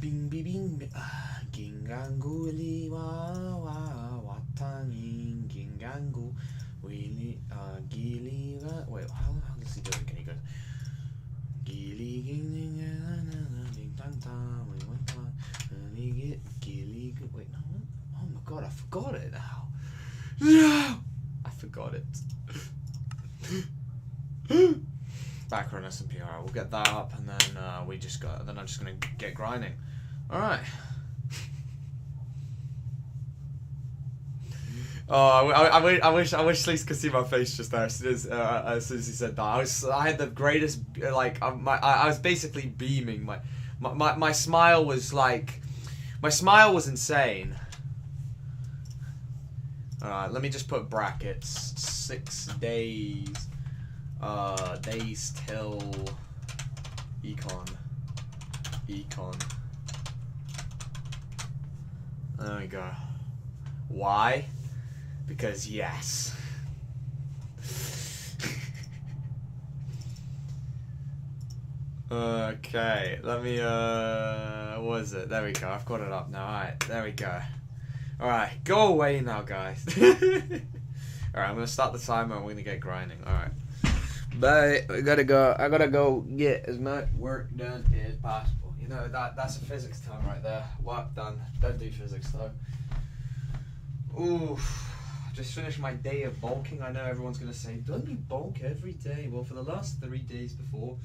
Bing bing Ginganguli wa watangin Gingangu Willy Gili. Wait, how does he do it again? He goes Gili Ging Tang Tang. Wait, no. Oh my god, I forgot it now. No! I forgot it. Background SMP. Alright, we'll get that up and then I'm just gonna get grinding. Alright. Oh, I wish Sleece could see my face just there as soon as he said that. I had the greatest, like, I was basically beaming. My smile was like, my smile was insane. Alright, let me just put brackets. 6 days. Days till Econ. There we go. Why? Because yes. Okay, let me what is it? There we go. I've got it up now. Alright, there we go. Alright, go away now, guys. Alright, I'm gonna start the timer and we're gonna get grinding. Alright. But I gotta go get as much work done as possible. You know, that's a physics time right there. Work done. Don't do physics though. Oof. Just finished my day of bulking. I know everyone's gonna say, don't you bulk every day? Well, for the last 3 days before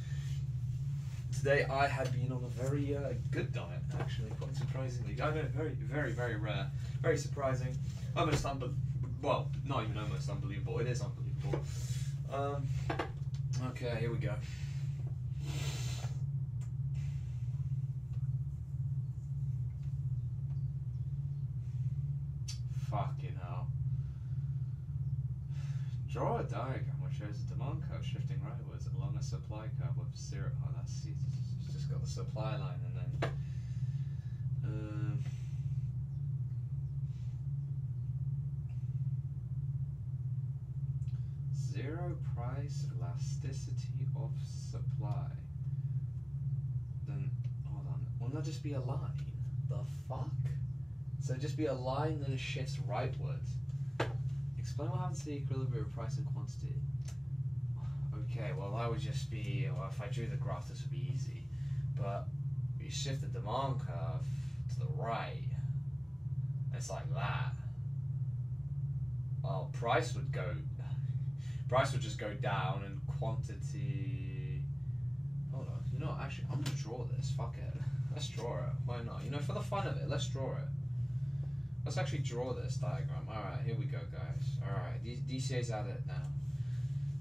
today, I had been on a very good diet, actually, quite surprisingly. I know, very rare. Very surprising. Almost well, not even almost unbelievable. It is unbelievable. Okay, here we go. Fucking hell. Draw a diagram which shows a demand curve shifting rightwards along a supply curve with 0. Oh, that's it's just got the supply line and then. Zero price elasticity of supply. Then hold on. Won't that just be a line? The fuck? So it'd just be a line that shifts rightwards. Explain what happens to the equilibrium of price and quantity. Okay, well that would just be, well, if I drew the graph this would be easy. But you shift the demand curve to the right. It's like that. Well, price would just go down and quantity. Hold on, you know what, actually I'm gonna draw this, fuck it. Let's draw it. Why not? You know, for the fun of it, let's draw it. Let's actually draw this diagram. Alright, here we go, guys. Alright, DCA's at it now.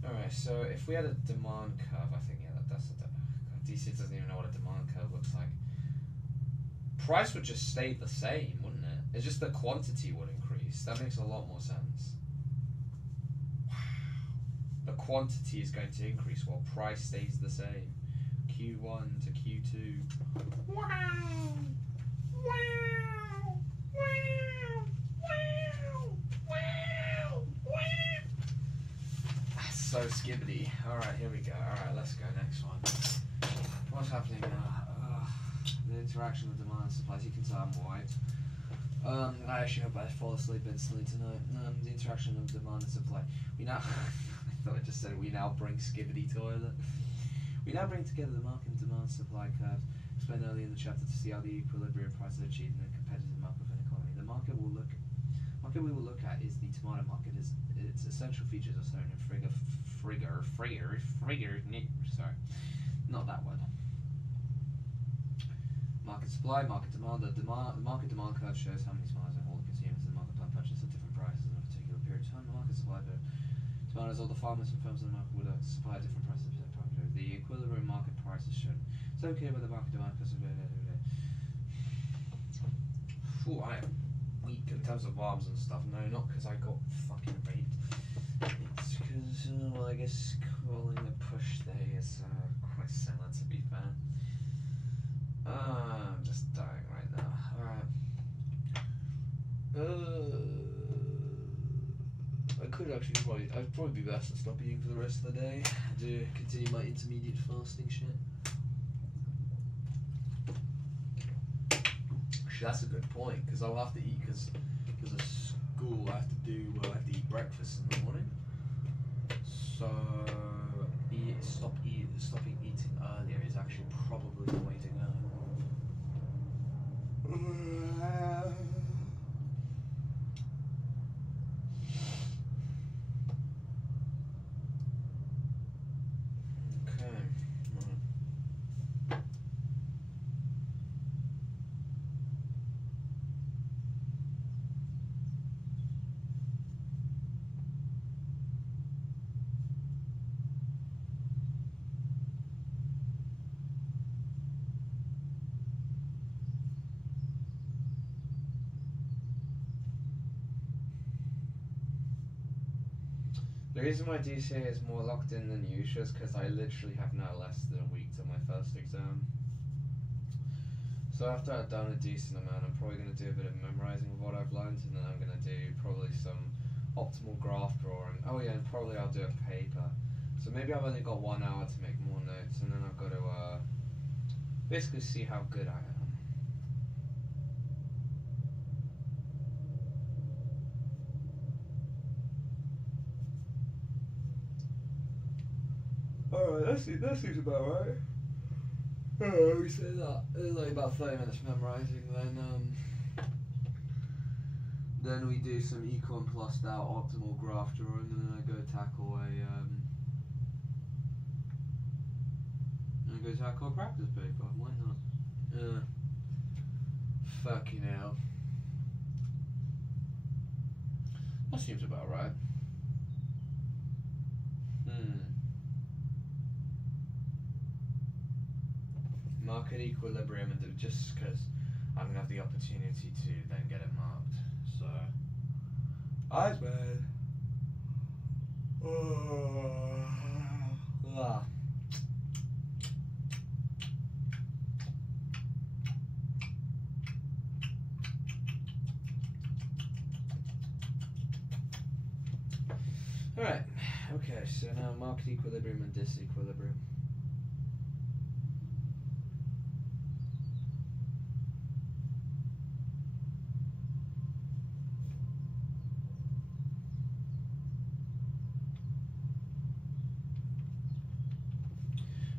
Alright, so if we had a demand curve, I think, yeah, that's the... DCA doesn't even know what a demand curve looks like. Price would just stay the same, wouldn't it? It's just the quantity would increase. That makes a lot more sense. Wow. The quantity is going to increase while price stays the same. Q1 to Q2. Wow! Wow! Wow! Wow! Wow! That's so skibbity. Alright, here we go. Alright, let's go. Next one. What's happening now? The interaction with demand and supply. As you can tell, I'm white. I actually hope I fall asleep instantly tonight. The interaction of demand and supply. We now... I thought I just said it. We now bring skibbity toilet. We now bring together the market and demand supply curve explained earlier in the chapter to see how the equilibrium prices are achieved in a competitive market of an economy. The market we will look at is the tomato market. Its essential features are shown in sorry, not that one. Market supply, market demand. The market demand curve shows how many tomatoes and all the consumers in the market plan purchase at different prices in a particular period of time. The market supply tomatoes, all the farmers and firms in the market would supply at different prices. The equilibrium market price is shown. It's okay with the market demand because of Ooh, I am weak in terms of verbs and stuff. No, not because I got fucking raped. It's because, well, I guess calling the push day is quite similar, to be fair. I'm just dying right now. Alright. I could actually I'd probably be best to stop eating for the rest of the day. Do continue my intermediate fasting shit. Actually, that's a good point, because I'll have to eat, because of school, I have to eat breakfast in the morning. So stopping eating earlier is actually probably the way to go. Okay. The reason why DCA is more locked in than usual is because I literally have now less than a week till my first exam. So after I've done a decent amount, I'm probably going to do a bit of memorising of what I've learned, and then I'm going to do probably some optimal graph drawing. Oh yeah, and probably I'll do a paper. So maybe I've only got 1 hour to make more notes, and then I've got to basically see how good I am. Alright, that seems about right. We say that. It's like about 30 minutes memorising, then we do some Econ plussed out optimal graph drawing, and then I go tackle a practice paper. Why not? Fucking hell. That seems about right. Market equilibrium, and just because I'm gonna have the opportunity to then get it marked. So, eyes man. Alright, okay, so now market equilibrium and disequilibrium.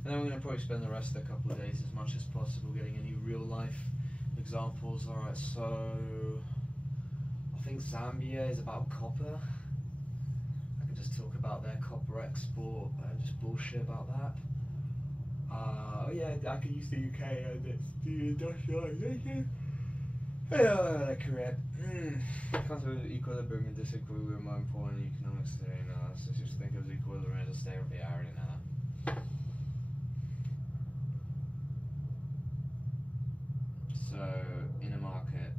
And then we're going to probably spend the rest of the couple of days as much as possible getting any real life examples. Alright, so I think Zambia is about copper. I can just talk about their copper export and just bullshit about that. Oh yeah, I could use the UK and it's the industrialization. Yeah, correct. Concept of equilibrium and disequilibrium are important in economics theory analysis. Just think of the equilibrium as a state of the area now. So, in a market,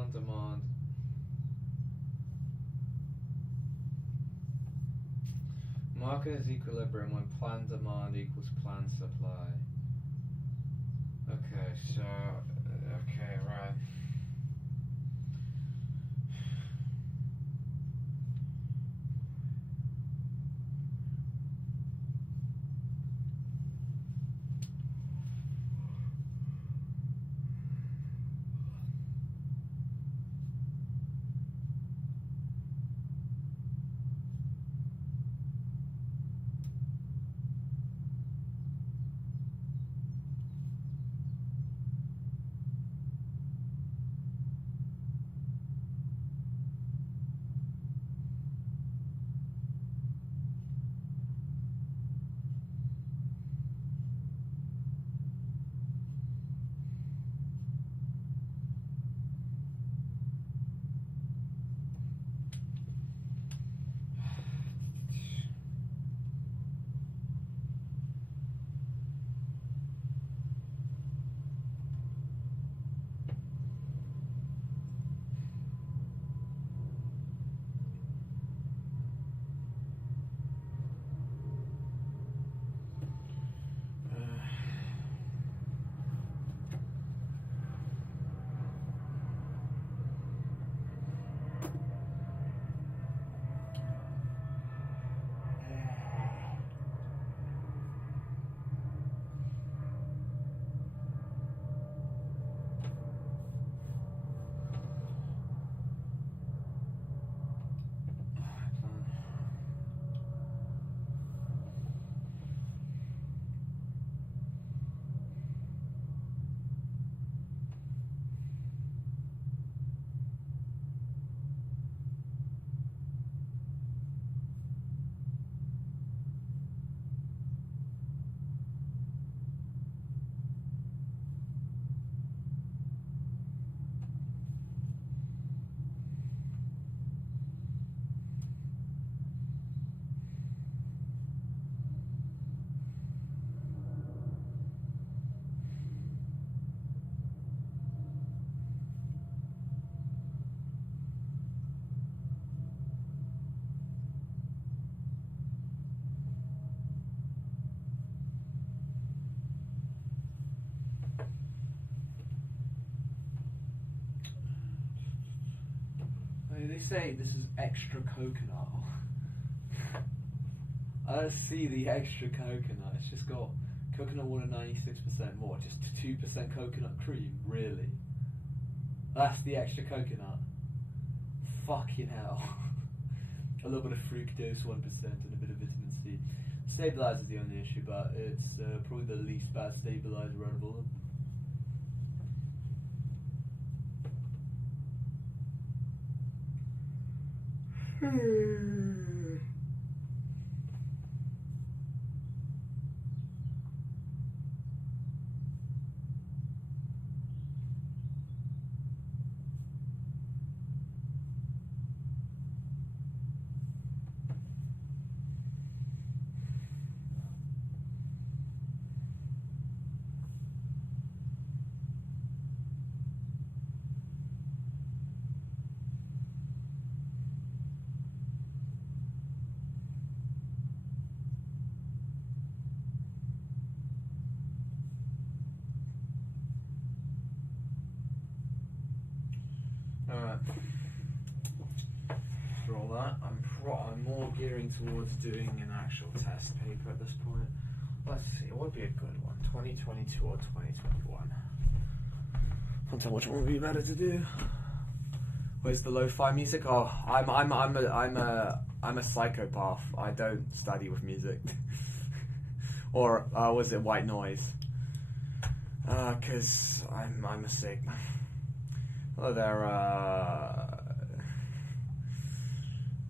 on demand. Market is equilibrium when planned demand equals planned supply. Okay, so, okay, right. say this is extra coconut? Let's see the extra coconut. It's just got coconut water 96% more, just 2% coconut cream, really? That's the extra coconut. Fucking hell. A little bit of fructose, 1%, and a bit of vitamin C. Stabilizer is the only issue, but it's probably the least bad stabilizer out of all of them. For all that, I'm more gearing towards doing an actual test paper at this point. Let's see, what would be a good one? 2022 or 2021? Can't tell which one would be better to do. Where's the lo-fi music? Oh, I'm a psychopath. I don't study with music. Or was it white noise? 'Cause I'm a sick. Hello there.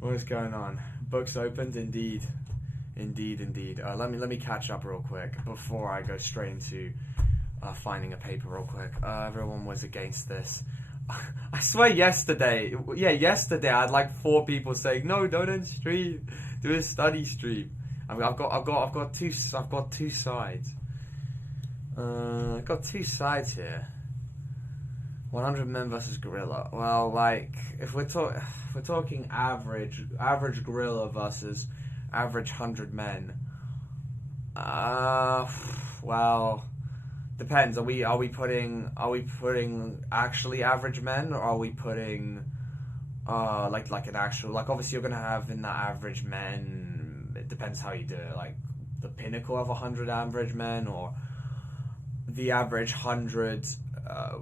What is going on? Books opened, indeed. Let me catch up real quick before I go straight into finding a paper real quick. Everyone was against this. I swear yesterday I had like 4 people saying no, don't end stream, do a study stream. I've got two sides. I've got 2 sides here. 100 men versus gorilla. Well, like if we're talking average gorilla versus average 100 men. Well, depends. Are we putting actually average men, or are we putting like an actual, like, obviously you're gonna have in that average men, it depends how you do it, like the pinnacle of 100 average men, or the average 100.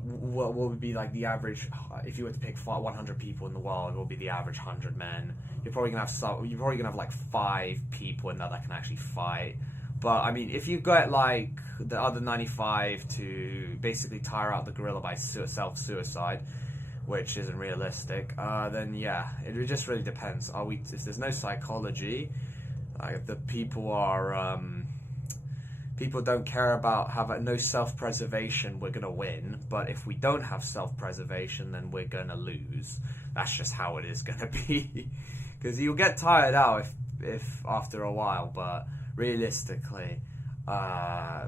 What would be like the average, if you were to pick 100 people in the world, what would be the average 100 men? You're probably gonna have like 5 people in that can actually fight. But I mean, if you get like the other 95 to basically tire out the gorilla by self-suicide, which isn't realistic, then yeah, it just really depends. If there's no psychology, like the people are people don't care about having no self-preservation, we're gonna win. But if we don't have self-preservation, then we're gonna lose. That's just how it is gonna be. Because you'll get tired out if after a while, but realistically,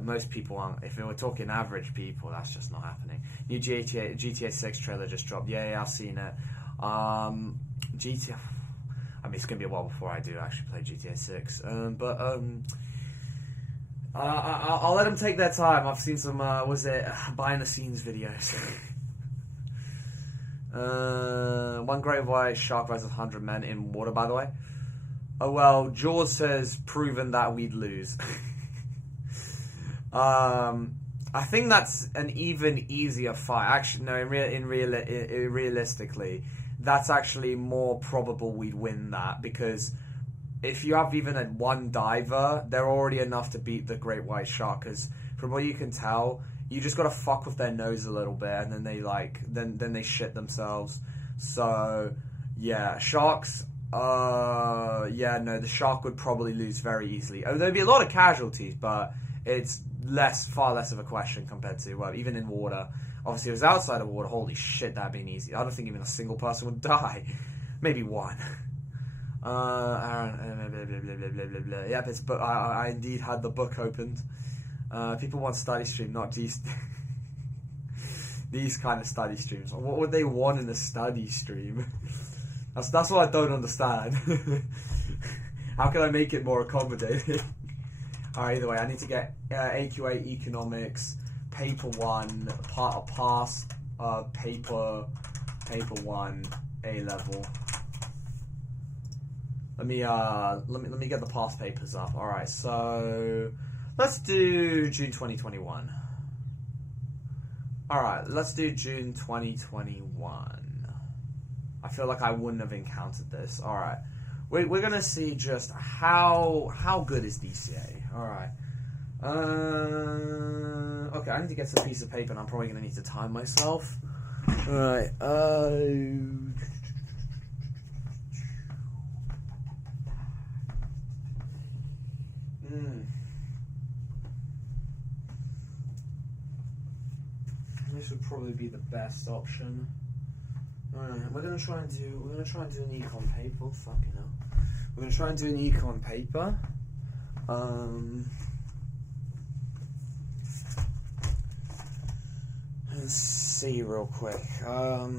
most people aren't. If we're talking average people, that's just not happening. New GTA 6 trailer just dropped. Yeah, I've seen it. GTA. I mean, it's gonna be a while before I do actually play GTA 6. I'll let them take their time. I've seen some behind the scenes videos. One great white shark versus 100 men in water, by the way. Oh well, Jaws has proven that we'd lose. I think that's an even easier fight. Actually, no, realistically, that's actually more probable we'd win that, because if you have even one diver, they're already enough to beat the great white shark. Because from what you can tell, you just gotta fuck with their nose a little bit, and then they then they shit themselves. So yeah, sharks. The shark would probably lose very easily. Oh, there'd be a lot of casualties, but it's far less of a question compared to even in water. Obviously, if it was outside of water, holy shit, that'd been easy. I don't think even a single person would die. Maybe one. Yep, but I indeed had the book opened. People want study stream, not these these kind of study streams. What would they want in a study stream? That's what I don't understand. How can I make it more accommodating? Alright, either way, I need to get AQA Economics, Paper 1, pass paper 1, A level. Let me get the past papers up. All right, so let's do June 2021. All right, let's do June 2021. I feel like I wouldn't have encountered this. All right, we're gonna see just how good is DCA. All right. Okay, I need to get some piece of paper, and I'm probably gonna need to time myself. All right. This would probably be the best option. Alright, we're gonna try and do an econ paper. Fucking hell. We're gonna try and do an econ paper. Let's see real quick. Alright.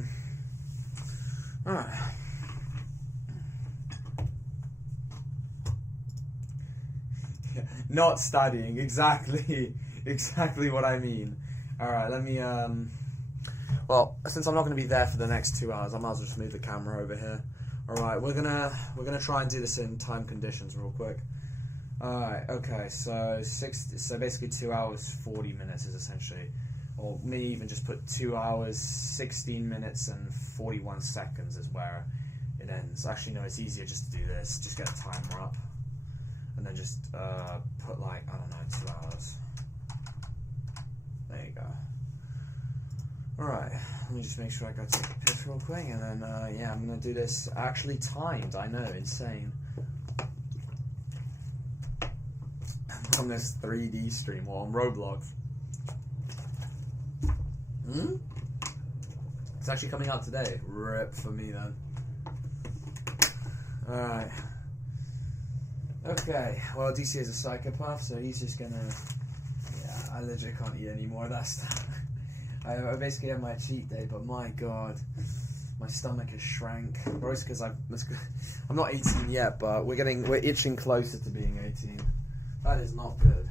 Not studying, exactly what I mean. Alright, let me, well, since I'm not going to be there for the next 2 hours, I might as well just move the camera over here. Alright, we're gonna try and do this in time conditions real quick. Alright, okay, so basically 2 hours, 40 minutes is essentially, or maybe even just put 2 hours, 16 minutes and 41 seconds is where it ends. Actually, no, it's easier just to do this, just get a timer up, and then just put like, I don't know, 2 hours. There you go. Alright, let me just make sure I go take a piss real quick, and then, yeah, I'm gonna do this actually timed, I know, insane. On this 3D stream while on Roblox. It's actually coming out today. Rip for me then. Alright. Okay, well, DC is a psychopath, so he's just gonna... Yeah, I literally can't eat any more of that stuff. I basically have my cheat day, but my god, my stomach has shrank. Or it's because I'm not 18 yet, but we're itching closer to being 18. That is not good.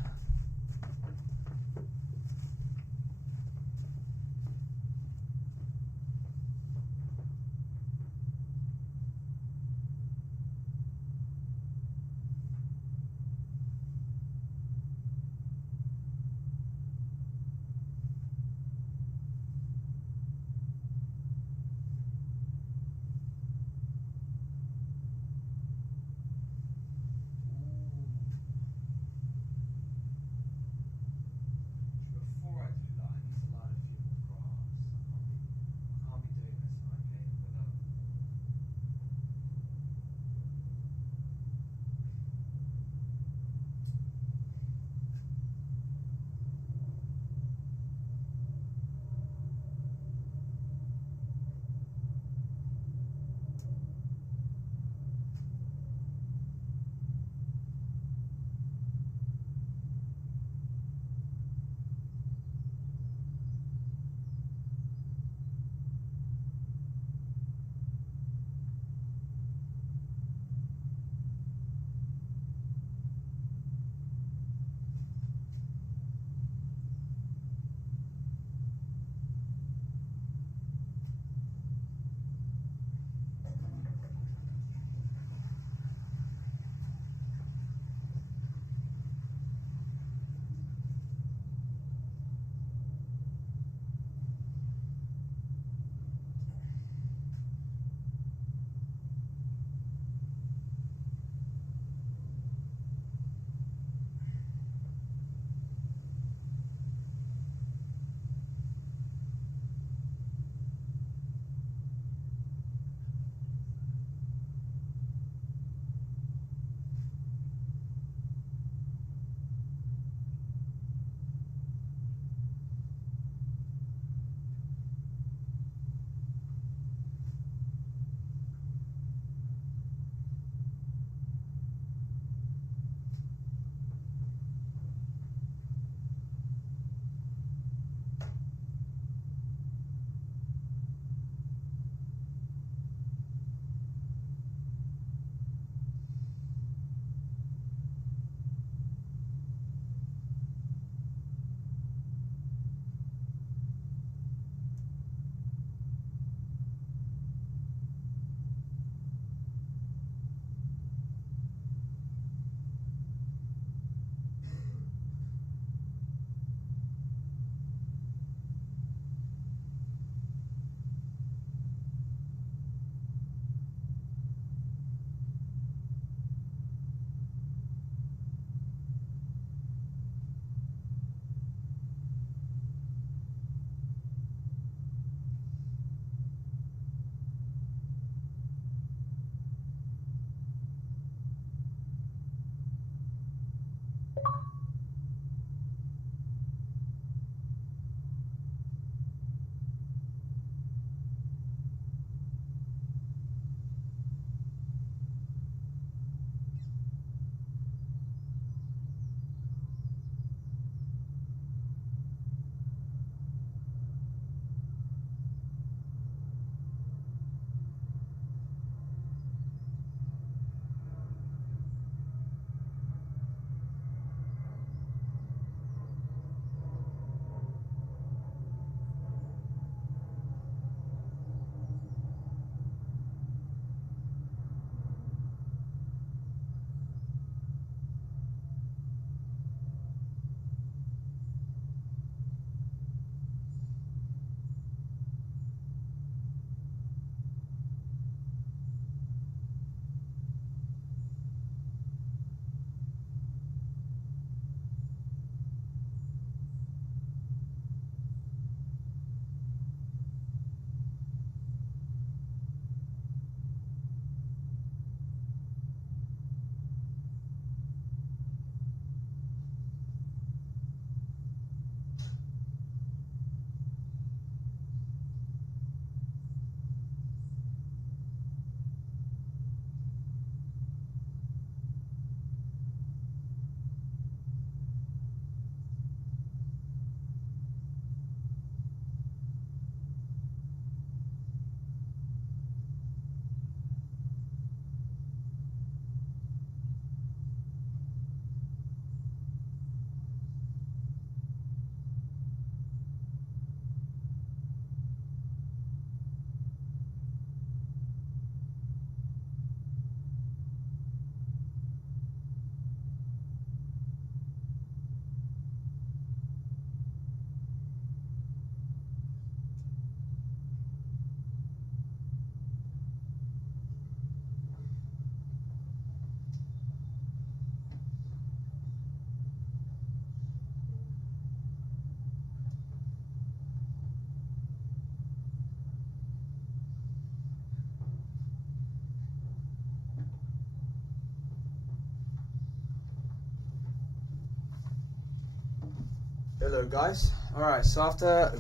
Hello guys. Alright, so after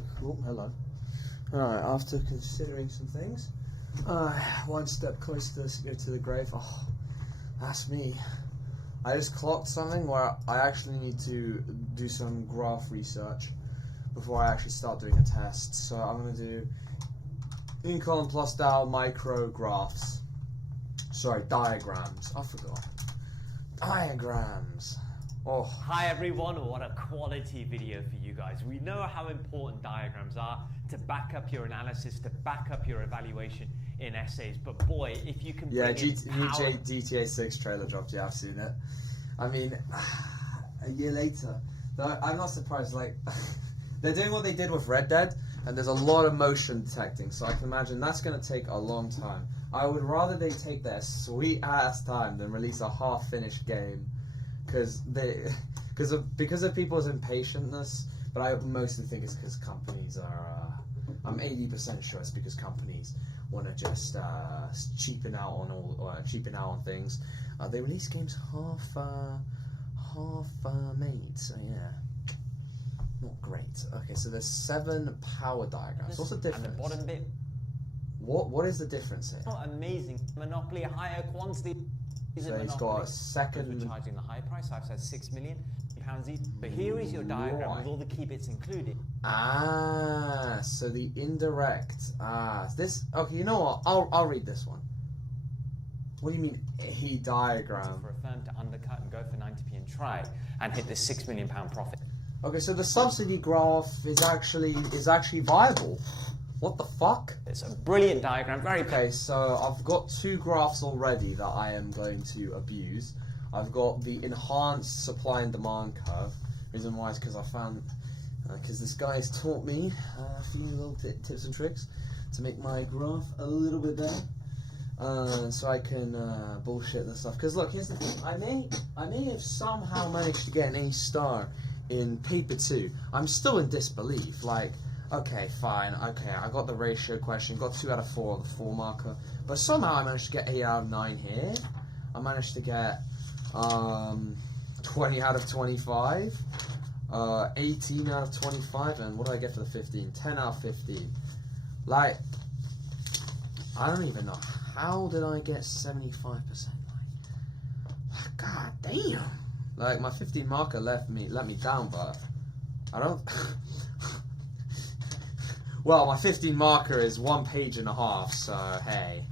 after considering some things, one step closer to the grave. Oh, that's me. I just clocked something where I actually need to do some graph research before I actually start doing a test. So I'm gonna do Econ plus DAO micrographs. Sorry, diagrams. I forgot. Diagrams. Oh. Hi everyone, what a quality video for you guys. We know how important diagrams are to back up your analysis, to back up your evaluation in essays, but boy, if you can bring GTA 6 trailer dropped, yeah, I've seen it. I mean, a year later, I'm not surprised, like, they're doing what they did with Red Dead, and there's a lot of motion detecting, so I can imagine that's going to take a long time. I would rather they take their sweet ass time than release a half-finished game. Because of people's impatientness, but I mostly think it's because companies are. I'm 80% sure it's because companies want to just cheapen out on things. They release games half made, so yeah, not great. Okay, so there's 7 power diagrams. What's the difference? And the bottom bit. What is the difference here? Oh, amazing! Monopoly, higher quantity. So he's got a second. We're charging the high price. I've said £6 million each. But here is your diagram with all the key bits included. Ah, so the indirect. This. Okay, you know what? I'll read this one. What do you mean a diagram? For a firm to undercut and go for 90p and try and hit this £6 million profit. Okay, so the subsidy graph is actually viable. What the fuck? It's a brilliant diagram, very okay, so I've got 2 graphs already that I am going to abuse. I've got the enhanced supply and demand curve. Reason why is because I found, because this guy's taught me a few little tips and tricks to make my graph a little bit better. So I can bullshit and stuff. Because look, here's the thing. I may have somehow managed to get an A star in paper 2. I'm still in disbelief. Like, okay, fine. Okay, I got the ratio question. Got 2 out of 4 on the 4 marker. But somehow I managed to get 8 out of 9 here. I managed to get 20 out of 25. 18 out of 25. And what do I get for the 15? 10 out of 15. Like, I don't even know. How did I get 75%? Like, god damn. Like, my 15 marker let me down, but I don't... Well, my 15 marker is 1 page and a half, so hey.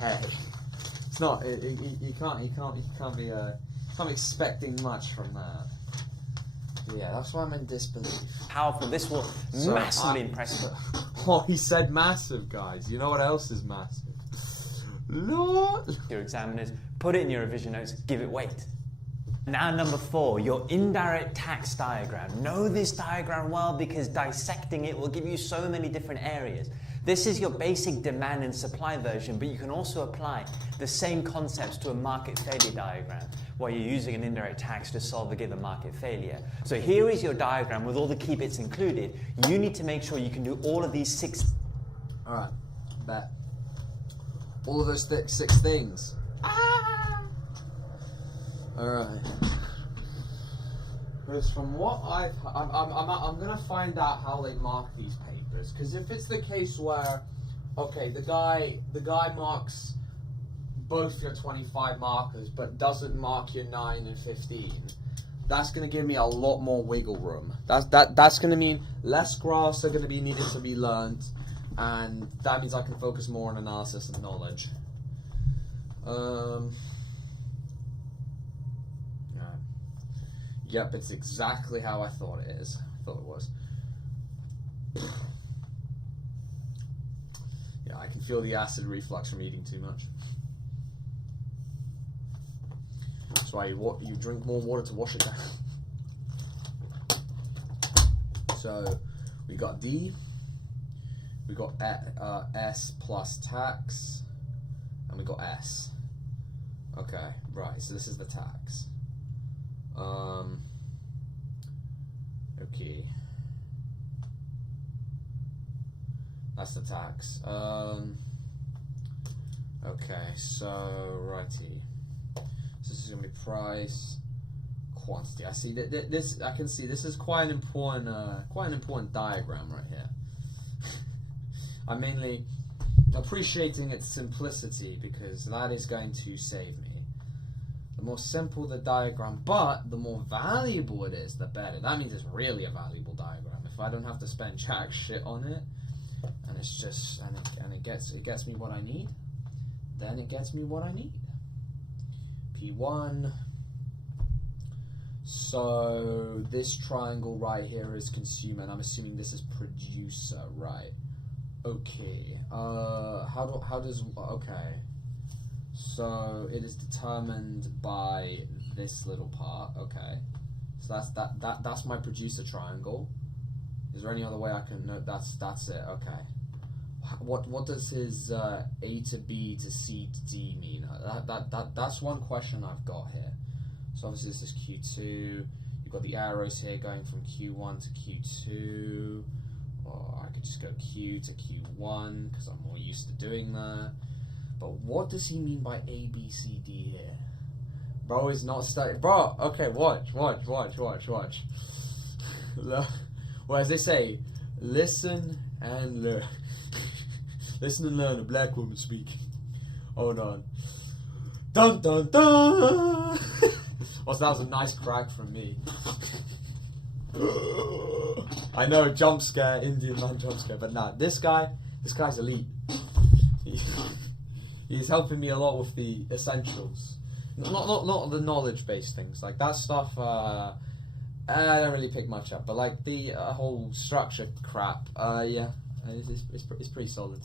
Hey. It's not, you can't be expecting much from that. Yeah, that's why I'm in disbelief. Powerful, this will massively impress you. Oh, he said massive, guys. You know what else is massive? Lord! Your examiners, put it in your revision notes, give it weight. Now number 4, your indirect tax diagram. Know this diagram well because dissecting it will give you so many different areas. This is your basic demand and supply version, but you can also apply the same concepts to a market failure diagram where you're using an indirect tax to solve a given market failure. So here is your diagram with all the key bits included. You need to make sure you can do all of these 6. Alright, bet. All of those 6 things. Alright. Because from what I'm gonna find out how they mark these papers. Because if it's the case where, okay, the guy marks both your 25 markers, but doesn't mark your 9 and 15, that's gonna give me a lot more wiggle room. That's gonna mean less graphs are gonna be needed to be learned, and that means I can focus more on analysis and knowledge. Yep, it's exactly how I thought it is. I thought it was. Yeah, I can feel the acid reflux from eating too much. That's why you drink more water to wash it down. So, we got D. We got S plus tax. And we got S. Okay, right, so this is the tax. Okay. That's the tax. Okay, so righty. So this is gonna be price, quantity. I see that this. I can see this is quite an important diagram right here. I'm mainly appreciating its simplicity because that is going to save me. The more simple the diagram, but the more valuable it is, the better. That means it's really a valuable diagram. If I don't have to spend jack shit on it, and it's just it gets me what I need, then it gets me what I need. P1. So this triangle right here is consumer, and I'm assuming this is producer, right? Okay. Okay. So it is determined by this little part. Okay. So that's my producer triangle. Is there any other way I can note? That's it. Okay. What does his A to B to C to D mean? That's one question I've got here. So obviously this is Q2. You've got the arrows here going from Q1 to Q2. Or I could just go Q to Q1 because I'm more used to doing that. But what does he mean by A, B, C, D here? Bro is not studying. Bro, okay, watch. Well, as they say, listen and learn. Listen and learn, a black woman speaking. Hold on. Dun dun dun! Well, that was a nice crack from me. I know, jump scare, Indian man jump scare, but nah, this guy's elite. He's helping me a lot with the essentials. Not the knowledge-based things. Like, that stuff, I don't really pick much up. But, like, the whole structure crap, yeah, it's pretty solid.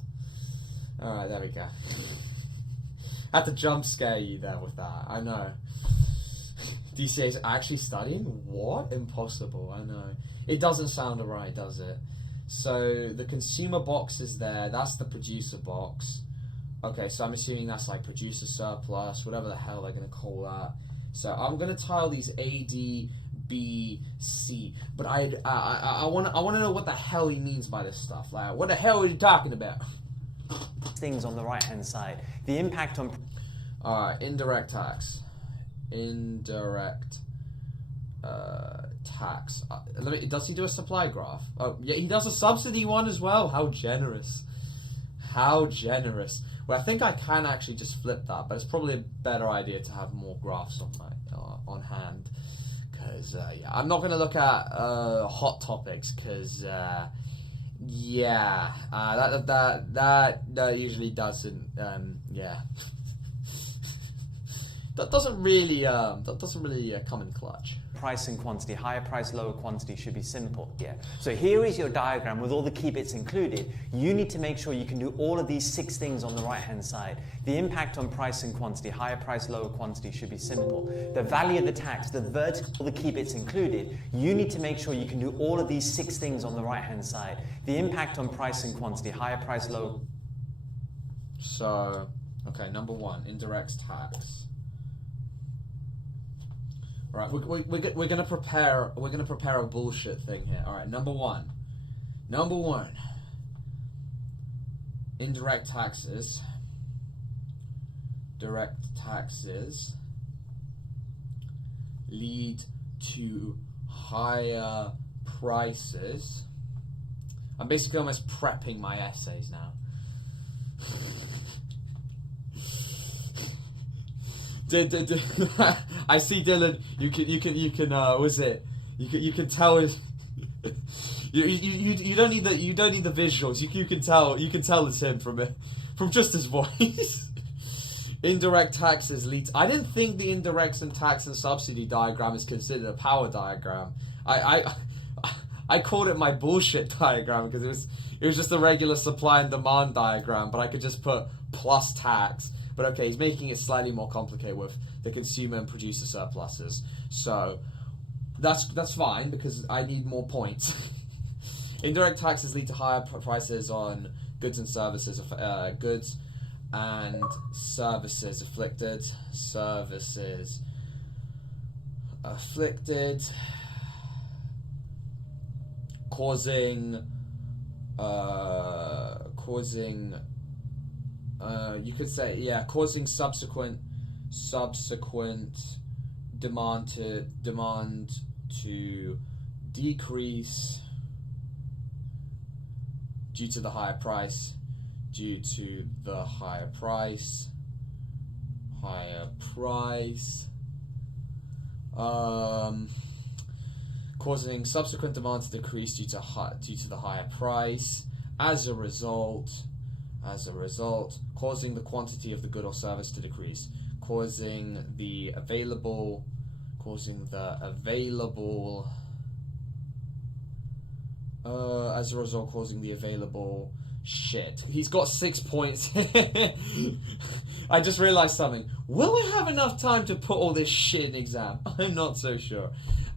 Alright, there we go. Had to jump scare you there with that, I know. DCA is actually studying? What? Impossible, I know. It doesn't sound right, does it? So, the consumer box is there, that's the producer box. Okay, so I'm assuming that's like producer surplus, whatever the hell they're going to call that. So I'm going to tile these A, D, B, C. But I want to know what the hell he means by this stuff. Like, what the hell are you talking about? Things on the right-hand side. The impact on... indirect tax. Indirect tax. Does he do a supply graph? Oh, yeah, he does a subsidy one as well. How generous. How generous. Well, I think I can actually just flip that, but it's probably a better idea to have more graphs on my on hand, because yeah, I'm not going to look at hot topics, because yeah, that usually doesn't yeah. that doesn't really come in clutch. Price and quantity, higher price, lower quantity should be simple. Yeah. So here is your diagram with all the key bits included. You need to make sure you can do all of these 6 things on the right-hand side. The impact on price and quantity, higher price, lower quantity should be simple. The value of the tax, the vertical, all the key bits included. You need to make sure you can do all of these 6 things on the right-hand side. The impact on price and quantity, higher price, lower. So, okay, number 1, indirect tax. Right, we're gonna prepare a bullshit thing here. All right, number one, indirect taxes. Direct taxes lead to higher prices. I'm basically almost prepping my essays now. I see Dylan. You can. Was it? You can tell it. You don't need the visuals. You can tell it's him from just his voice. Indirect taxes leads. I didn't think the indirects and tax and subsidy diagram is considered a power diagram. I called it my bullshit diagram because it was just a regular supply and demand diagram, but I could just put plus tax. But okay, he's making it slightly more complicated with the consumer and producer surpluses. So that's fine because I need more points. Indirect taxes lead to higher prices on goods and services. Goods and services afflicted. Services afflicted. Causing you could say, yeah, causing subsequent demand to decrease due to the higher price, causing subsequent demand to decrease due to the higher price. As a result, causing the quantity of the good or service to decrease, causing the available shit. He's got 6 points. I just realized something. Will I have enough time to put all this shit in exam? I'm not so sure.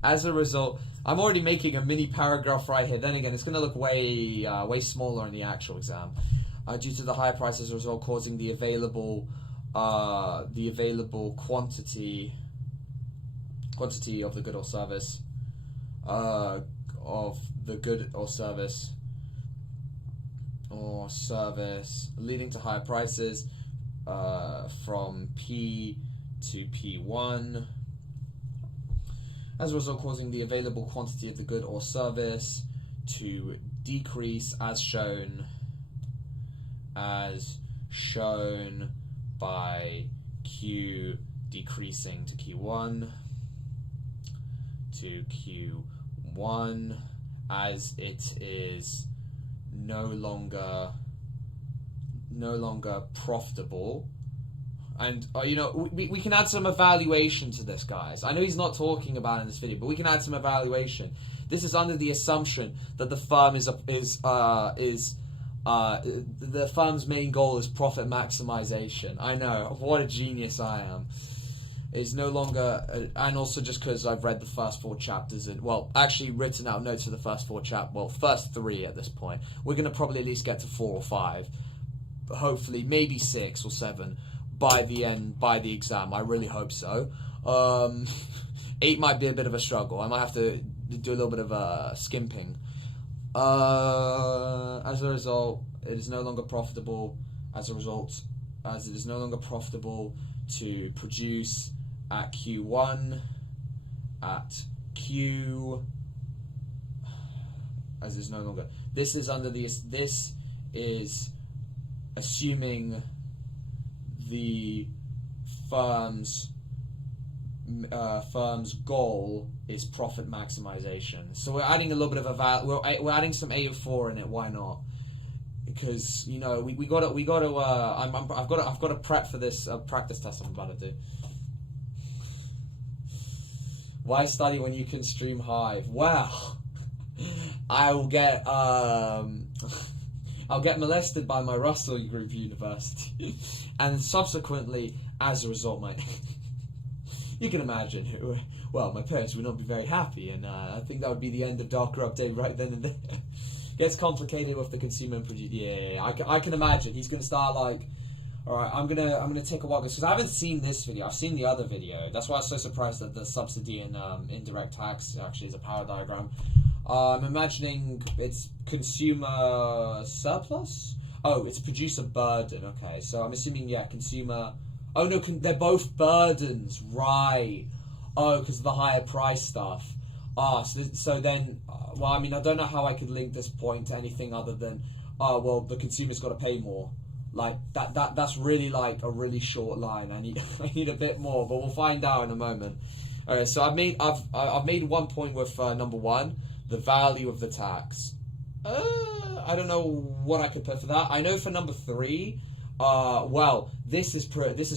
As a result, I'm already making a mini paragraph right here. Then again, it's going to look way smaller in the actual exam. Due to the higher price, as a result, causing the available quantity of the good or service leading to higher prices from P to P1. As a result, causing the available quantity of the good or service to decrease as shown by Q decreasing to Q1 as it is no longer profitable. And we can add some evaluation to this, guys. I know he's not talking about it in this video, but we can add some evaluation. This is under the assumption that the firm the firm's main goal is profit maximization. I know, what a genius I am. Is no longer, and also just because I've read the first 4 chapters actually written out notes for the first 4 first 3 at this point. We're going to probably at least get to 4 or 5, hopefully maybe 6 or 7 by the exam. I really hope so. 8 might be a bit of a struggle. I might have to do a little bit of skimping. As a result, it is no longer profitable. As it is no longer profitable to produce at Q1, at Q, as is no longer. This is assuming the firm's goal is profit maximization. So we're adding a little bit of we're adding some A4 in it. Why not? Because we gotta I've got to prep for this practice test I'm about to do. Why study when you can stream Hive? Well, I'll get molested by my Russell Group University, and subsequently, as a result, you can imagine my parents would not be very happy, and I think that would be the end of Darker Update right then and there. Gets complicated with the consumer and producer. Yeah, I can imagine he's gonna start like, all right, I'm gonna take a while because I haven't seen this video. I've seen the other video. That's why I was so surprised that the subsidy and indirect tax actually is a power diagram. I'm imagining it's consumer surplus. Oh, it's producer burden. Okay, so I'm assuming consumer. Oh no, they're both burdens, right? Oh, because of the higher price stuff. So then, I don't know how I could link this point to anything other than, the consumer's got to pay more. Like that's really like a really short line. I need a bit more, but we'll find out in a moment. Okay, so I've made 1 point with number 1, the value of the tax. I don't know what I could put for that. I know for number 3, this is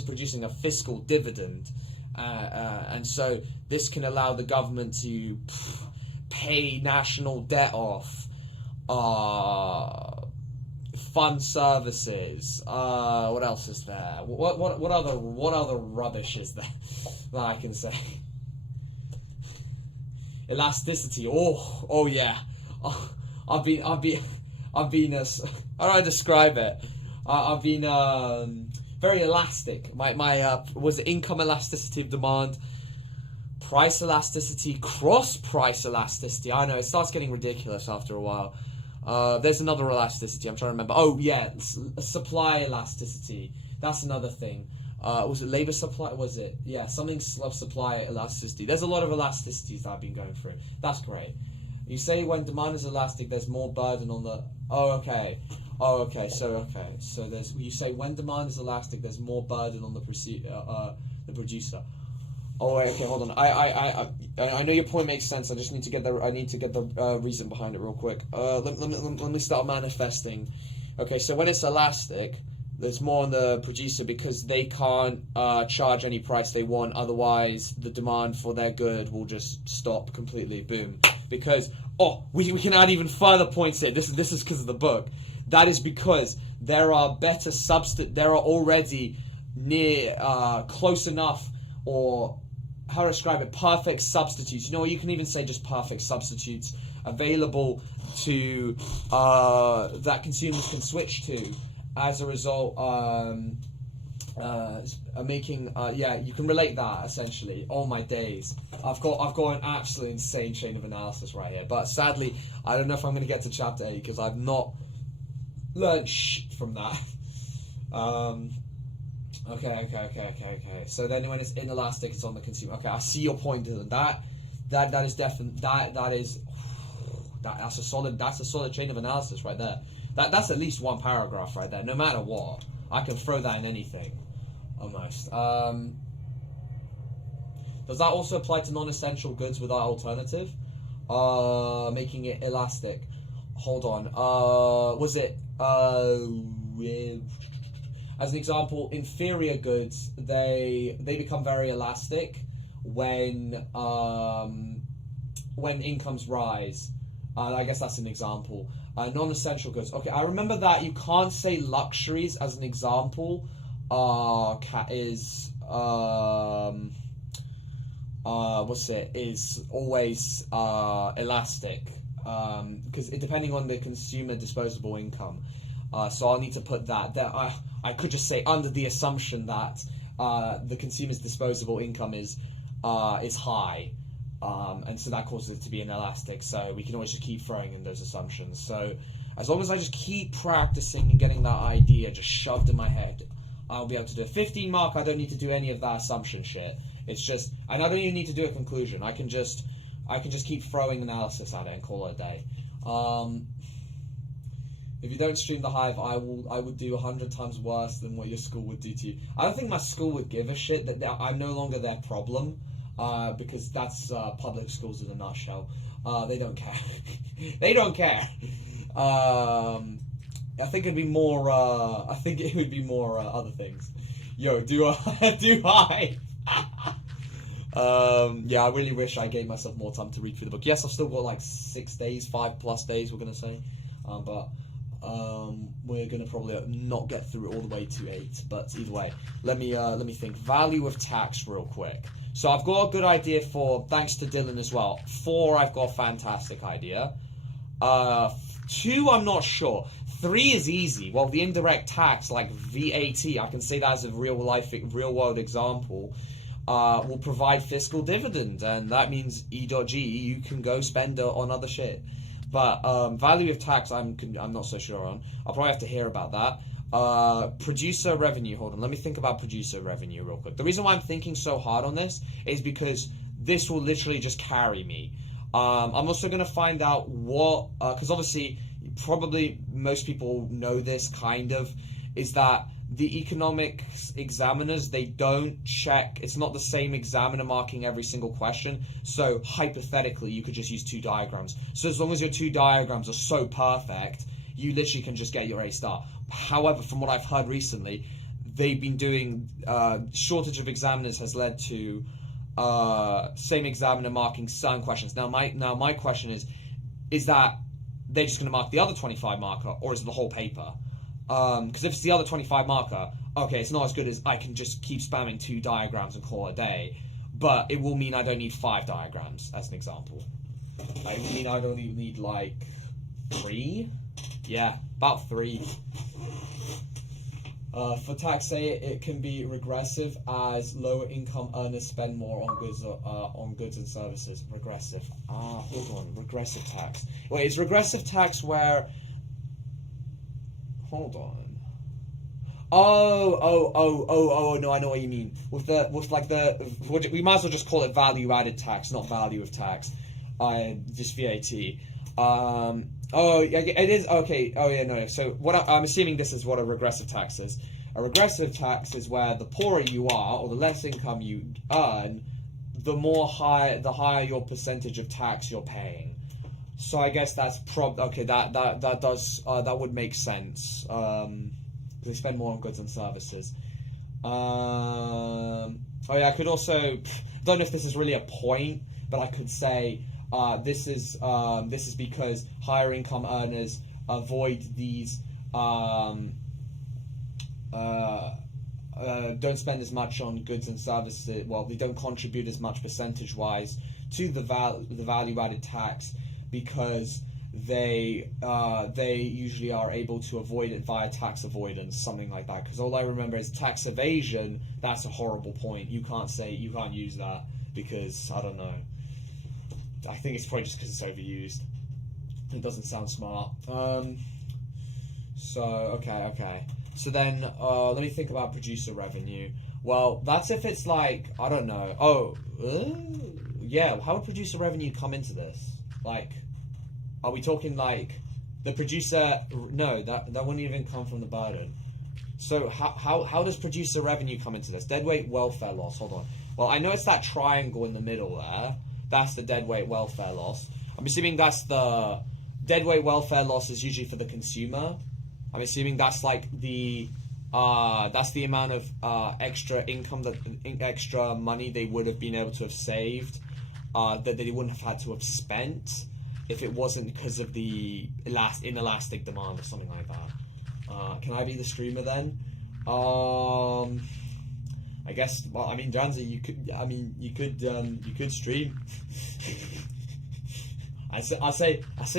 producing a fiscal dividend. And so this can allow the government to pay national debt off, fund services. What else is there? What other rubbish is there that I can say? Elasticity. Oh yeah. I've been. How do I describe it? I've been very elastic. My was it income elasticity of demand, price elasticity, cross price elasticity. I know it starts getting ridiculous after a while. There's another elasticity I'm trying to remember. Oh yeah, supply elasticity. That's another thing. was it labor supply? Was it? Yeah, something of supply elasticity. There's a lot of elasticities that I've been going through. That's great. You say when demand is elastic, there's more burden on the. Okay. So there's. You say when demand is elastic, there's more burden on the producer. Oh wait, okay, hold on. I know your point makes sense. I just need to get the reason behind it real quick. Let me start manifesting. Okay, so when it's elastic, there's more on the producer because they can't charge any price they want. Otherwise, the demand for their good will just stop completely. Boom. Because we can add even further points here. This is because of the book. That is because there are better there are already near close enough, or how to describe it, perfect substitutes. You know what, you can even say just perfect substitutes available to that consumers can switch to as a result, making you can relate that essentially. Oh my days, I've got an absolutely insane chain of analysis right here, but sadly I don't know if I'm going to get to chapter 8 because I've not learned from that. Okay. So then when it's inelastic, it's on the consumer. Okay, I see your point, Dylan. That is definitely that's a solid chain of analysis right there. That's at least one paragraph right there. No matter what, I can throw that in anything, almost. Does that also apply to non-essential goods without alternative? Making it elastic. Hold on. Was it as an example, inferior goods, they become very elastic when incomes rise. I guess that's an example. Non-essential goods. Okay, I remember that you can't say luxuries as an example. Is always elastic because depending on the consumer disposable income. So I'll need to put that. I could just say under the assumption that the consumer's disposable income is high, and so that causes it to be inelastic. So we can always just keep throwing in those assumptions. So as long as I just keep practicing and getting that idea just shoved in my head, I'll be able to do a 15 mark. I don't need to do any of that assumption shit. It's just, and I don't even need to do a conclusion. I can just keep throwing analysis at it and call it a day. If you don't stream the Hive, I would do 100 times worse than what your school would do to you. I don't think my school would give a shit that I'm no longer their problem, because that's public schools in a nutshell. They don't care. They don't care. I think it'd be more. I think it would be more other things. Yo, do I? Yeah, I really wish I gave myself more time to read through the book. Yes, I've still got like 6 days, 5+ days. We're gonna say, but. We're gonna probably not get through it all the way to 8, but either way, let me think. Value of tax real quick. So I've got a good idea for, thanks to Dylan as well. 4, I've got a fantastic idea. 2, I'm not sure. 3 is easy. Well, the indirect tax, like VAT, I can say that as a real world example. Will provide fiscal dividend, and that means E.G. you can go spend it on other shit. But value of tax, I'm not so sure on. I'll probably have to hear about that. Producer revenue. Hold on, let me think about producer revenue real quick. The reason why I'm thinking so hard on this is because this will literally just carry me. I'm also going to find out what, because obviously, probably most people know this kind of, is that the economics examiners, they don't check. It's not the same examiner marking every single question. So hypothetically, you could just use 2 diagrams. So as long as your 2 diagrams are so perfect, you literally can just get your A star. However, from what I've heard recently, they've been doing, shortage of examiners has led to same examiner marking certain questions. Now my question is that they're just going to mark the other 25 marker, or is it the whole paper? Because if it's the other 25 marker, okay, it's not as good as I can just keep spamming 2 diagrams and call it a day, but it will mean I don't need 5 diagrams, as an example. It will mean I don't even need, like, 3? Yeah, about 3. For tax, say it can be regressive as lower income earners spend more on goods and services. Regressive. Hold on. Regressive tax. Wait, is regressive tax where... Hold on. No, I know what you mean. We might as well just call it value added tax, not value of tax. Just VAT. Yeah, it is okay. Oh yeah, no. So I'm assuming this is what a regressive tax is. A regressive tax is where the poorer you are, or the less income you earn, the higher your percentage of tax you're paying. So I guess that's that would make sense. They spend more on goods and services. I could also, don't know if this is really a point, but I could say this is because higher income earners avoid these don't spend as much on goods and services. Well, they don't contribute as much percentage wise to the value added tax, because they usually are able to avoid it via tax avoidance, something like that. Because all I remember is tax evasion. That's a horrible point. You can't use that, because I don't know. I think it's probably just because it's overused. It doesn't sound smart. So okay. So then let me think about producer revenue. Well, that's if it's like, I don't know. Yeah. How would producer revenue come into this? Like, are we talking like the producer? No, that wouldn't even come from the burden. So how does producer revenue come into this? Deadweight welfare loss. Hold on. Well, I know it's that triangle in the middle there. That's the deadweight welfare loss. I'm assuming that's the deadweight welfare loss is usually for the consumer. I'm assuming that's like that's the amount of extra income, extra money they would have been able to have saved, that they wouldn't have had to have spent if it wasn't because of the inelastic demand or something like that. Can I be the streamer then? I guess. Well, I mean, Janzi, you could stream. I say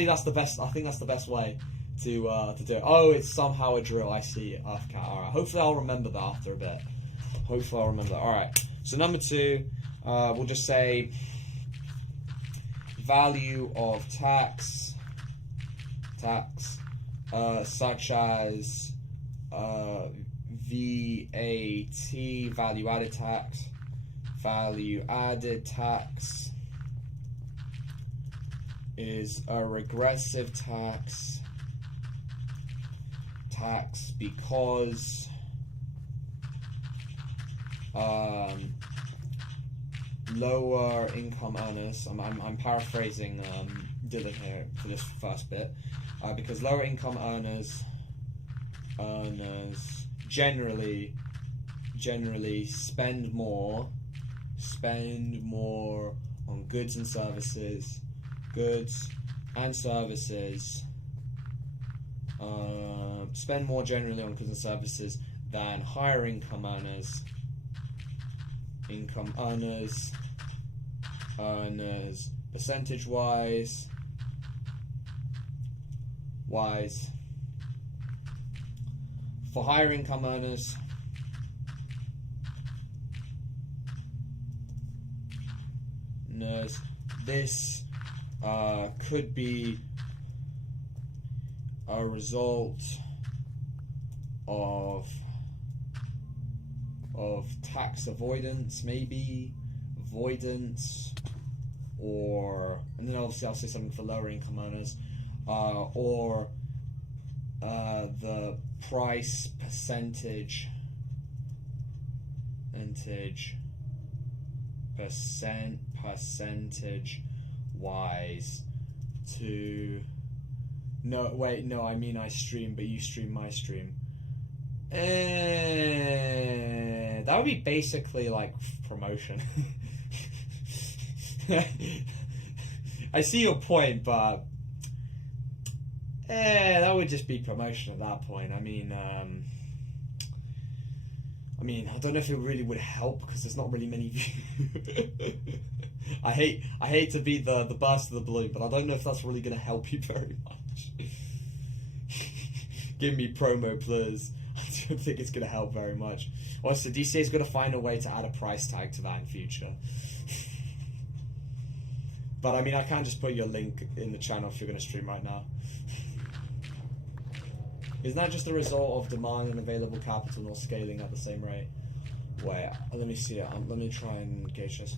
that's the best. I think that's the best way to do it. Oh, it's somehow a drill. I see. Okay, all right. Hopefully, I'll remember that after a bit. Hopefully, I'll remember that. All right. So number 2, we'll just say value of tax, such as VAT, value added tax. Value added tax is a regressive tax because lower income earners, I'm paraphrasing Dylan here for this first bit, because lower income earners generally spend more on goods and services, spend more generally on goods and services than higher income earners. Percentage wise, for higher income earners, this could be a result of tax avoidance, or, and then obviously I'll say something for lower income earners, or the price percentage wise to, no wait, no, I mean I stream but you stream my stream. That would be basically like promotion. I see your point, but that would just be promotion at that point. I mean, I don't know if it really would help because there's not really many views. I hate to be the burst of the blue, but I don't know if that's really going to help you very much. Give me promo, please. I don't think it's going to help very much. Also, DCA is going to find a way to add a price tag to that in future. But I mean, I can't just put your link in the channel if you're going to stream right now. Isn't that just the result of demand and available capital not scaling at the same rate? Wait, let me see it. Let me try and gauge this.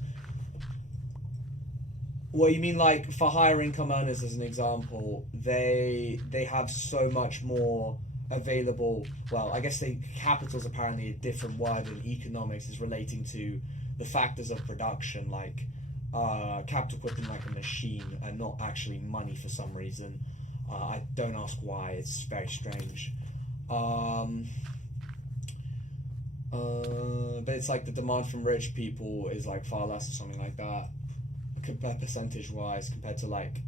Well, you mean like for higher income earners, as an example, they have so much more available. Well, I guess capital's apparently a different word in economics, is relating to the factors of production, like capital equipment like a machine, and not actually money for some reason. I don't ask why. It's very strange. But it's like the demand from rich people is like far less or something like that, percentage-wise, compared to like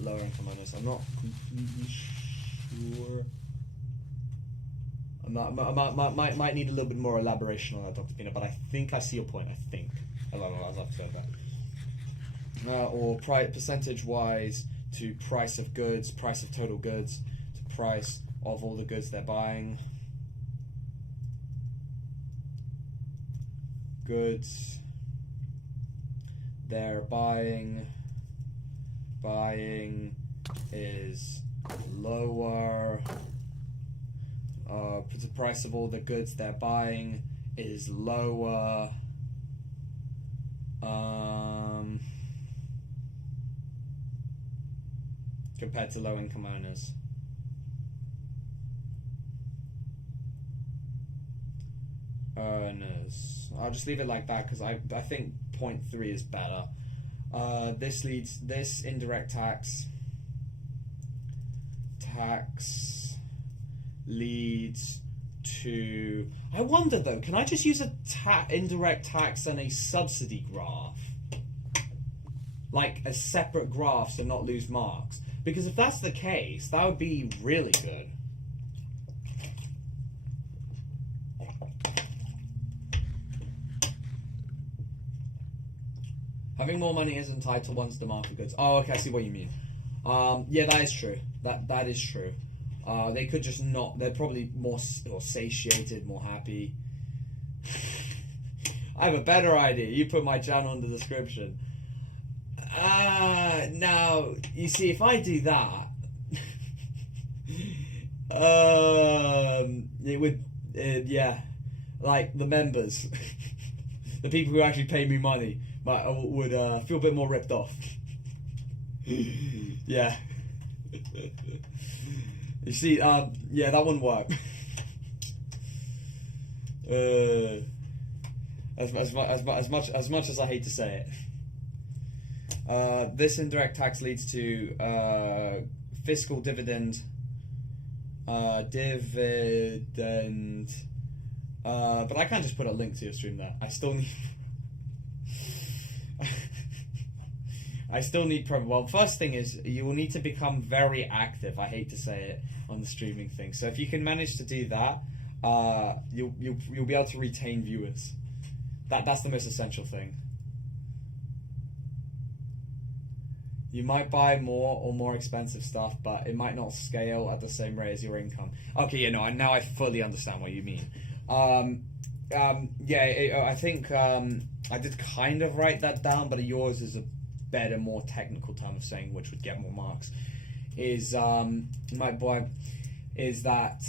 lower income earners. I'm not completely sure. Might need a little bit more elaboration on that, Dr. Pina, but I think I see your point. I think. I don't know. I'll have to say that. Or percentage-wise to price of goods, price of total goods, to price of all the goods they're buying. Goods they're buying is lower. The price of all the goods they're buying is lower. Compared to low income earners. I'll just leave it like that because I think point 3 is better. This indirect tax leads to. I wonder though, can I just use a indirect tax and a subsidy graph, like a separate graph, so not lose marks? Because if that's the case, that would be really good. Having more money isn't tied to one's demand for goods. Oh, okay, I see what you mean. Yeah, that is true. That is true. They could just not. They're probably more satiated, more happy. I have a better idea. You put my channel in the description. Now you see, if I do that, it would, yeah, like the members, the people who actually pay me money, would feel a bit more ripped off. Yeah. You see, yeah, that wouldn't work. As much as I hate to say it, this indirect tax leads to fiscal dividend. But I can't just put a link to your stream there. I still need. Well, first thing is you will need to become very active. I hate to say it on the streaming thing. So if you can manage to do that, you'll be able to retain viewers. That's the most essential thing. You might buy more or more expensive stuff, but it might not scale at the same rate as your income. Okay, yeah, no, now I fully understand what you mean. Yeah, I think I did kind of write that down, but yours is a better, more technical term of saying which would get more marks. My point is that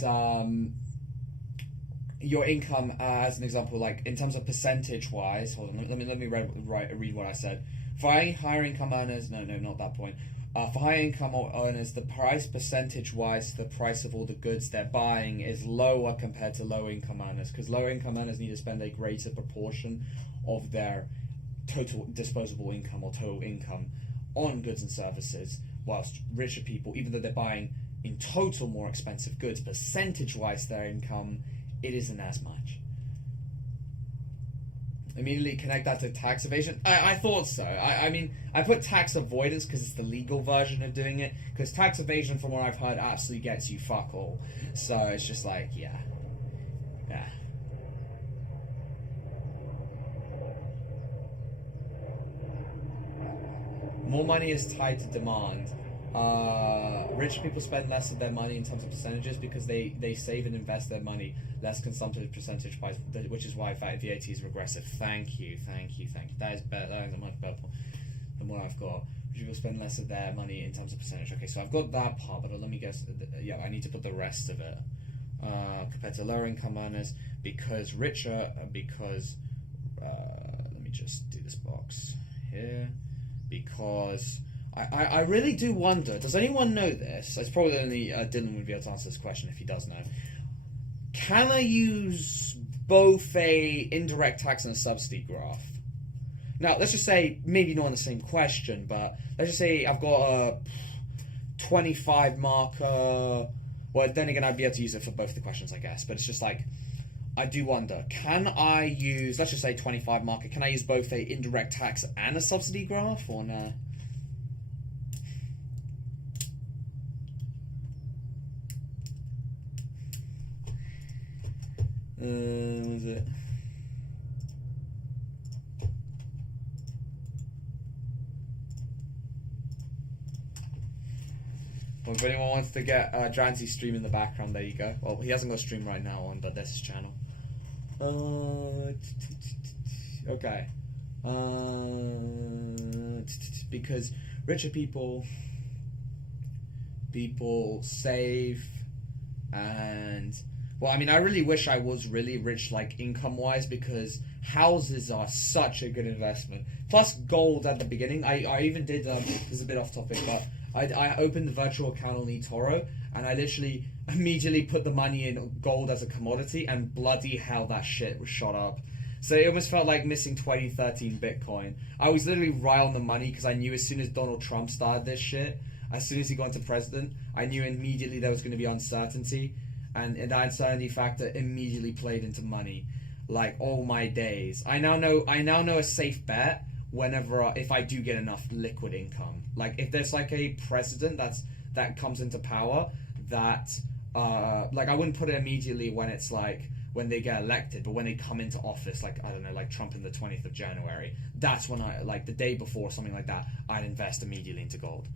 your income, as an example, like in terms of percentage wise. Hold on, let me read what I said. For higher income earners, no, not that point. For higher income earners, the price percentage wise, the price of all the goods they're buying is lower compared to low income earners, because low income earners need to spend a greater proportion of their total disposable income or total income on goods and services, whilst richer people, even though they're buying in total more expensive goods, percentage wise their income, it isn't as much. Immediately connect that to tax evasion. I thought so. I mean, I put tax avoidance because it's the legal version of doing it, because tax evasion, from what I've heard, absolutely gets you fuck all. So it's just like, yeah. More money is tied to demand. Rich people spend less of their money in terms of percentages because they save and invest their money less consumptive percentage wise, which is why VAT is regressive. Thank you. That is better. That is a much better point than what I've got. Rich people spend less of their money in terms of percentage. Okay, so I've got that part, but let me guess. Yeah, I need to put the rest of it. Compared to lower income earners, because richer, because let me just do this box here, because I really do wonder, does anyone know this? It's probably only Dylan would be able to answer this question if he does know. Can I use both a indirect tax and a subsidy graph? Now, let's just say, maybe not on the same question, but let's just say I've got a 25 marker. Well, then again, I'd be able to use it for both the questions, I guess. But it's just like, I do wonder, can I use, let's just say 25 marker, can I use both a indirect tax and a subsidy graph, or no? What was it? Well, if anyone wants to get Drancy's stream in the background, there you go. Well, he hasn't got a stream right now on, but that's his channel. Okay. Because richer people save, and well, I mean, I really wish I was really rich, like income-wise, because houses are such a good investment. Plus gold at the beginning. I even did. This is a bit off topic, but I opened the virtual account on eToro, and I literally immediately put the money in gold as a commodity, and bloody hell, that shit was shot up. So it almost felt like missing 2013 Bitcoin. I was literally right on the money, because I knew as soon as Donald Trump started this shit, as soon as he got into president, I knew immediately there was going to be uncertainty, and that uncertainty factor immediately played into money. Like all my days, I now know a safe bet whenever if I do get enough liquid income. Like if there's like a president that comes into power, that like I wouldn't put it immediately when it's like when they get elected, but when they come into office, like I don't know, like Trump in the 20th of January, that's when I, like the day before, something like that, I'd invest immediately into gold,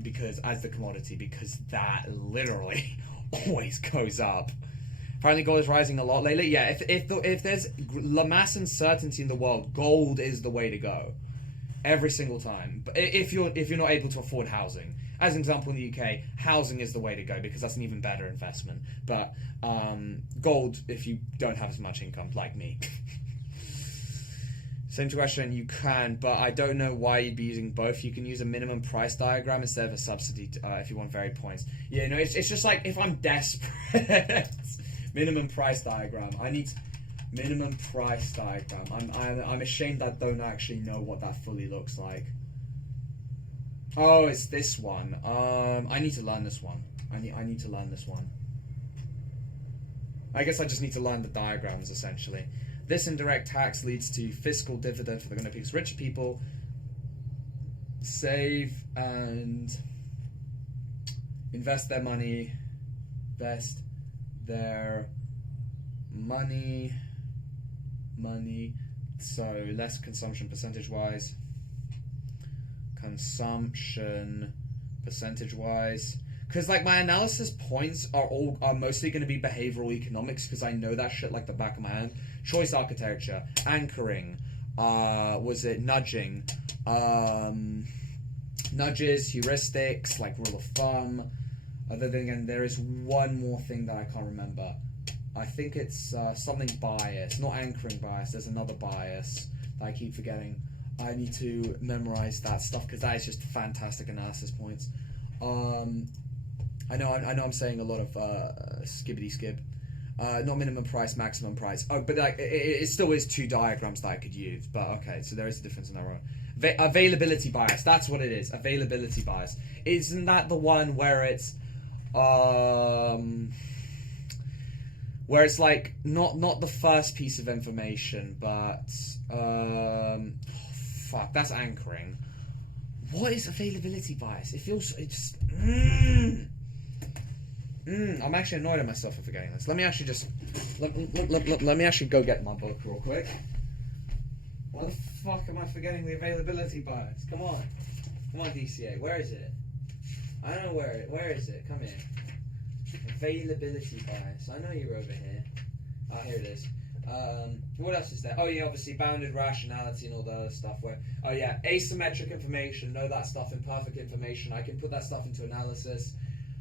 because as the commodity, because that literally always goes up. Apparently gold is rising a lot lately. Yeah, if there's mass uncertainty in the world, gold is the way to go every single time. But if you're not able to afford housing, as an example in the UK, housing is the way to go because that's an even better investment. But gold, if you don't have as much income like me. Same question, you can, but I don't know why you'd be using both. You can use a minimum price diagram instead of a subsidy if you want varied points. Yeah, no, it's just like if I'm desperate. Minimum price diagram. I need minimum price diagram. I'm ashamed I don't actually know what that fully looks like. Oh, it's this one. I need to learn this one. I need to learn this one. I guess I just need to learn the diagrams essentially. This indirect tax leads to fiscal dividend for the because rich people save and invest their money. Money, so less consumption percentage wise, because like my analysis points are mostly going to be behavioral economics, because I know that shit like the back of my hand. Choice architecture, anchoring, nudging, nudges, heuristics, like rule of thumb. Other than again, there is one more thing that I can't remember. I think it's something bias, not anchoring bias. There's another bias that I keep forgetting. I need to memorize that stuff because that is just fantastic analysis points. I know I'm saying a lot of skibbity skib. Not minimum price, maximum price. Oh, but like it still is two diagrams that I could use. But okay, so there is a difference in that one. Availability bias. That's what it is. Availability bias. Isn't that the one where it's like not the first piece of information, but fuck, that's anchoring. What is availability bias? It feels I'm actually annoyed at myself for forgetting this. Let me actually just let me actually go get my book real quick. Why the fuck am I forgetting the availability bias? Come on, DCA, where is it? I don't know where is it? Come here. Availability bias. I know you're over here. Ah, here it is. What else is there? Oh yeah, obviously bounded rationality and all the other stuff where, oh yeah, asymmetric information, know that stuff, imperfect information, I can put that stuff into analysis.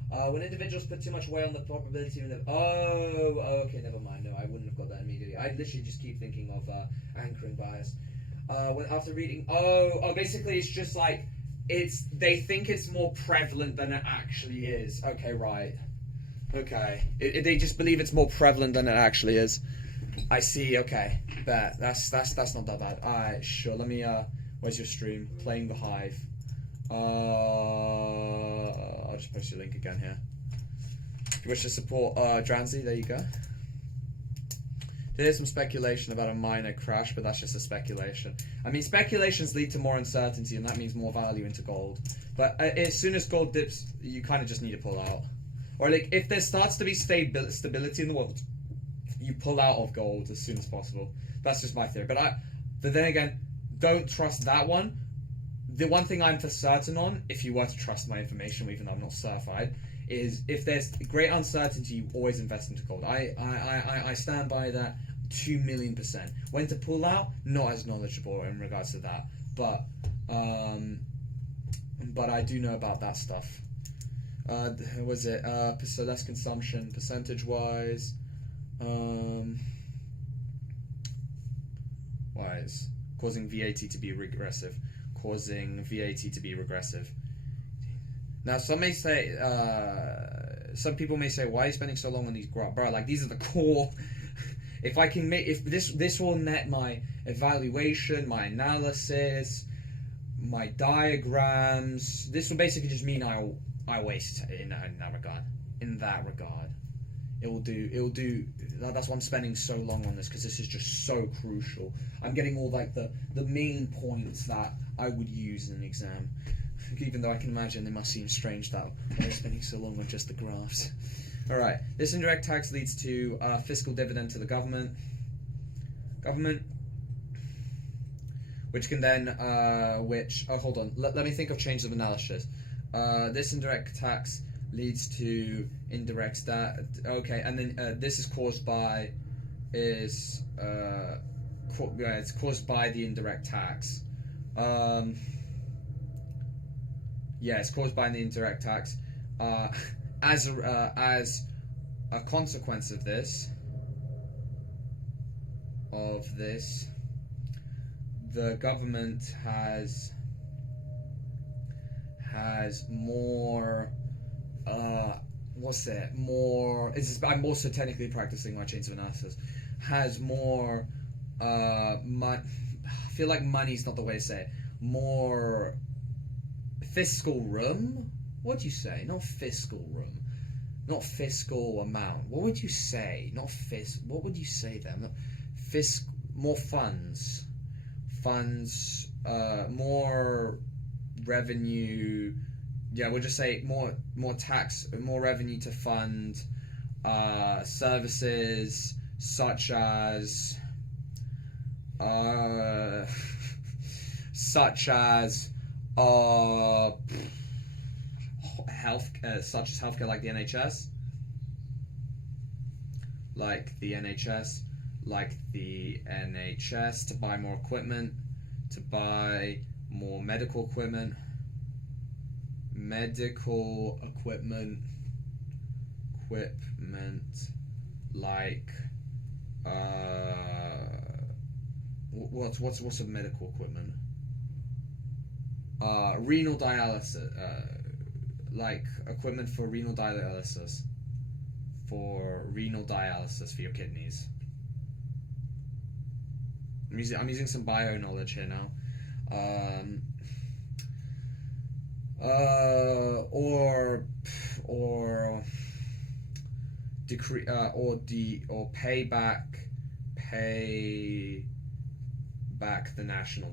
When individuals put too much weight on the probability of okay, never mind, no, I wouldn't have got that immediately. I'd literally just keep thinking of anchoring bias. After reading, basically it's just like, they think it's more prevalent than it actually is. Okay, right. Okay. They just believe it's more prevalent than it actually is. I see, okay. Bet. That's not that bad. Alright, sure. Let me where's your stream? Playing the Hive. I'll just post your link again here. If you wish to support Dranzy, there you go. There's some speculation about a minor crash, but that's just a speculation. I mean, speculations lead to more uncertainty, and that means more value into gold. But as soon as gold dips, you kind of just need to pull out. Or like, if there starts to be stability in the world, you pull out of gold as soon as possible. That's just my theory. But then again, don't trust that one. The one thing I'm for certain on, if you were to trust my information, even though I'm not certified, is if there's great uncertainty, you always invest into gold. I stand by that 2,000,000%. When to pull out, not as knowledgeable in regards to that, but I do know about that stuff. Was it so less consumption percentage wise? Wise causing VAT to be regressive. Causing VAT to be regressive. Now, some people may say, why are you spending so long on these graphs? Bro, like, these are the core. If this will net my evaluation, my analysis, my diagrams, this will basically just mean I waste in that regard. In that regard, it will do. That's why I'm spending so long on this, because this is just so crucial. I'm getting all like the main points that I would use in an exam. Even though I can imagine they must seem strange that I'm spending so long on just the graphs. Alright, this indirect tax leads to fiscal dividend to the government, which can then, hold on, let me think of change of analysis. This indirect tax leads to indirect okay, and then this is caused by, it's caused by the indirect tax. Yeah, it's caused by the indirect tax. As a consequence of this, the government has more. I'm also technically practicing my chains of analysis. Has more. I feel like money's not the way to say it. More fiscal room? What'd you say? Not fiscal room. Not fiscal amount. What would you say? Not what would you say then? More funds. More revenue. Yeah, we'll just say more tax, more revenue to fund services such as healthcare, like the NHS, to buy more equipment, to buy more medical equipment, like what's a medical equipment? Renal dialysis, like equipment for renal dialysis, for your kidneys. I'm using some bio knowledge here now. Or pay back the national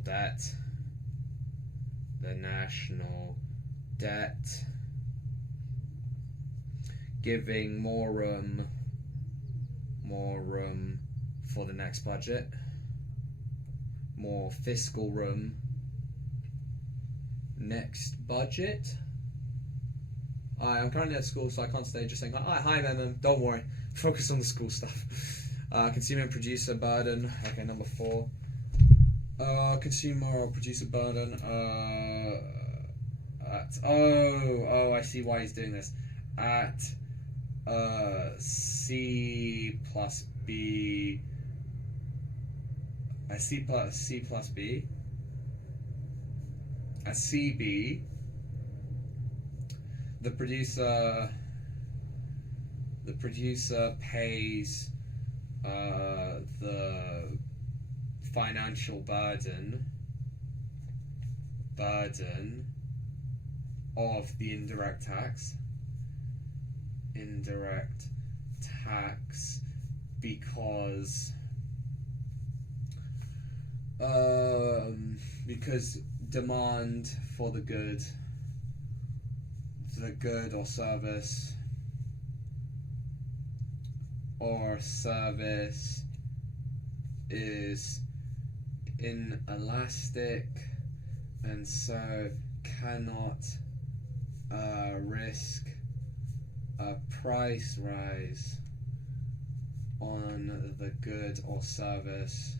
debt, giving more room for the next budget, more fiscal room next budget. I'm currently at school, so I can't stay just saying, hi, Mem, don't worry, focus on the school stuff. Consumer and producer burden. Okay, number 4. Consumer or producer burden. I see why he's doing this. At C plus B. C plus B. At CB, the producer pays the financial burden of the indirect tax because demand for the good or service is inelastic and so cannot risk a price rise on the good or service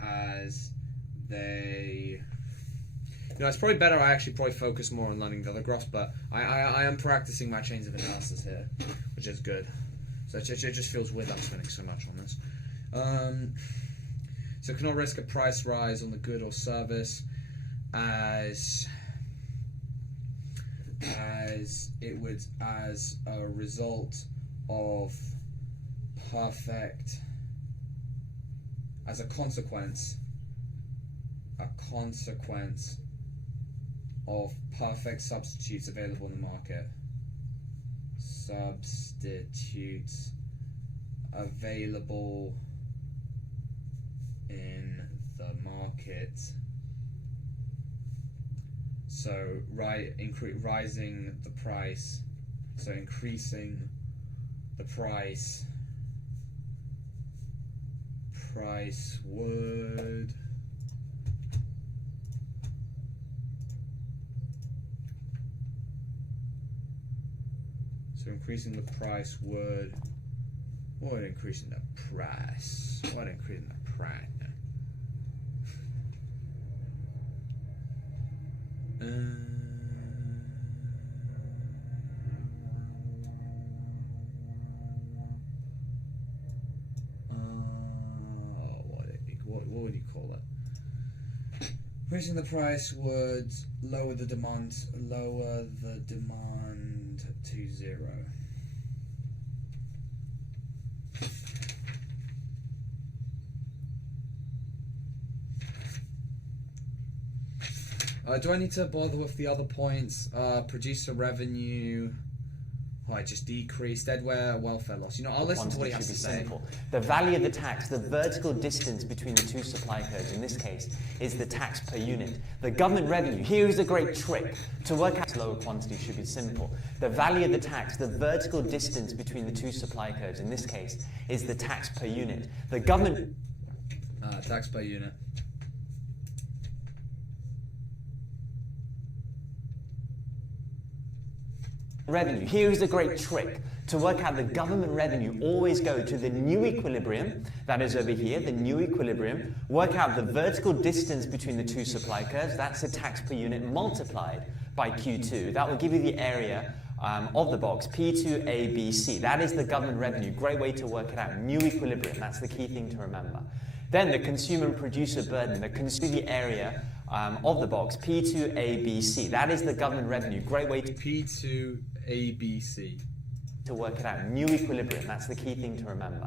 as they... it's probably better I actually probably focus more on learning the other graphs, but I am practicing my chains of analysis here, which is good. So it just feels weird I'm spending so much on this. So cannot risk a price rise on the good or service as a result of as a consequence of perfect substitutes available in the market. Substitutes available in the market. So rising the price, so increasing the price would increasing the price would increasing the price what would you call it? Increasing the price would lower the demand to 0. Do I need to bother with the other points? Producer revenue. I just decreased. Deadware, welfare loss. I'll listen to what he has to say. Simple. The value of the tax, the vertical distance between the two supply codes, in this case, is the tax per unit. The government revenue, here's a great trick. To work out lower quantity should be simple. The value of the tax, the vertical distance between the two supply codes, in this case, is the tax per unit. The government... tax per unit. Revenue. Here's a great trick. To work out the government revenue, always go to the new equilibrium, that is over here, the new equilibrium, work out the vertical distance between the two supply curves, that's the tax per unit, multiplied by Q2. That will give you the area of the box, P2ABC. That is the government revenue. Great way to work it out. New equilibrium, that's the key thing to remember. Then the consumer and producer burden, the area of the box, P2ABC. That is the government revenue. Great way to... P2ABC. To work it out. New equilibrium, that's the key thing to remember.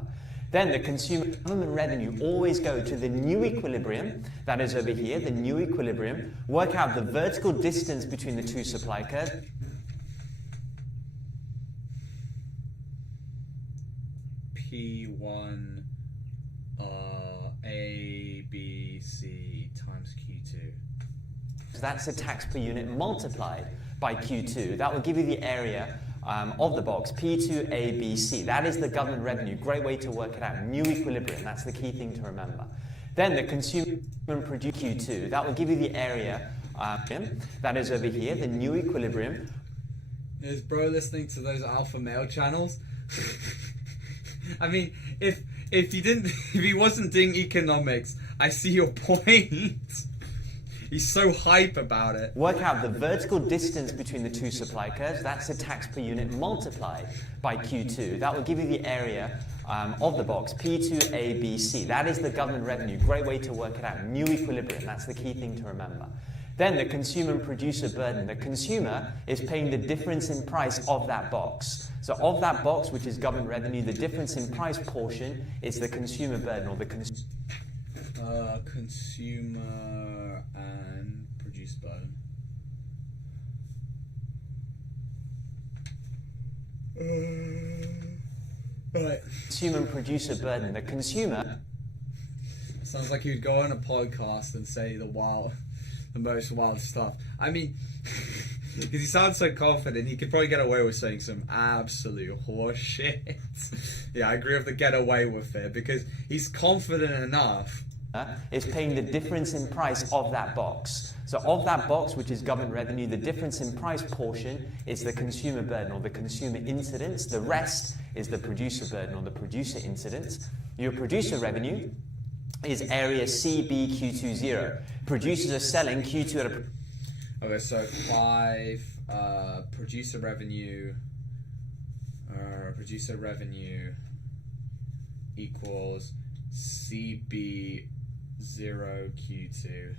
Then the consumer government revenue, always go to the new equilibrium, that is over here, the new equilibrium, work out the vertical distance between the two supply curves. P1 ABC times Q2. So that's the tax per unit multiplied by Q2. That will give you the area of the box, P2ABC. That is the government revenue. Great way to work it out. New equilibrium. That's the key thing to remember. Then the consumer and producer Q2. That will give you the area that is over here, the new equilibrium. Is bro listening to those alpha male channels? I mean, if he wasn't doing economics, I see your point. He's so hype about it. Work out the vertical distance between the two supply curves. That's the tax per unit multiplied by Q2. That will give you the area of the box, P2ABC. That is the government revenue. Great way to work it out. New equilibrium. That's the key thing to remember. Then the consumer and producer burden. The consumer is paying the difference in price of that box. So of that box, which is government revenue, the difference in price portion is the consumer burden, or the consumer and producer burden. Right. Consumer and producer burden. The consumer. Sounds like he would go on a podcast and say the most wild stuff. I mean, because he sounds so confident, he could probably get away with saying some absolute horse shit. Yeah, I agree with the get away with it, because he's confident enough. Is paying the difference in price of that box. So of that box, which is government revenue, the difference in price portion is the consumer burden, or the consumer incidence. The rest is the producer burden, or the producer incidence. Your producer revenue is area CBQ20. Producers are selling Q2 at a... Okay, so 5 producer revenue equals CB0Q2.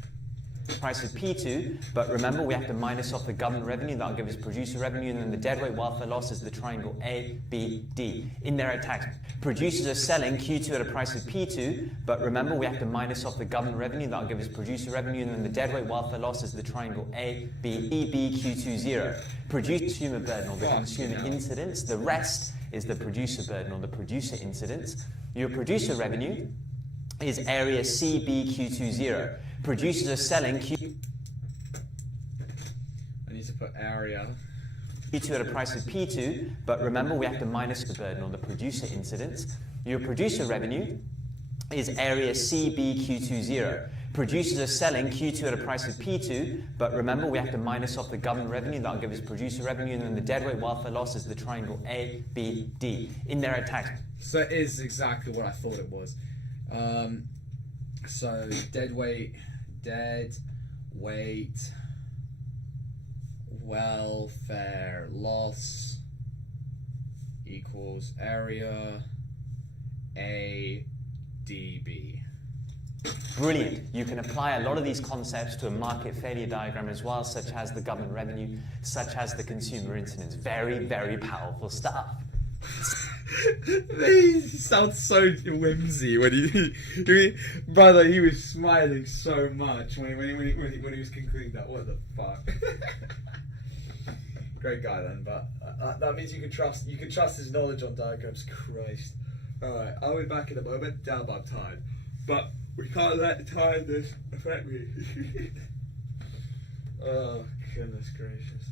Price of P2, but remember we have to minus off the government revenue. That'll give us producer revenue, and then the deadweight welfare loss is the triangle A, B, D. Indirect tax. Producers are selling Q2 at a price of P2, but remember we have to minus off the government revenue. That'll give us producer revenue, and then the deadweight welfare loss is the triangle A, B, E, B, Q20. Consumer burden, or the consumer incidence. The rest is the producer burden, or the producer incidence. Your producer revenue is area CBQ20. Producers are selling Q2 I need to put area at a price of P2, but remember we have to minus the burden, or the producer incidence. Your producer revenue is area CBQ20. Producers are selling Q2 at a price of P2, but remember we have to minus off the government revenue. That'll give us producer revenue, and then the deadweight welfare loss is the triangle A, B, D. Indirect tax. So it is exactly what I thought it was. So dead weight welfare loss equals area ADB. Brilliant. You can apply a lot of these concepts to a market failure diagram as well, such as the government revenue, such as the consumer incidence. Very, very powerful stuff. He sounds so whimsy when brother, he was smiling so much when he was concluding that. What the fuck? Great guy then, but that means you can trust his knowledge on diagrams. Christ. Alright, I'll be back in a moment. Damn, I'm tired, but we can't let tiredness affect me. Oh, goodness gracious.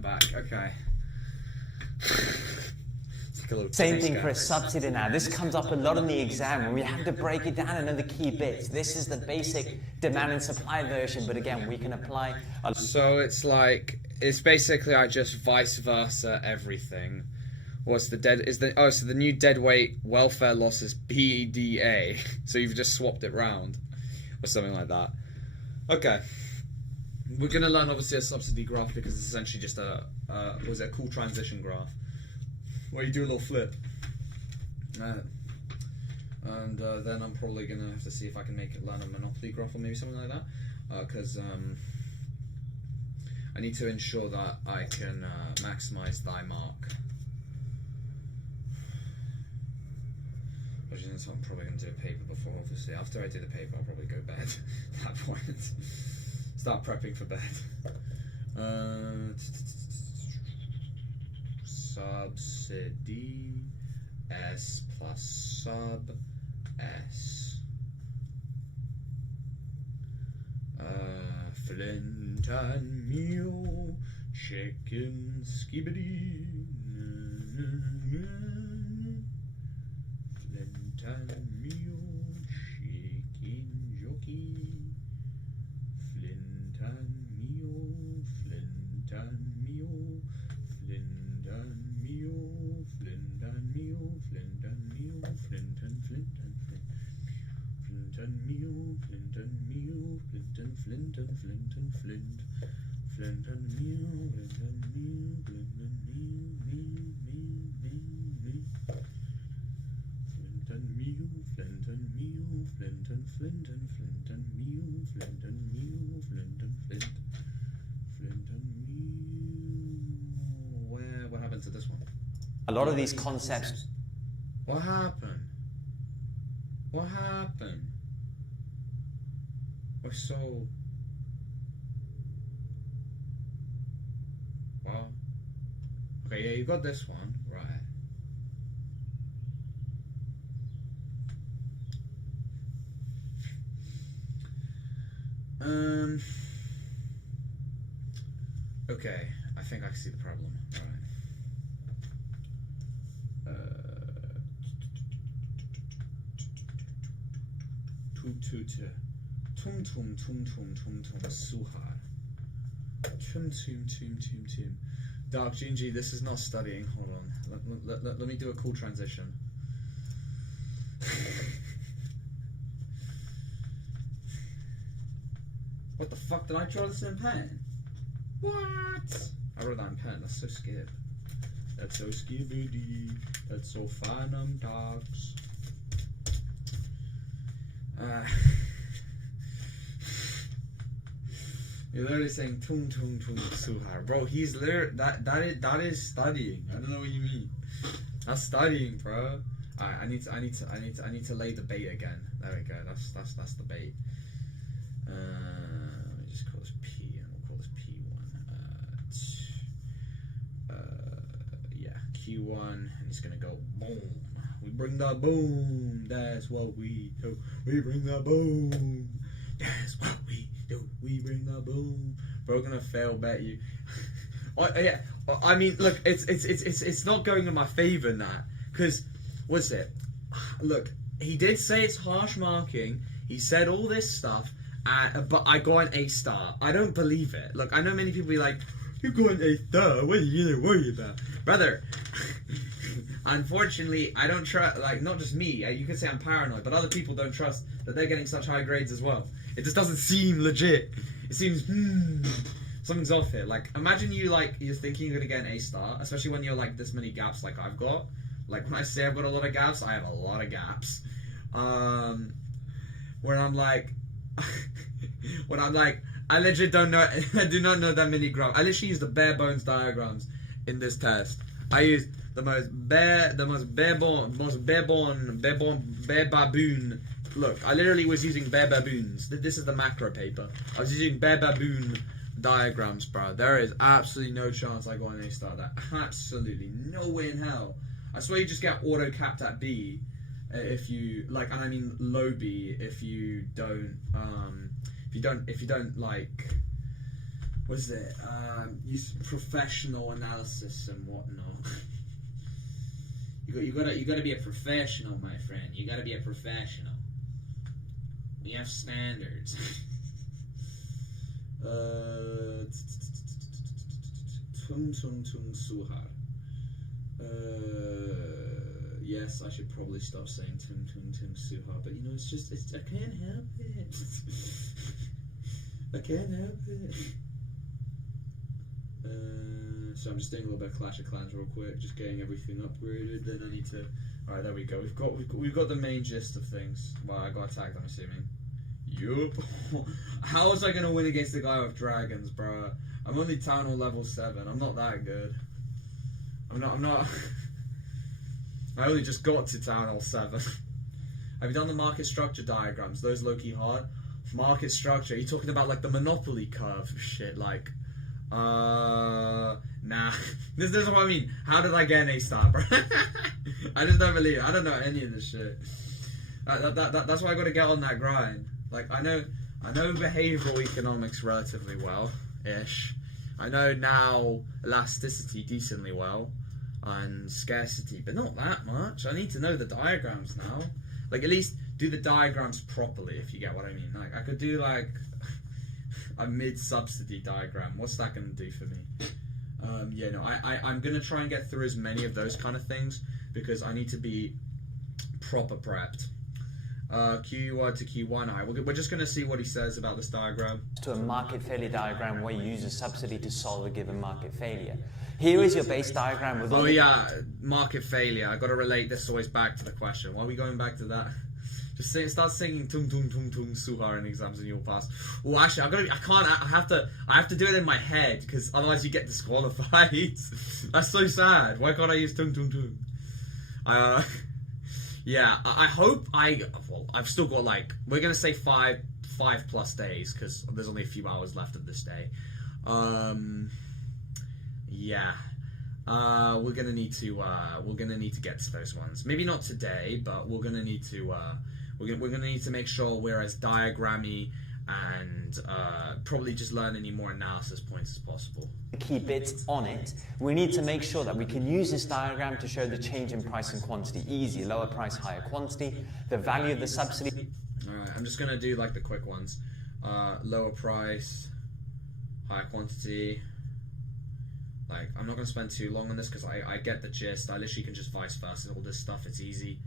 I'm back. Okay. Same thing for a subsidy now. This comes up a lot in the exam when we have to break it down into the key bits. This is the basic demand and supply version, but again, we can apply. So it's like, it's basically I just vice versa everything. What's the dead, so the new deadweight welfare loss is BDA. So you've just swapped it round. Or something like that. Okay. We're going to learn obviously a subsidy graph because it's essentially just a cool transition graph. Where you do a little flip. And then I'm probably going to have to see if I can learn a monopoly graph or maybe something like that. Because I need to ensure that I can maximize thy mark. Which is I'm probably going to do a paper before, obviously. After I do the paper, I'll probably go to bed at that point. Start prepping for bed. Subsidy S plus sub S. Flint and meal, chicken skibbity. Flint and meal, chicken jockey. Flint and meal, Flint and meal, Flint and meal, Flint and meal, Flint and meal, Flint and Flint and Flint. Flint and meal, Flint and meal, Flint and Flint and Flint and Flint. Flint and meal, Flint and meal, Flint and meal, Flint and meal, Flint and meal, Flint and Flint and Flint and meal, Flint and meal, Flint and Flint. Flint and meal. What happened to this one? A lot of these concepts. What happened? What happened? We're so... Well... Okay, yeah, you got this one, right. Okay, I think I can see the problem. Right. Tum tum tum tum tum tum suhar. Tum tum tum tum tum. Dark Gingy, this is not studying. Hold on. Let me do a cool transition. What the fuck? Did I draw this in pen? What? I wrote that in pen. That's so scared. That's so skibidi. That's so fun, dogs. You're literally saying tung tung tung suhar, bro. He's literally that is studying. I don't know what you mean. That's studying, bro. Alright, I need to lay the bait again. There we go. That's the bait. Let me just call this P, and we'll call this P1. Yeah, Q1, and it's gonna go boom. We bring the boom. That's what we do. We bring the boom. That's what we do. We bring the boom. Bro, gonna fail, bet you. Yeah. I mean, look, it's not going in my favor now, because what's it? Look, he did say it's harsh marking. He said all this stuff, but I got an A star. I don't believe it. Look, I know many people be like, "You got an A star. What are you gonna worry about, brother?" Unfortunately, I don't trust, like, not just me, you could say I'm paranoid, but other people don't trust that they're getting such high grades as well. It just doesn't seem legit. It seems, something's off here. Like, imagine you're thinking you're gonna get an A star, especially when you're, like, this many gaps like I've got. Like, when I say I've got a lot of gaps, I have a lot of gaps. Where I'm like, I legit don't know, I do not know that many graphs. I literally use the bare bones diagrams in this test. I use the most bare baboon. Look, I literally was using bare baboons. This is the macro paper. I was using bare baboon diagrams, bro. There is absolutely no chance I got an A star there. Absolutely no way in hell. I swear you just get auto capped at B if you like, and I mean low B if you don't like. Was it use professional analysis and whatnot? you gotta be a professional, my friend. You gotta be a professional. We have standards. Tung Suhar. Yes, I should probably stop saying Tung Suhar, but you know, it's I can't help it. I can't help it. So I'm just doing a little bit of Clash of Clans real quick, just getting everything upgraded. Then I need to. All right, there we go. We've got the main gist of things. Well, I got attacked, I'm assuming. Yup. How was I gonna win against the guy with dragons, bro? I'm only Town Hall level 7. I'm not that good. I'm not. I only just got to Town Hall 7. Have you done the market structure diagrams? Those low-key hard. Market structure. Are you talking about like the monopoly curve shit? Like, nah. This is what I mean. How did I get an A-star, bro? I just don't believe it. I don't know any of this shit. That's why I got to get on that grind. Like, I know behavioral economics relatively well-ish. I know now elasticity decently well, and scarcity, but not that much. I need to know the diagrams now. Like, at least do the diagrams properly, if you get what I mean. Like, I could do like a mid-subsidy diagram. What's that going to do for me? Yeah, no, I'm going to try and get through as many of those kind of things because I need to be proper prepped. Q1 to Q1i. We're just going to see what he says about this diagram. To a market failure diagram where you use a subsidy to solve a given market failure. Here is your base diagram with all market failure. I got to relate this always back to the question. Why are we going back to that? Just start singing tung tung tung tung suhar in exams and you'll pass. Oh, actually, I have to do it in my head because otherwise you get disqualified. That's so sad. Why can't I use tung tung tung? Yeah, I hope I've still got like, we're going to say five plus days because there's only a few hours left of this day. Yeah, we're gonna need to get to those ones. Maybe not today, but we're gonna need to make sure we're as diagrammy and probably just learn any more analysis points as possible. Key bits on it. We need to make sure that we can use this diagram to show the change in price and quantity. Easy, lower price, higher quantity. The value of the subsidy. All right, I'm just gonna do like the quick ones. Lower price, higher quantity. Like, I'm not going to spend too long on this because I get the gist. I literally can just vice versa all this stuff. It's easy.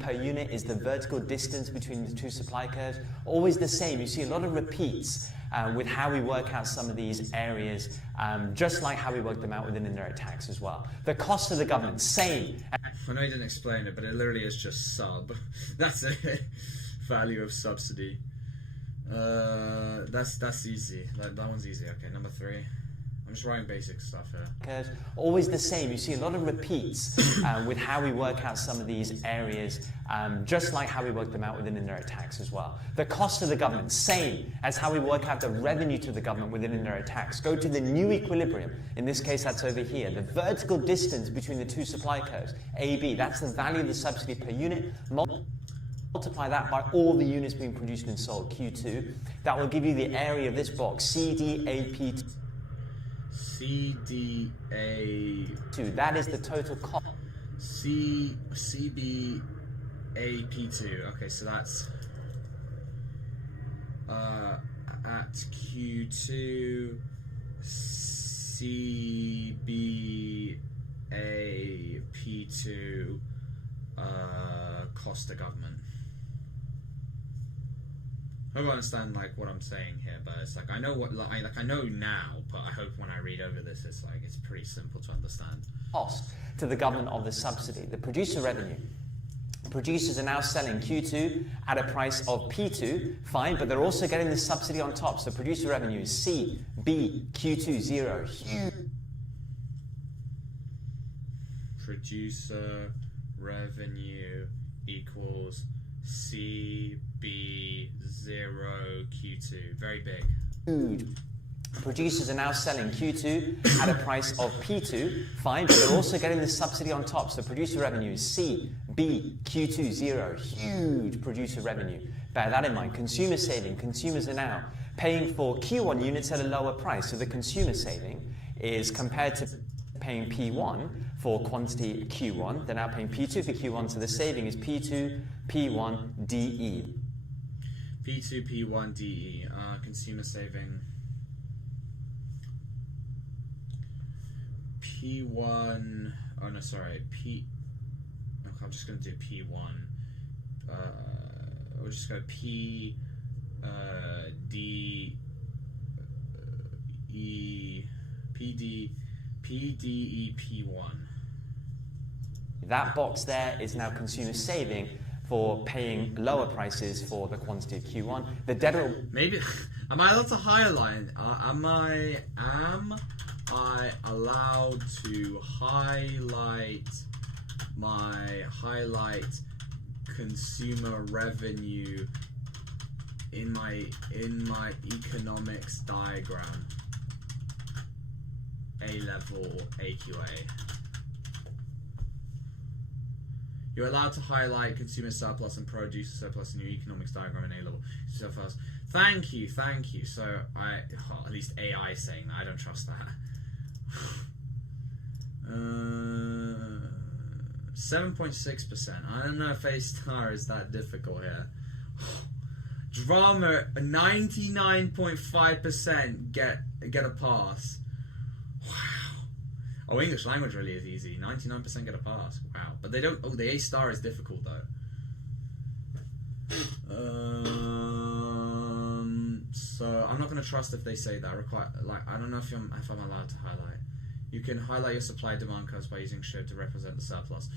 Per unit is the vertical distance between the two supply curves. Always the same. You see a lot of repeats with how we work out some of these areas, just like how we work them out within indirect tax as well. The cost to the government, same. I know you didn't explain it, but it literally is just sub. That's it. Value of subsidy. That's easy. That one's easy. Okay, number 3. I'm just writing basic stuff here. Always the same. You see a lot of repeats with how we work out some of these areas, just like how we work them out within indirect tax as well. The cost to the government, same as how we work out the revenue to the government within indirect tax. Go to the new equilibrium. In this case, that's over here. The vertical distance between the two supply curves, AB, that's the value of the subsidy per unit. Multiply that by all the units being produced and sold, Q2. That will give you the area of this box, CDAP2. CDA2. That is the total cost. CBAP2. Okay, so that's at Q2 CBAP2 cost to government. I hope I understand like what I'm saying here, but it's like I know what I know now, but I hope when I read over this, it's like it's pretty simple to understand. Cost to the government of the subsidy, the producer revenue. Producers are now selling Q2 at a price of P2, fine, but they're also getting the subsidy on top. So producer revenue is C, B, Q2, 0. Producer revenue equals CB0 Q2. Very big. Huge. Producers are now selling Q2 at a price of P2, fine, but they're also getting the subsidy on top. So producer revenue is C, B, Q2, 0. Huge producer revenue. Bear that in mind. Consumer saving. Consumers are now paying for Q1 units at a lower price. So the consumer saving is compared to paying P1 for quantity Q1, they're now paying P2 for Q1, so the saving is P2, P1, DE. P2, P1, DE, consumer saving. P1, oh no, sorry, okay, I'm just going to do P1. We'll just go P, D, E, PD, PDE, P1. That box there is now consumer saving for paying lower prices for the quantity of Q1. The dead... Maybe, am I allowed to highlight? Am I allowed to highlight consumer revenue in my economics diagram? A-level AQA. You're allowed to highlight consumer surplus and producer surplus in your economics diagram in A-level surplus. Thank you. So at least AI is saying that. I don't trust that. 7.6%. I don't know if A star is that difficult here. Drama, 99.5% get a pass. Wow. Oh, English language really is easy. 99% get a pass. Wow. But they don't. Oh, the A star is difficult though. So I'm not gonna trust if they say that. I don't know if I'm allowed to highlight. You can highlight your supply demand curves by using should to represent the surplus.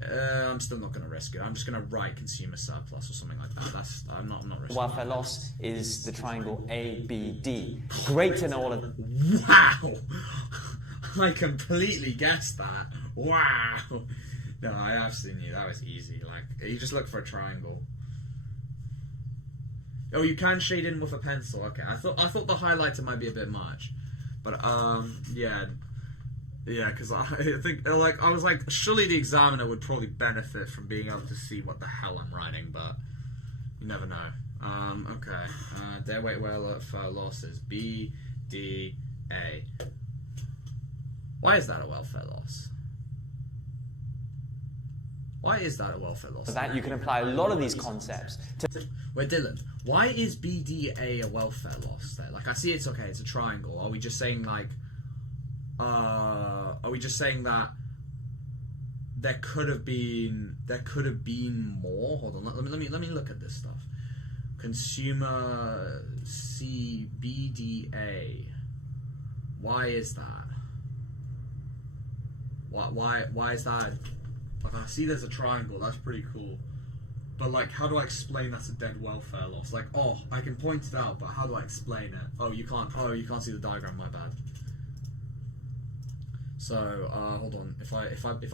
I'm still not gonna risk it. I'm just gonna write consumer surplus or something like that. I'm not risking. Welfare loss is the triangle ABD. Great to know all of. Wow. I completely guessed that. Wow. No, I absolutely knew that was easy. Like, you just look for a triangle. Oh, you can shade in with a pencil. Okay, I thought the highlighter might be a bit much, but yeah, because I think I was like, surely the examiner would probably benefit from being able to see what the hell I'm writing, but you never know. Okay, deadweight welfare losses B D A. Why is that a welfare loss? Why is that a welfare loss? For that, you can apply a lot of these concepts to... Wait, Dylan, why is BDA a welfare loss there? Like, I see it's okay, it's a triangle. Are we just saying, like, are we just saying that there could have been more? Hold on, let me look at this stuff. Consumer CBDA. Why is that? Why is that? Like, I see there's a triangle, that's pretty cool. But, like, how do I explain that's a dead welfare loss? Like, oh, I can point it out, but how do I explain it? Oh, you can't see the diagram, my bad. So, hold on. If I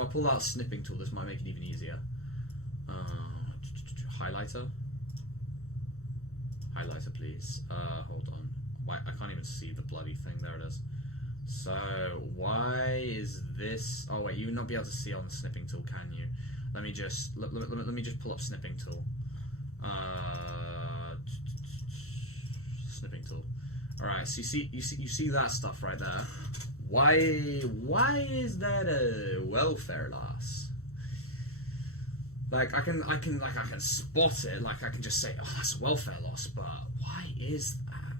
pull out a snipping tool, this might make it even easier. Highlighter? Highlighter, please. Hold on. Why, I can't even see the bloody thing. There it is. So, why is this... Oh, wait, you would not be able to see on the snipping tool, can you? Let me just pull up snipping tool. Snipping tool. All right. So you see that stuff right there. Why is that a welfare loss? Like I can spot it. Like I can just say, oh, that's a welfare loss. But why is that?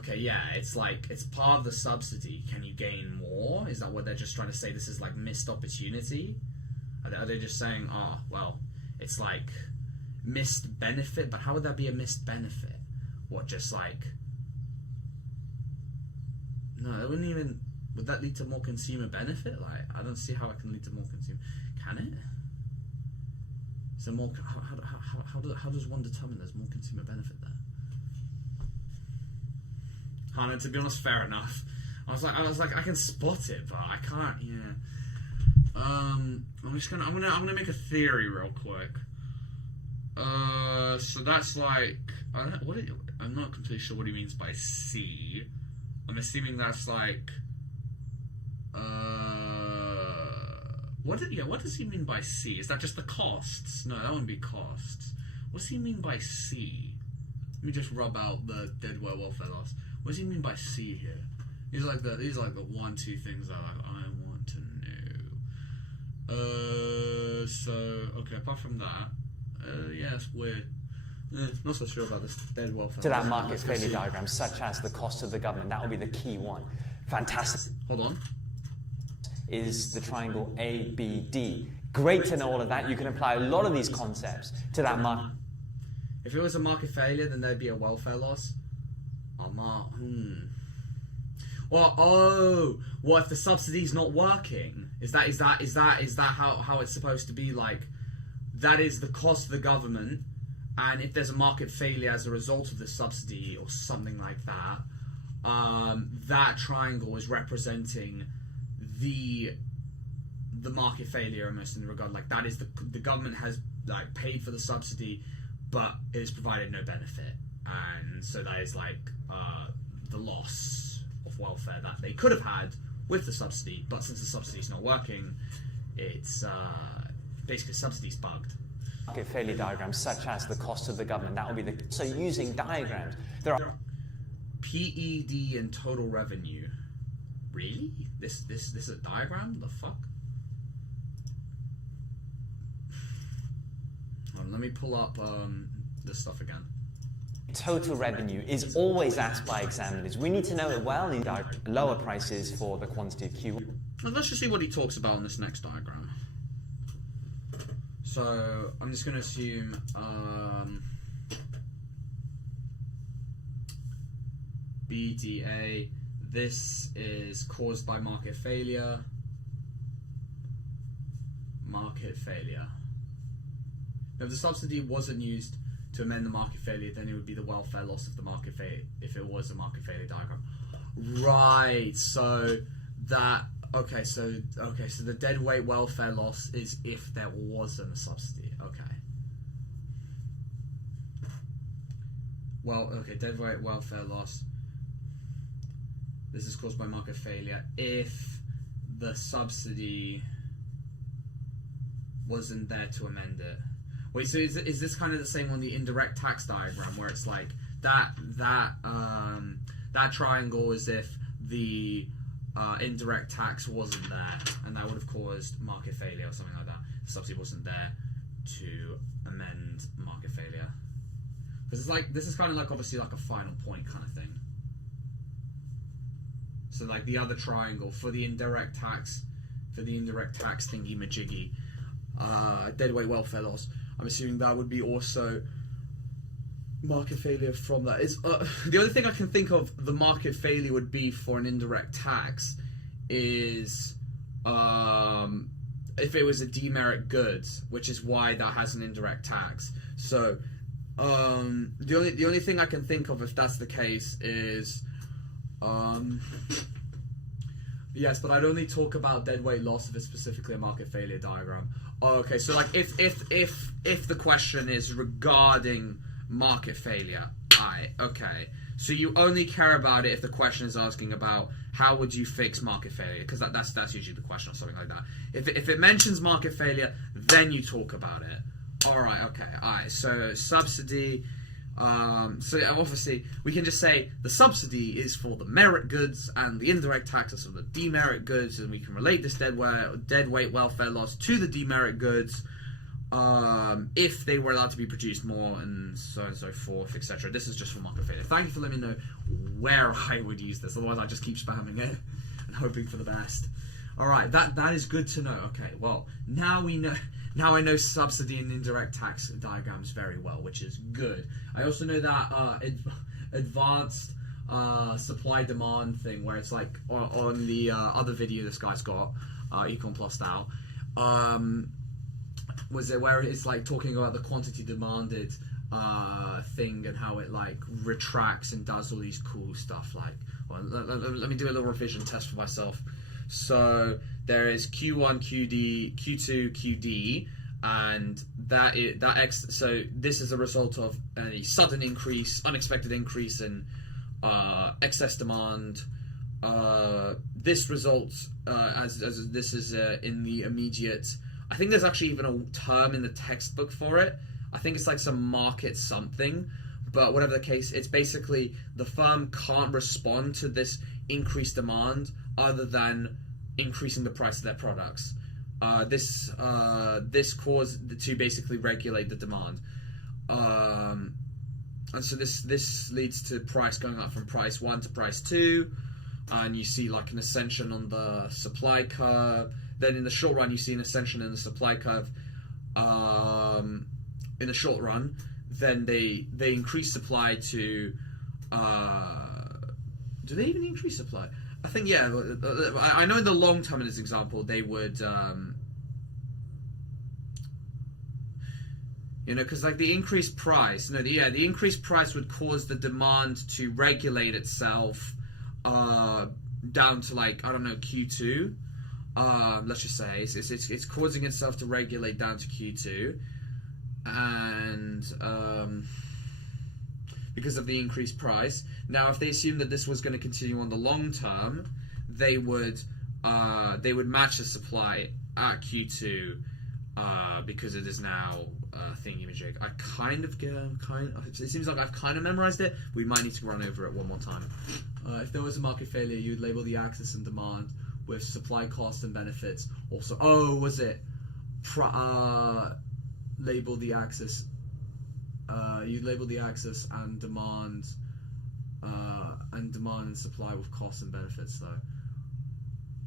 Okay, yeah, it's like it's part of the subsidy. Can you gain more? Is that what they're just trying to say? This is like missed opportunity. Are they just saying, oh, well, it's like missed benefit, but how would that be a missed benefit? What, just like... No, it wouldn't even... Would that lead to more consumer benefit? Like, I don't see how it can lead to more consumer... Can it? Is there more... How does one determine there's more consumer benefit there? Hannah, to be honest, fair enough. I was like, I can spot it, but I can't, yeah. I'm gonna make a theory real quick. So that's like, I'm not completely sure what he means by C. I'm assuming that's like, what does he mean by C? Is that just the costs? No, that wouldn't be costs. What does he mean by C? Let me just rub out the dead weight welfare loss. What does he mean by C here? These are like the 1-2 things that I want to know. So okay, apart from that, yeah, it's weird. Not so sure about this dead welfare. To that market failure diagram, such as the cost of the government, that will be the key one. Fantastic. Hold on. Is the triangle ABD. Great to know all of that. You can apply a lot of these concepts to that market. If it was a market failure, then there'd be a welfare loss. Well, what if the subsidy's not working? Is that how it's supposed to be? Like, that is the cost of the government, and if there's a market failure as a result of the subsidy or something like that, that triangle is representing the market failure almost in regard, like that is the government has like paid for the subsidy, but it has provided no benefit, and so that is like the loss of welfare that they could have had with the subsidy, but since the subsidy is not working, it's basically subsidy's bugged. Market failure diagrams, such as the cost of the government, that will be the. So using diagrams, there are PED and total revenue. Really? This is a diagram? The fuck? Let me pull up this stuff again. Total revenue is always asked by examiners. We need to know it well in lower prices for the quantity of Q. Well, let's just see what he talks about in this next diagram. So I'm just going to assume BDA. This is caused by market failure. Market failure. If the subsidy wasn't used to amend the market failure, then it would be the welfare loss of the market failure if it was a market failure diagram. Right, so that so the dead weight welfare loss is if there wasn't a subsidy. Okay. Well, okay, dead weight welfare loss. This is caused by market failure if the subsidy wasn't there to amend it. Wait, so is this kind of the same on the indirect tax diagram where it's like that triangle is if the indirect tax wasn't there and that would have caused market failure or something like that. The subsidy wasn't there to amend market failure. Because it's like this is kind of like obviously like a final point kind of thing. So like the other triangle for the indirect tax thingy majiggy, deadweight welfare loss. I'm assuming that would be also market failure from that. Is the only thing I can think of the market failure would be for an indirect tax is if it was a demerit goods, which is why that has an indirect tax. So the only thing I can think of if that's the case is yes, but I'd only talk about deadweight loss if it's specifically a market failure diagram. Oh, okay, so like if the question is regarding market failure, okay. So you only care about it if the question is asking about how would you fix market failure, because that's usually the question or something like that. If it mentions market failure, then you talk about it. All right, okay, all right. So subsidy. So obviously we can just say the subsidy is for the merit goods and the indirect tax is for the demerit goods, and we can relate this deadweight welfare loss to the demerit goods if they were allowed to be produced more and so forth, etc. This is just for market failure. Thank you for letting me know where I would use this, otherwise I just keep spamming it and hoping for the best. Alright, that is good to know. Okay, well, now I know subsidy and indirect tax diagrams very well, which is good. I also know that advanced supply-demand thing, where it's like on the other video this guy's got, Econ plus style, was it where it's like talking about the quantity demanded thing and how it like retracts and does all these cool stuff. Like, well, let me do a little revision test for myself. So there is Q1, QD, Q2, QD, and so this is a result of a sudden increase, unexpected increase in excess demand. This results as this is in the immediate. I think there's actually even a term in the textbook for it. I think it's like some market something, But whatever the case, it's basically the firm can't respond to this increased demand other than increasing the price of their products. This caused to basically regulate the demand. And so this leads to price going up from price 1 to price 2, and you see like an ascension on the supply curve. Then in the short run, you see an ascension in the supply curve. In the short run, then they increase supply to. Do they even increase supply? I think yeah. I know in the long term in this example they would. You know, because like the increased price, the increased price would cause the demand to regulate itself down to like, I don't know, Q2. Let's just say it's causing itself to regulate down to Q2, and because of the increased price. Now, if they assume that this was going to continue on the long term, they would match the supply at Q2 because it is now thingy-majig. It seems like I've kind of memorized it. We might need to run over it one more time. If there was a market failure, you'd label the axis and demand with supply costs and benefits. Also, label the axis. You'd label the axis and demand and supply with costs and benefits though.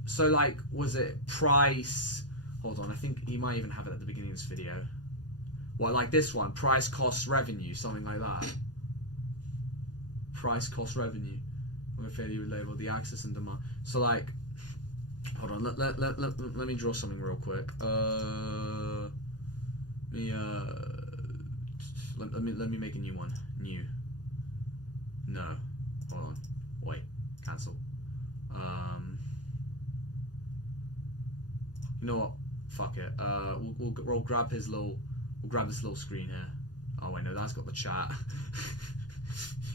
So like, was it price? Hold on, I think he might even have it at the beginning of this video. Well, like this one, price, cost, revenue, something like that. Price, cost, revenue. When failure, you would label the axis and demand. So like, hold on, let me draw something real quick. Let me make a new one. New. No. Hold on. Wait. Cancel. You know what? Fuck it. We'll grab his little. We'll grab this little screen here. Oh wait, no, that's got the chat.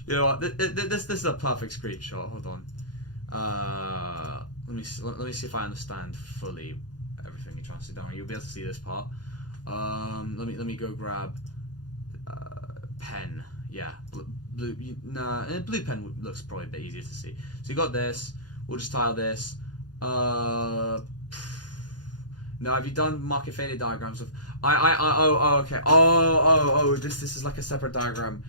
You know what? This is a perfect screenshot. Hold on. Let me see if I understand fully everything you're trying to say. Don't worry, you'll be able to see this part. Let me go grab pen. Yeah, blue pen looks probably a bit easier to see. So you got this. We'll just tile this. Now, have you done market failure diagrams with? Okay. This is like a separate diagram.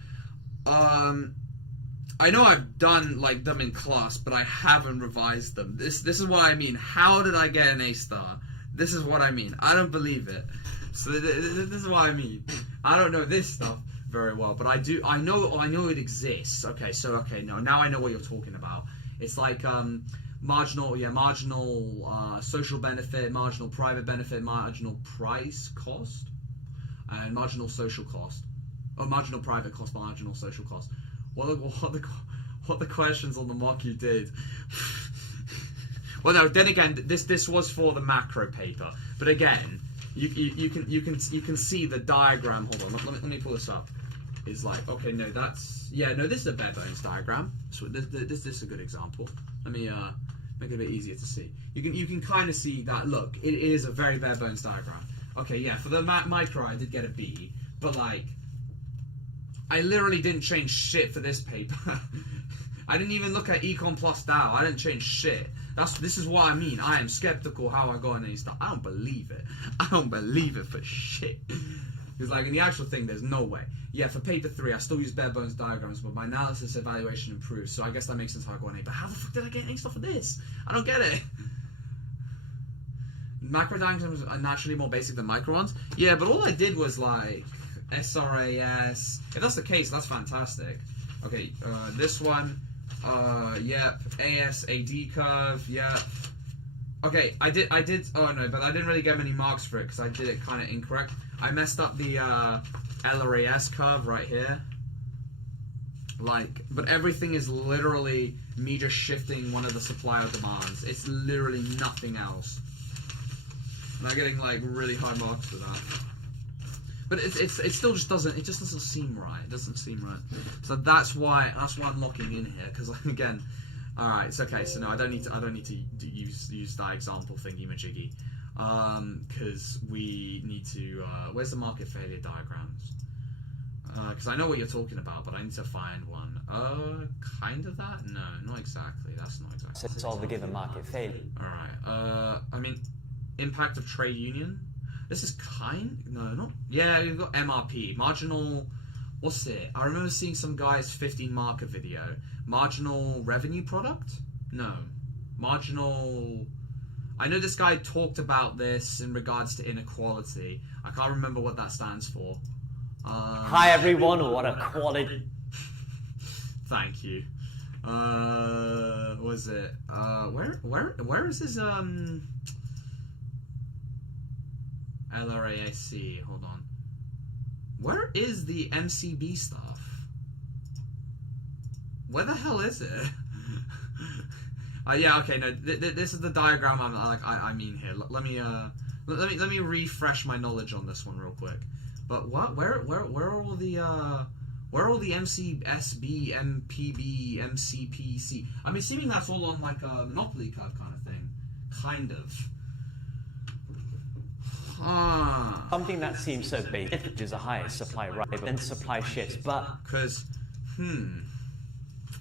I know I've done like them in class, but I haven't revised them. This is what I mean. How did I get an A star? This is what I mean. I don't believe it. So this is what I mean. I don't know this stuff very well, but I do. I know it exists. Okay, no. Now I know what you're talking about. It's like marginal social benefit, marginal private benefit, marginal price cost, and marginal social cost. Oh, marginal private cost, marginal social cost. What the questions on the mock you did? Well, no. Then again, this was for the macro paper, but again, you can see the diagram. Hold on, let me pull this up. It's like, okay, no, this is a bare bones diagram. So this is a good example. Let me make it a bit easier to see. You can kind of see that. Look, it is a very bare bones diagram. Okay, yeah, for the micro I did get a B, but like, I literally didn't change shit for this paper. I didn't even look at Econ plus DAO. I didn't change shit. This is what I mean. I am skeptical how I got an A star. I don't believe it. I don't believe it for shit. It's like in the actual thing, there's no way. Yeah, for paper 3, I still use bare bones diagrams, but my analysis evaluation improves. So I guess that makes sense how I got an A. But how the fuck did I get an A star for this? I don't get it. Macro diagrams are naturally more basic than micro ones. Yeah, but all I did was like SRAS. If that's the case, that's fantastic. Okay, this one. Yep. ASAD curve. Yep. Okay, I did. Oh no, but I didn't really get many marks for it because I did it kind of incorrect. I messed up the LRAS curve right here. Like, but everything is literally me just shifting one of the supply or demands. It's literally nothing else. And I'm getting like really high marks for that. But it still just doesn't. It just doesn't seem right. It doesn't seem right. So that's why I'm locking in here because again, all right. It's okay. So no, I don't need to use that example thingy majiggy, because we need to. Where's the market failure diagrams? Because I know what you're talking about, but I need to find one. Kind of that? No, not exactly. That's not exactly. To solve the given market failure. Alright. I mean, impact of trade union. This is Yeah, you've got MRP. Marginal... What's it? I remember seeing some guy's 15 marker video. Marginal revenue product? No. Marginal... I know this guy talked about this in regards to inequality. I can't remember what that stands for. Hi everyone, what a quality... Thank you. What was it? Where is his LRAIC? Hold on. Where is the MCB stuff? Where the hell is it? Yeah, okay, no, this is the diagram I mean here. Let me refresh my knowledge on this one real quick. But what? Where are all the MCSB, MPB, MCPC? I'm assuming that's all on like a monopoly curve kind of thing, kind of. Something that seems so basic, which is a higher supply rival, and supply shifts, but... Because,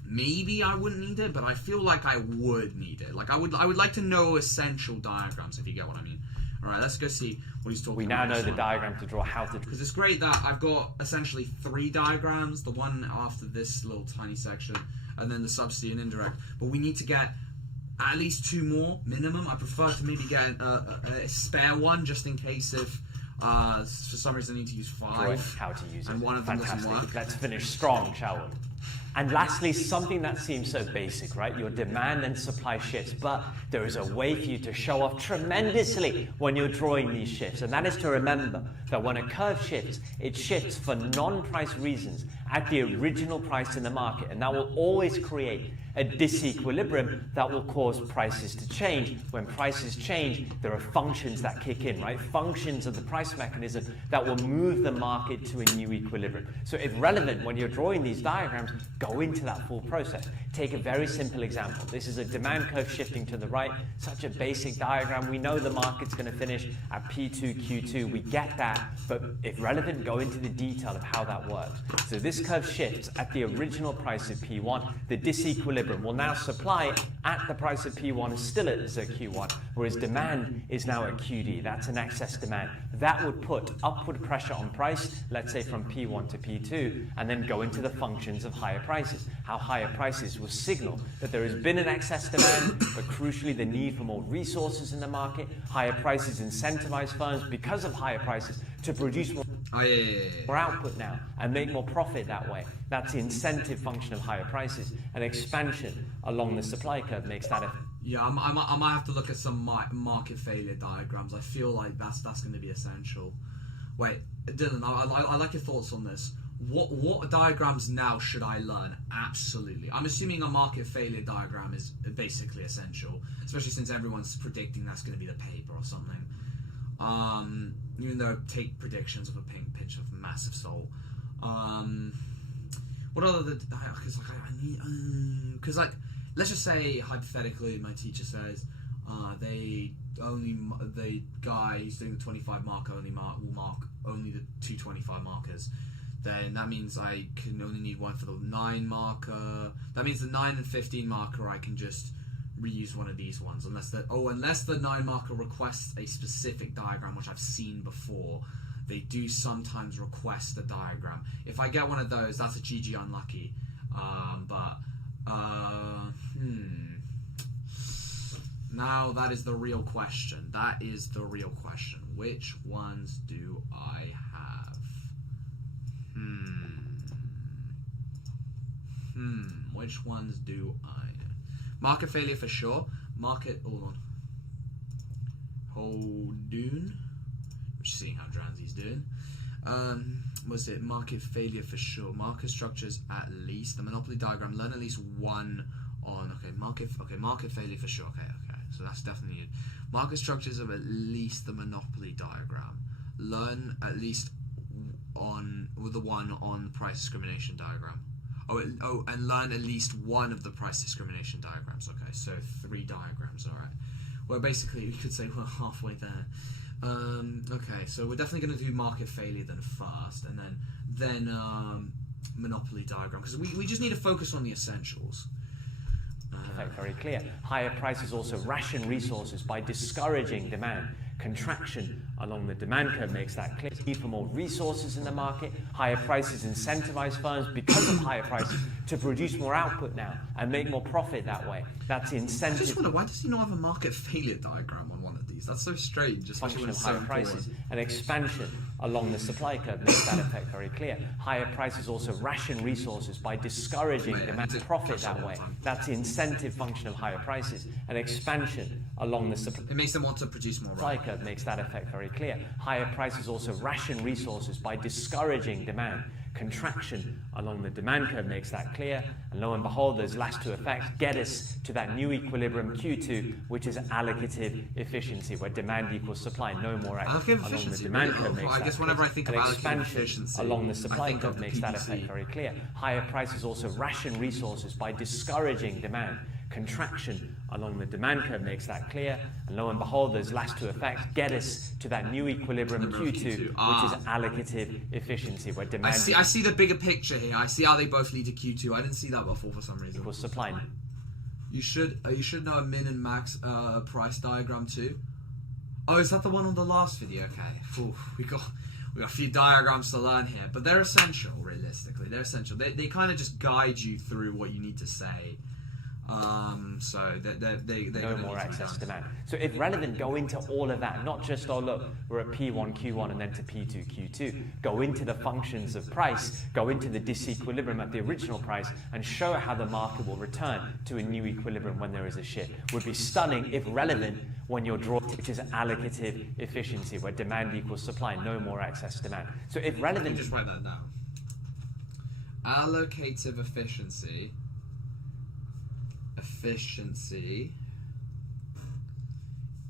maybe I wouldn't need it, but I feel like I would need it. Like, I would like to know essential diagrams, if you get what I mean. Alright, let's go see what he's talking about. We now know the diagram to draw, how to... Because it's great that I've got essentially 3 diagrams, the one after this little tiny section, and then the subsidy and indirect. But we need to get at least 2 more, minimum. I prefer to maybe get a spare one, just in case if for some reason I need to use 5. How to use it. And one of them doesn't work. Let's finish strong, shall we? And lastly, something that seems so basic, right? Your demand and supply shifts, but there is a way for you to show off tremendously when you're drawing these shifts, and that is to remember that when a curve shifts, it shifts for non-price reasons at the original price in the market, and that will always create a disequilibrium that will cause prices to change. When prices change, there are functions that kick in, right? Functions of the price mechanism that will move the market to a new equilibrium. So if relevant, when you're drawing these diagrams, go into that full process. Take a very simple example. This is a demand curve shifting to the right, such a basic diagram. We know the market's going to finish at P2, Q2. We get that, but if relevant, go into the detail of how that works. So this curve shifts at the original price of P1. The disequilibrium will now supply at the price of P1 is still at Q1, whereas demand is now at QD. That's an excess demand. That would put upward pressure on price, let's say from P1 to P2, and then go into the functions of higher prices. How higher prices will signal that there has been an excess demand, but crucially the need for more resources in the market. Higher prices incentivize firms because of higher prices to produce more more output now and make more profit that way. That's the incentive function of higher prices. And expansion along the supply curve makes that a... Yeah, I might have to look at some market failure diagrams. I feel like that's going to be essential. Wait, Dylan, I like your thoughts on this. What diagrams now should I learn? Absolutely. I'm assuming a market failure diagram is basically essential, especially since everyone's predicting that's going to be the paper or something. Even though take predictions with a pinch of massive salt. What other? Because let's just say hypothetically, my teacher says the guy who's doing the 25 marker will mark only the 225 markers. Then that means I can only need one for the 9 marker. That means the 9 and 15 marker I can just reuse one of these ones, unless the 9 marker requests a specific diagram, which I've seen before. They do sometimes request a diagram. If I get one of those, that's a GG unlucky. Now that is the real question. That is the real question. Which ones do I have? Which ones do I? Market failure for sure. Hold on. Just seeing how Dranzy's doing. Was it market failure for sure? Market structures at least. The monopoly diagram. Learn at least one on. Market failure for sure. Okay. So that's definitely needed. Market structures of at least the monopoly diagram. Learn at least the one on the price discrimination diagram. And learn at least one of the price discrimination diagrams. Okay, so 3 diagrams, alright. Well, basically, we could say we're halfway there. Okay, so we're definitely going to do market failure then first, and then monopoly diagram, because we just need to focus on the essentials. Effect very clear. Higher prices also ration resources by discouraging demand. Contraction along the demand curve makes that clear. Need for more resources in the market. Higher prices incentivize firms because of higher prices to produce more output now and make more profit that way. That's the incentive. I just wonder, why does he not have a market failure diagram on one of these? That's so strange. Function of higher prices and expansion along the supply curve makes that effect very clear. Higher prices also ration resources by discouraging demand and profit that way. That's the incentive function of higher prices and expansion along the supply. It makes them want to produce more. Supply curve makes that effect very clear. Higher prices also ration resources by discouraging demand. Contraction along the demand curve makes that clear, and lo and behold, those last two effects get us to that new equilibrium Q2, which is allocative efficiency, where demand equals supply, no more action along the demand curve makes that clear. Whenever I think of expansion efficiency, along the supply curve makes that effect very clear. Higher prices also ration resources by discouraging demand. Contraction along the demand curve makes that clear, and lo and behold, those last two effects get us to that new equilibrium Q2, which is allocative efficiency, where demand I see the bigger picture here. I see how they both lead to Q2. I didn't see that before for some reason. equals supply. You should know a min and max price diagram too. Oh, is that the one on the last video? Okay, oof, we got a few diagrams to learn here, but they're essential. Realistically, they're essential. They kind of just guide you through what you need to say. So they no more excess demand. So if relevant, go into all of that, not just, oh look, we're at P1, Q1 and then to P2, Q2. Go into the functions of price, go into the disequilibrium at the original price, and show how the market will return to a new equilibrium when there is a shift. Would be stunning if relevant when you're drawing, which is allocative efficiency, where demand equals supply, no more excess demand. So if relevant... Just write that down. Allocative efficiency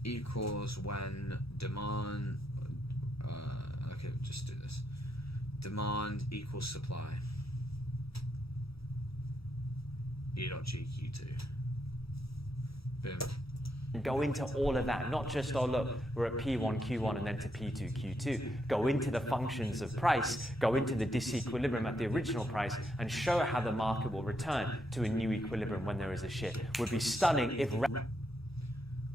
equals when demand, okay, just do this. Demand equals supply. E.GQ2. Boom. Go into all of that, not just, oh look, we're at P1, Q1 and then to P2, Q2. Go into the functions of price, go into the disequilibrium at the original price, and show how the market will return to a new equilibrium when there is a shift. Would be stunning if...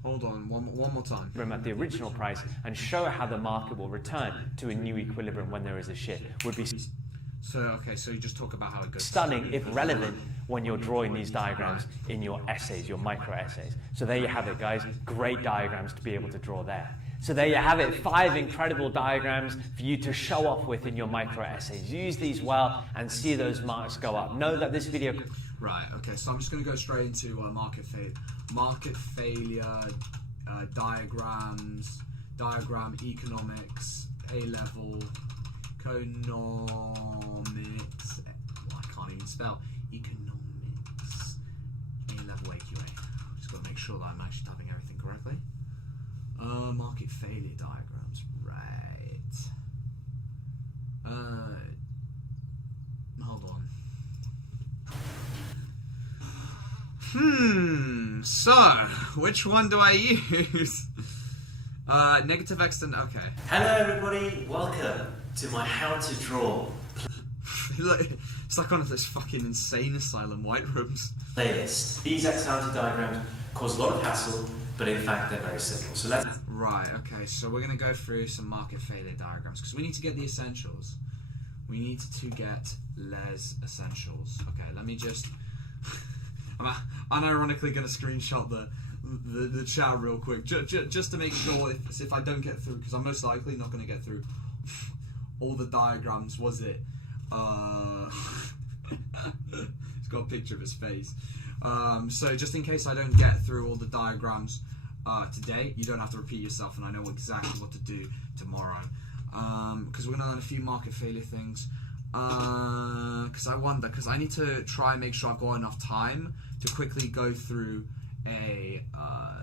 Hold on, one more time. At the original price, and show how the market will return to a new equilibrium when there is a shift. Would be... So, okay, so you just talk about how it goes. Stunning if relevant when you're drawing these diagrams in your essays, your micro essays. So there you have it, guys. Great diagrams to be able to draw there. So there you have it, 5 incredible diagrams for you to show off with in your micro essays. Use these well and see those marks go up. Know that this video... Right, okay, so I'm just going to go straight into market failure, diagrams, diagram economics, A-level, economics, I can't even spell, economics, A-level AQA. Just got to make sure that I'm actually typing everything correctly. Market failure diagrams, right. Hold on. So, which one do I use? Negative extent, okay. Hello everybody, welcome to my how to draw It's like one of those fucking insane asylum white rooms playlist. These X-counted diagrams cause a lot of hassle, but in fact they're very simple. So let's... Right, okay, so we're going to go through some market failure diagrams, because we need to get the essentials. We need to get les essentials. Okay, let me just... I'm unironically going to screenshot the chat real quick, just to make sure if I don't get through, because I'm most likely not going to get through all the diagrams, was it? It's got a picture of his face. So just in case I don't get through all the diagrams today, you don't have to repeat yourself, and I know exactly what to do tomorrow. Because we're going to learn a few market failure things. Because I need to try and make sure I've got enough time to quickly go through a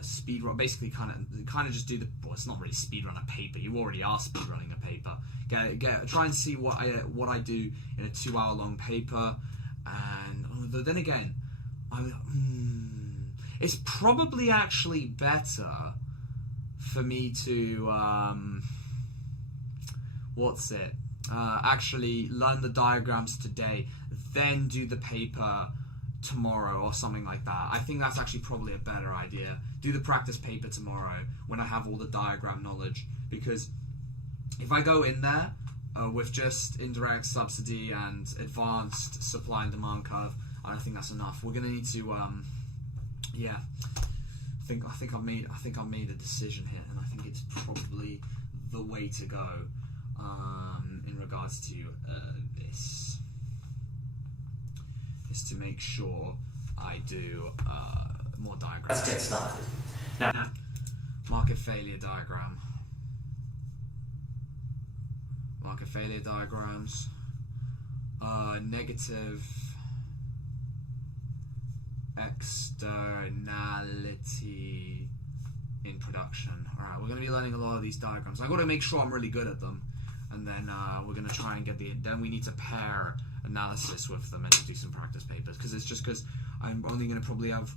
speed run, basically kind of just do the, well, it's not really speed run a paper, you already are speed running a paper. Try and see what I do in a 2-hour long paper, and then again, it's probably actually better for me to actually learn the diagrams today, then do the paper tomorrow or something like that. I think that's actually probably a better idea. Do the practice paper tomorrow when I have all the diagram knowledge, because if I go in there with just indirect subsidy and advanced supply and demand curve, I don't think that's enough. We're gonna need to I think I've made a decision here, and I think it's probably the way to go in regards to this, is to make sure I do more diagrams. Let's get started. Now, market failure diagram. Market failure diagrams. Negative externality in production. Alright, we're going to be learning a lot of these diagrams. I've got to make sure I'm really good at them, and then we're going to try and then we need to pair analysis with them and do some practice papers, because I'm only going to probably have,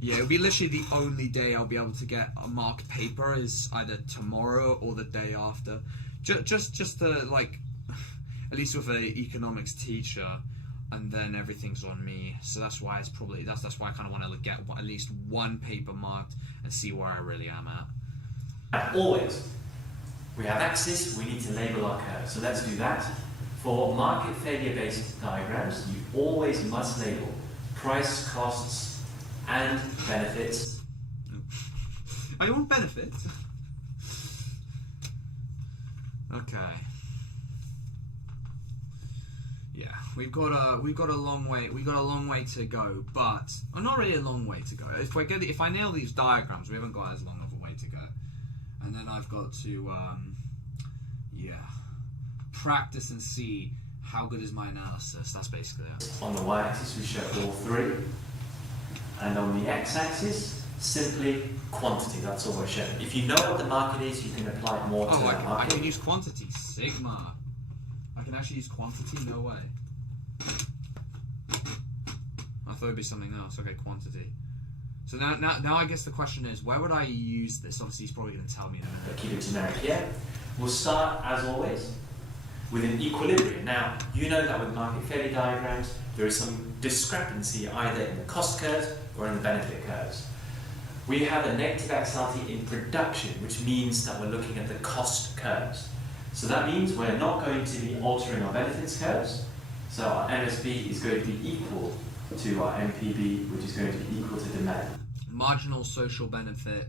it'll be literally the only day I'll be able to get a marked paper is either tomorrow or the day after. Just to, like, at least with an economics teacher, and then everything's on me. So that's why that's why I kind of want to get at least one paper marked and see where I really am at. Always, we have axis, we need to label our curve. So let's do that. For market failure based diagrams, you always must label price, costs, and benefits. Oh, you want benefits? Okay. Yeah, we've got a long way to go, but not really a long way to go. If I nail these diagrams, we haven't got as long of a way to go. And then I've got to practice and see how good is my analysis. That's basically it. On the y-axis we show all three, and on the x-axis simply quantity. That's all we're showing. If you know what the market is, you can apply it more to that market. I can use quantity. Sigma. I can actually use quantity? No way. I thought it'd be something else. Okay, quantity. So now I guess the question is, where would I use this? Obviously, he's probably going to tell me in a minute. But keep it generic here. We'll start, as always, with an equilibrium. Now, you know that with market failure diagrams, there is some discrepancy either in the cost curves or in the benefit curves. We have a negative externality in production, which means that we're looking at the cost curves. So that means we're not going to be altering our benefits curves. So our MSB is going to be equal to our MPB, which is going to be equal to demand. Marginal social benefit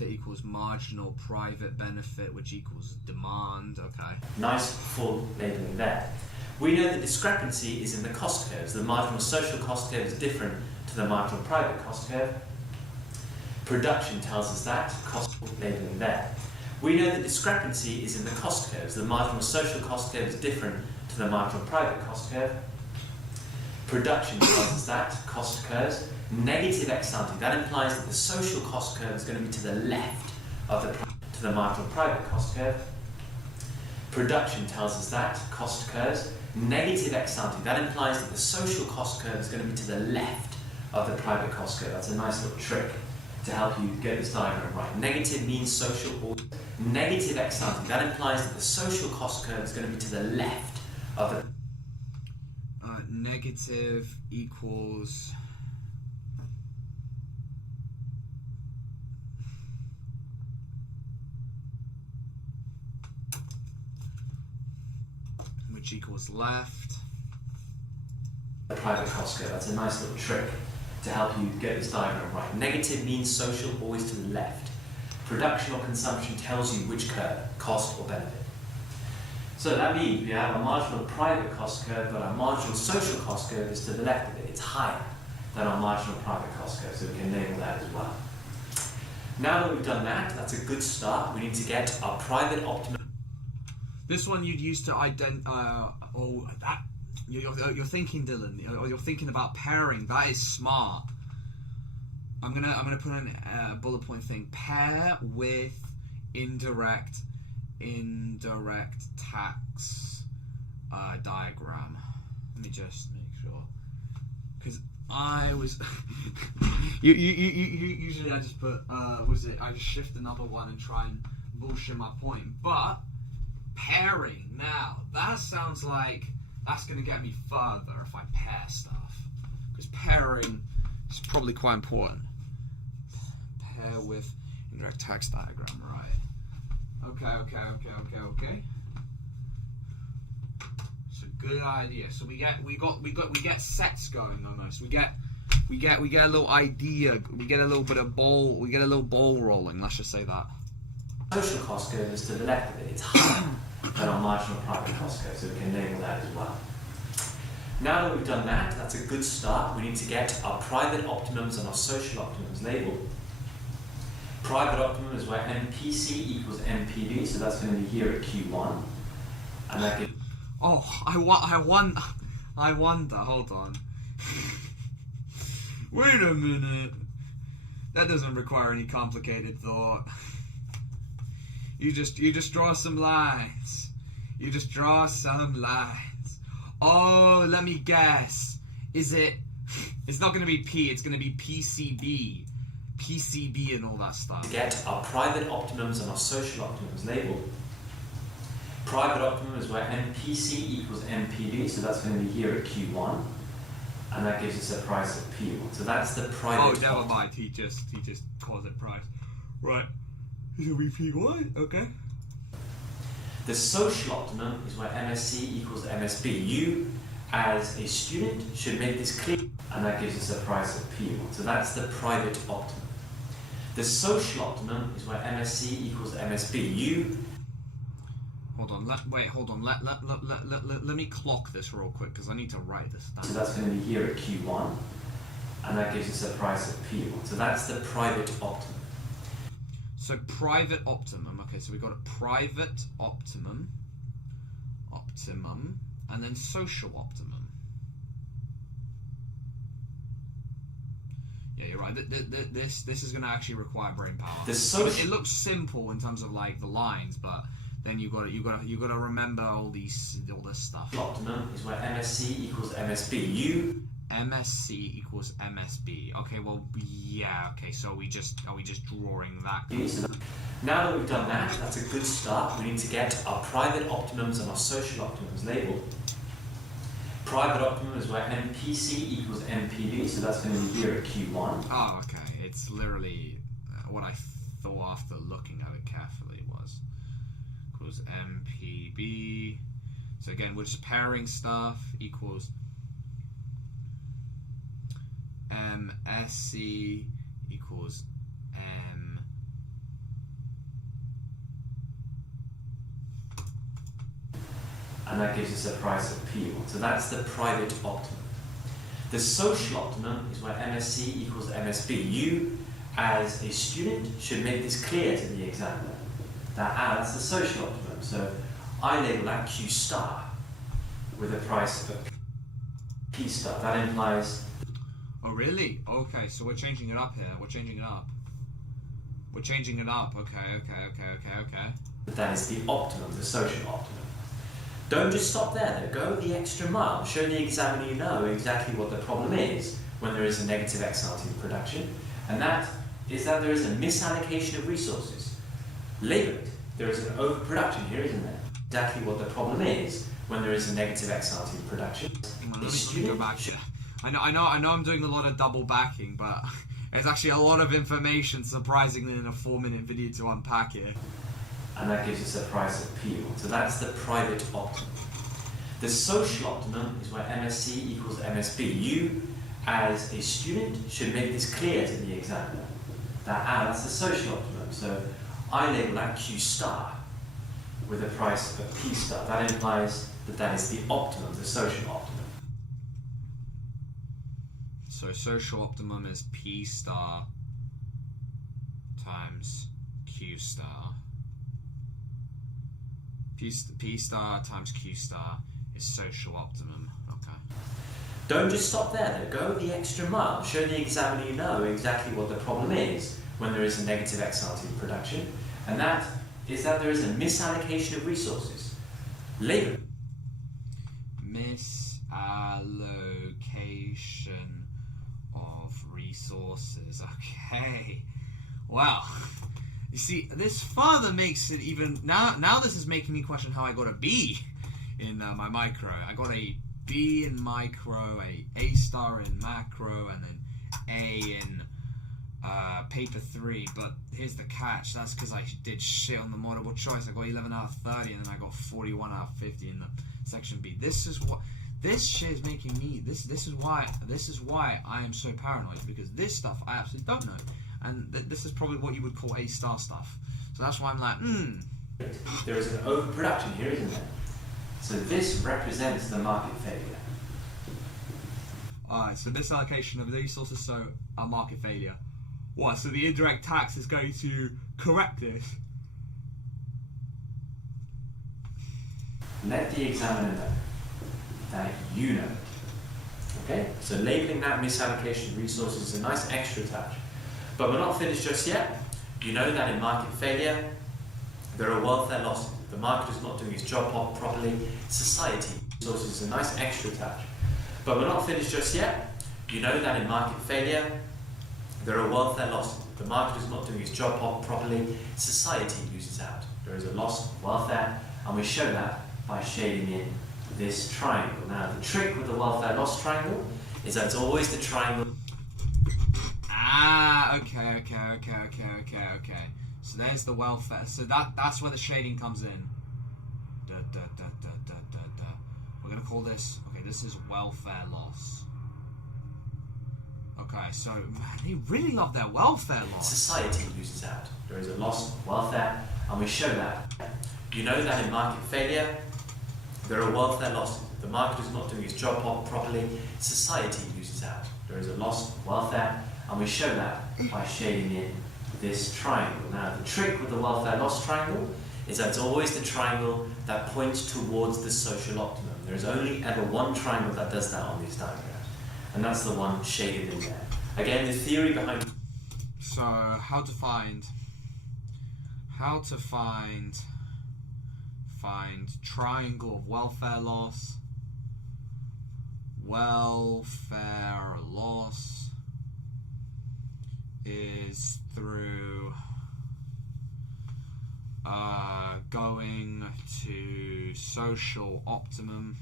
equals marginal private benefit, which equals demand. Okay. Nice full labeling there. We know the discrepancy is in the cost curves. The marginal social cost curve is different to the marginal private cost curve. Production tells us that. Cost labeling there. We know the discrepancy is in the cost curves. The marginal social cost curve is different to the marginal private cost curve. Production tells us that. Cost curves. Negative externality. That implies that the social cost curve is going to be to the left of the marginal private cost curve. Production tells us that. Cost curves. Negative externality. That implies that the social cost curve is going to be to the left of the private cost curve. That's a nice little trick to help you get this diagram right. Negative means social or negative externality. That implies that the social cost curve is going to be to the left of the negative equals which equals left. The private cost curve. That's a nice little trick to help you get this diagram right. Negative means social, always to the left. Production or consumption tells you which curve, cost or benefit. So that means we have a marginal private cost curve, but our marginal social cost curve is to the left of it. It's higher than our marginal private cost curve, so we can label that as well. Now that we've done that, that's a good start. We need to get our private optimum. This one you'd use to you're thinking, Dylan, you're thinking about pairing. That is smart. I'm gonna put in a bullet point thing. Pair with indirect tax diagram. Let me just make sure, because I was. Usually I just put I just shift another one and try and bullshit my point. But pairing now, that sounds like that's gonna get me further if I pair stuff, because pairing is probably quite important. Pair with indirect tax diagram, right? Okay. It's a good idea. So we get sets going almost. We get a little idea. We get a little bit of ball. We get a little ball rolling. Let's just say that. Social cost curve is to the left of it. It's higher than our marginal private cost curve, so we can label that as well. Now that we've done that, that's a good start. We need to get our private optimums and our social optimums labeled. Private optimum is where MPC equals MPB, so that's going to be here at Q1, and that gives. Oh, I wonder. Hold on. Wait a minute. That doesn't require any complicated thought. You just draw some lines. You just draw some lines. Oh, let me guess. It's not gonna be P, it's gonna be PCB. PCB and all that stuff. Get our private optimums and our social optimums labeled. Private optimum is where MPC equals MPB, so that's going to be here at Q1, and that gives us a price of P1. So that's the private. Oh, never mind. He just calls it price. Right. It'll be P1. Okay. The social optimum is where MSC equals MSB. You, as a student, should make this clear, and that gives us a price of P1. So that's the private optimum. The social optimum is where MSC equals MSB. You. Hold on. Let me clock this real quick because I need to write this down. So that's going to be here at Q1, and that gives us a price of P1. So that's the private optimum. So private optimum. Okay, so we got a private optimum, and then social optimum. Yeah, you're right. This is going to actually require brain power. It looks simple in terms of like the lines, but then you got to remember all this stuff. Optimum is where MSC equals MSB. MSC equals MSB. Okay, well, yeah. Okay, so are we just drawing that? Now that we've done that, that's a good start. We need to get our private optimums and our social optimums labeled. Private optimum is where MPC equals MPB, so that's going to be here at Q1. Oh, okay. It's literally what I thought after looking at it carefully was equals MPB. So again, we're just pairing stuff equals MSC equals M. And that gives us a price of P1. So that's the private optimum. The social optimum is where MSC equals MSB. You, as a student, should make this clear to the examiner. That's the social optimum. So I label that Q star with a price of P star. That implies. Oh, really? Okay, so we're changing it up here. We're changing it up. Okay. That is the optimum, the social optimum. Don't just stop there though. Go the extra mile. Show the examiner you know exactly what the problem is when there is a negative exciting production, and that is that there is a misallocation of resources. Label it. There is an overproduction here, isn't there? Exactly what the problem is when there is a negative exciting production. Let me go back here. I know I'm doing a lot of double backing, but there's actually a lot of information, surprisingly, in a 4-minute video to unpack it. And that gives us a price of P1. So that's the private optimum. The social optimum is where MSC equals MSB. You, as a student, should make this clear to the examiner. That's the social optimum. So I label that Q star with a price of P star. That implies that is the optimum, the social optimum. So social optimum is P star times Q star. P star times Q star is social optimum. Okay. Don't just stop there though. Go the extra mile. Show the examiner you know exactly what the problem is when there is a negative exciting production, and that is that there is a misallocation of resources. Labor. Misallocation allocation of resources. Okay. Well, you see, this further makes it even... Now this is making me question how I got a B in my micro. I got a B in micro, A star in macro, and then A in paper 3. But here's the catch. That's because I did shit on the multiple choice. I got 11 out of 30, and then I got 41 out of 50 in the section B. This is what... This shit is making me... This is why I am so paranoid, because this stuff I absolutely don't know. And this is probably what you would call A star stuff. So that's why I'm like, There is an overproduction here, isn't there? So this represents the market failure. Alright, so this allocation of resources, so a market failure. What, so the indirect tax is going to correct this? Let the examiner know that you know. Okay? So labeling that misallocation of resources is a nice extra touch. But we're not finished just yet. You know that in market failure, there are welfare losses. The market is not doing its job properly. Society resources is a nice extra touch. But we're not finished just yet. You know that in market failure, there are welfare losses. The market is not doing its job properly. Society loses out. There is a loss of welfare, and we show that by shading in this triangle. Now, the trick with the welfare loss triangle is that it's always the triangle. Okay. So there's the welfare. So that's where the shading comes in. We're gonna call this. Okay, this is welfare loss. Okay, so man, they really love their welfare loss. Society loses out. There is a loss of welfare, and we show that. You know that in market failure, there are welfare losses. The market is not doing its job properly. Society loses out. There is a loss of welfare, and we show that by shading in this triangle. Now, the trick with the welfare loss triangle is that it's always the triangle that points towards the social optimum. There is only ever one triangle that does that on these diagrams, and that's the one shaded in there. Again, the theory behind... So, how to find triangle of welfare loss. Welfare loss is through going to social optimum,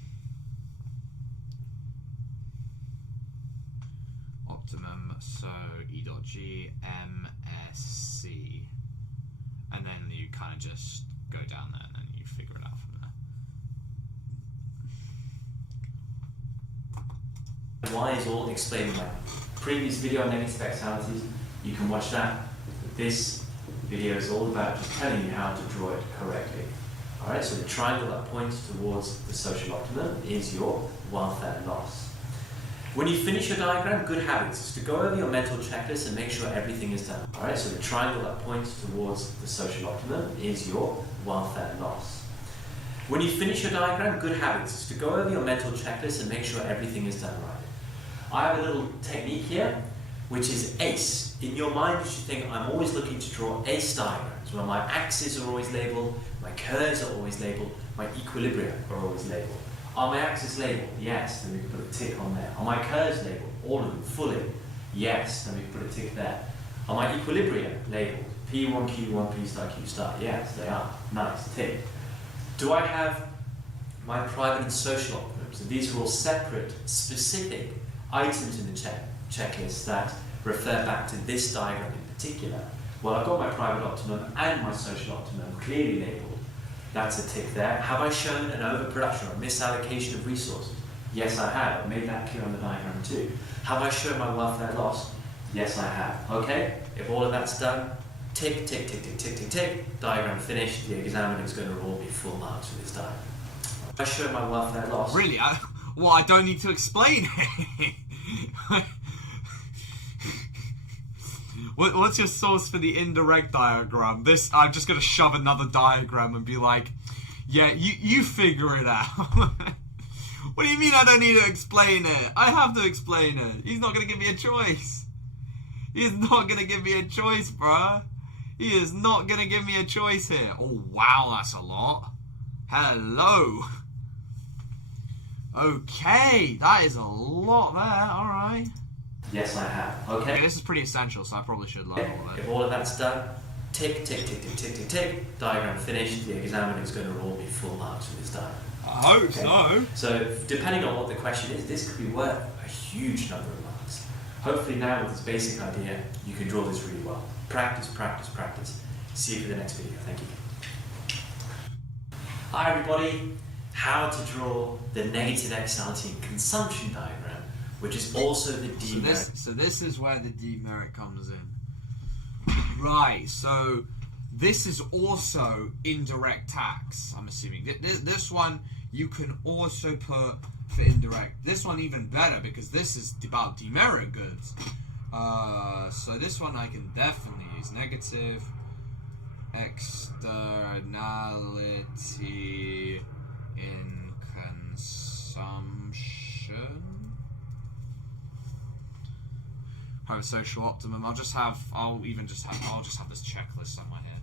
so E.G MSC, and then you kind of just go down there and then you figure it out from there. Why is all explained in my previous video on negative externalities. You can watch that. This video is all about just telling you how to draw it correctly. Alright, so the triangle that points towards the social optimum is your welfare loss. When you finish your diagram, good habits is to go over your mental checklist and make sure everything is done. Alright, so the triangle that points towards the social optimum is your welfare loss. When you finish your diagram, good habits is to go over your mental checklist and make sure everything is done right. I have a little technique here, which is ACE. In your mind, you should think, I'm always looking to draw ACE diagrams, where my axes are always labelled, my curves are always labelled, my equilibria are always labelled. Are my axes labelled? Yes, then we can put a tick on there. Are my curves labelled? All of them, fully? Yes, then we can put a tick there. Are my equilibria labelled? P1, Q1, P star, Q star? Yes, they are. Nice, tick. Do I have my private and social optimums? And these are all separate, specific items in the checklist that refer back to this diagram in particular. Well, I've got my private optimum and my social optimum clearly labelled. That's a tick there. Have I shown an overproduction or misallocation of resources? Yes, I have. I've made that clear on the diagram too. Have I shown my welfare loss? Yes, I have. Okay, if all of that's done, tick, tick, tick, tick, tick, tick, tick. Diagram finished. The examiner is going to award me full marks for this diagram. Have I shown my welfare loss? Really? I don't need to explain it. What's your source for the indirect diagram? I'm just going to shove another diagram and be like, yeah, you figure it out. What do you mean I don't need to explain it? I have to explain it. He's not going to give me a choice. He is not going to give me a choice, bruh. He is not going to give me a choice here. Oh, wow, that's a lot. Hello. Okay, that is a lot there. All right. Yes, I have. Okay. This is pretty essential, so I probably should learn all of it. If all of that's done, tick, tick, tick, tick, tick, tick, tick. Diagram finished. The examiner is going to roll me full marks for this diagram. I hope so. So, depending on what the question is, this could be worth a huge number of marks. Hopefully now with this basic idea, you can draw this really well. Practice, practice, practice. See you for the next video. Thank you. Hi everybody. How to draw the negative excitality and consumption diagram, which is also the demerit. So this is where the demerit comes in. Right, so this is also indirect tax, I'm assuming. This one you can also put for indirect. This one even better because this is about demerit goods. So this one I can definitely use. Negative externality in consumption. Have a social optimum. I'll just have this checklist somewhere here.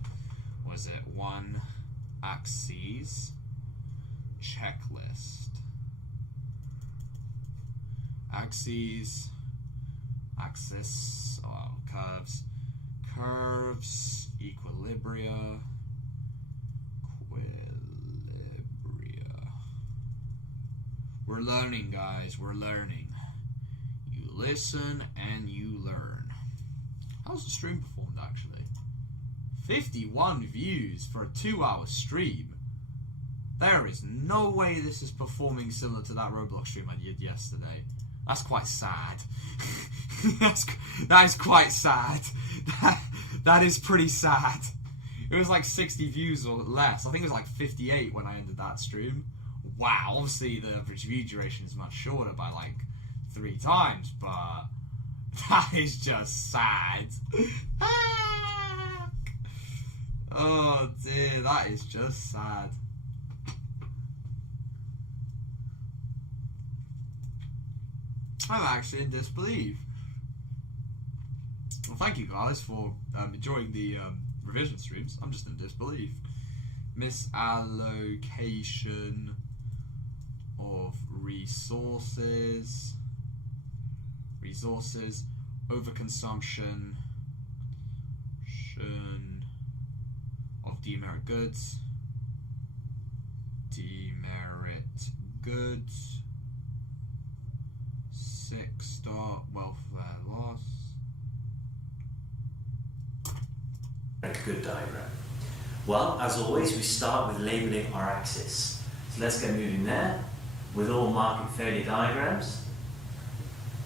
Was it 1 axes checklist? Axes, axis, curves, equilibria. We're learning, guys. We're learning. You listen and you learn. How's the stream performed, actually? 51 views for a 2-hour stream. There is no way this is performing similar to that Roblox stream I did yesterday. That's quite sad. that is quite sad. That is pretty sad. It was like 60 views or less. I think it was like 58 when I ended that stream. Wow, obviously the average view duration is much shorter by like 3 times, but that is just sad. Oh dear, that is just sad. I'm actually in disbelief. Well, thank you guys for enjoying the revision streams. I'm just in disbelief. Misallocation of resources, overconsumption of demerit goods, goods, 6-star welfare loss. Good diagram. Well, as always, we start with labeling our axis. So let's get moving there. With all market failure diagrams,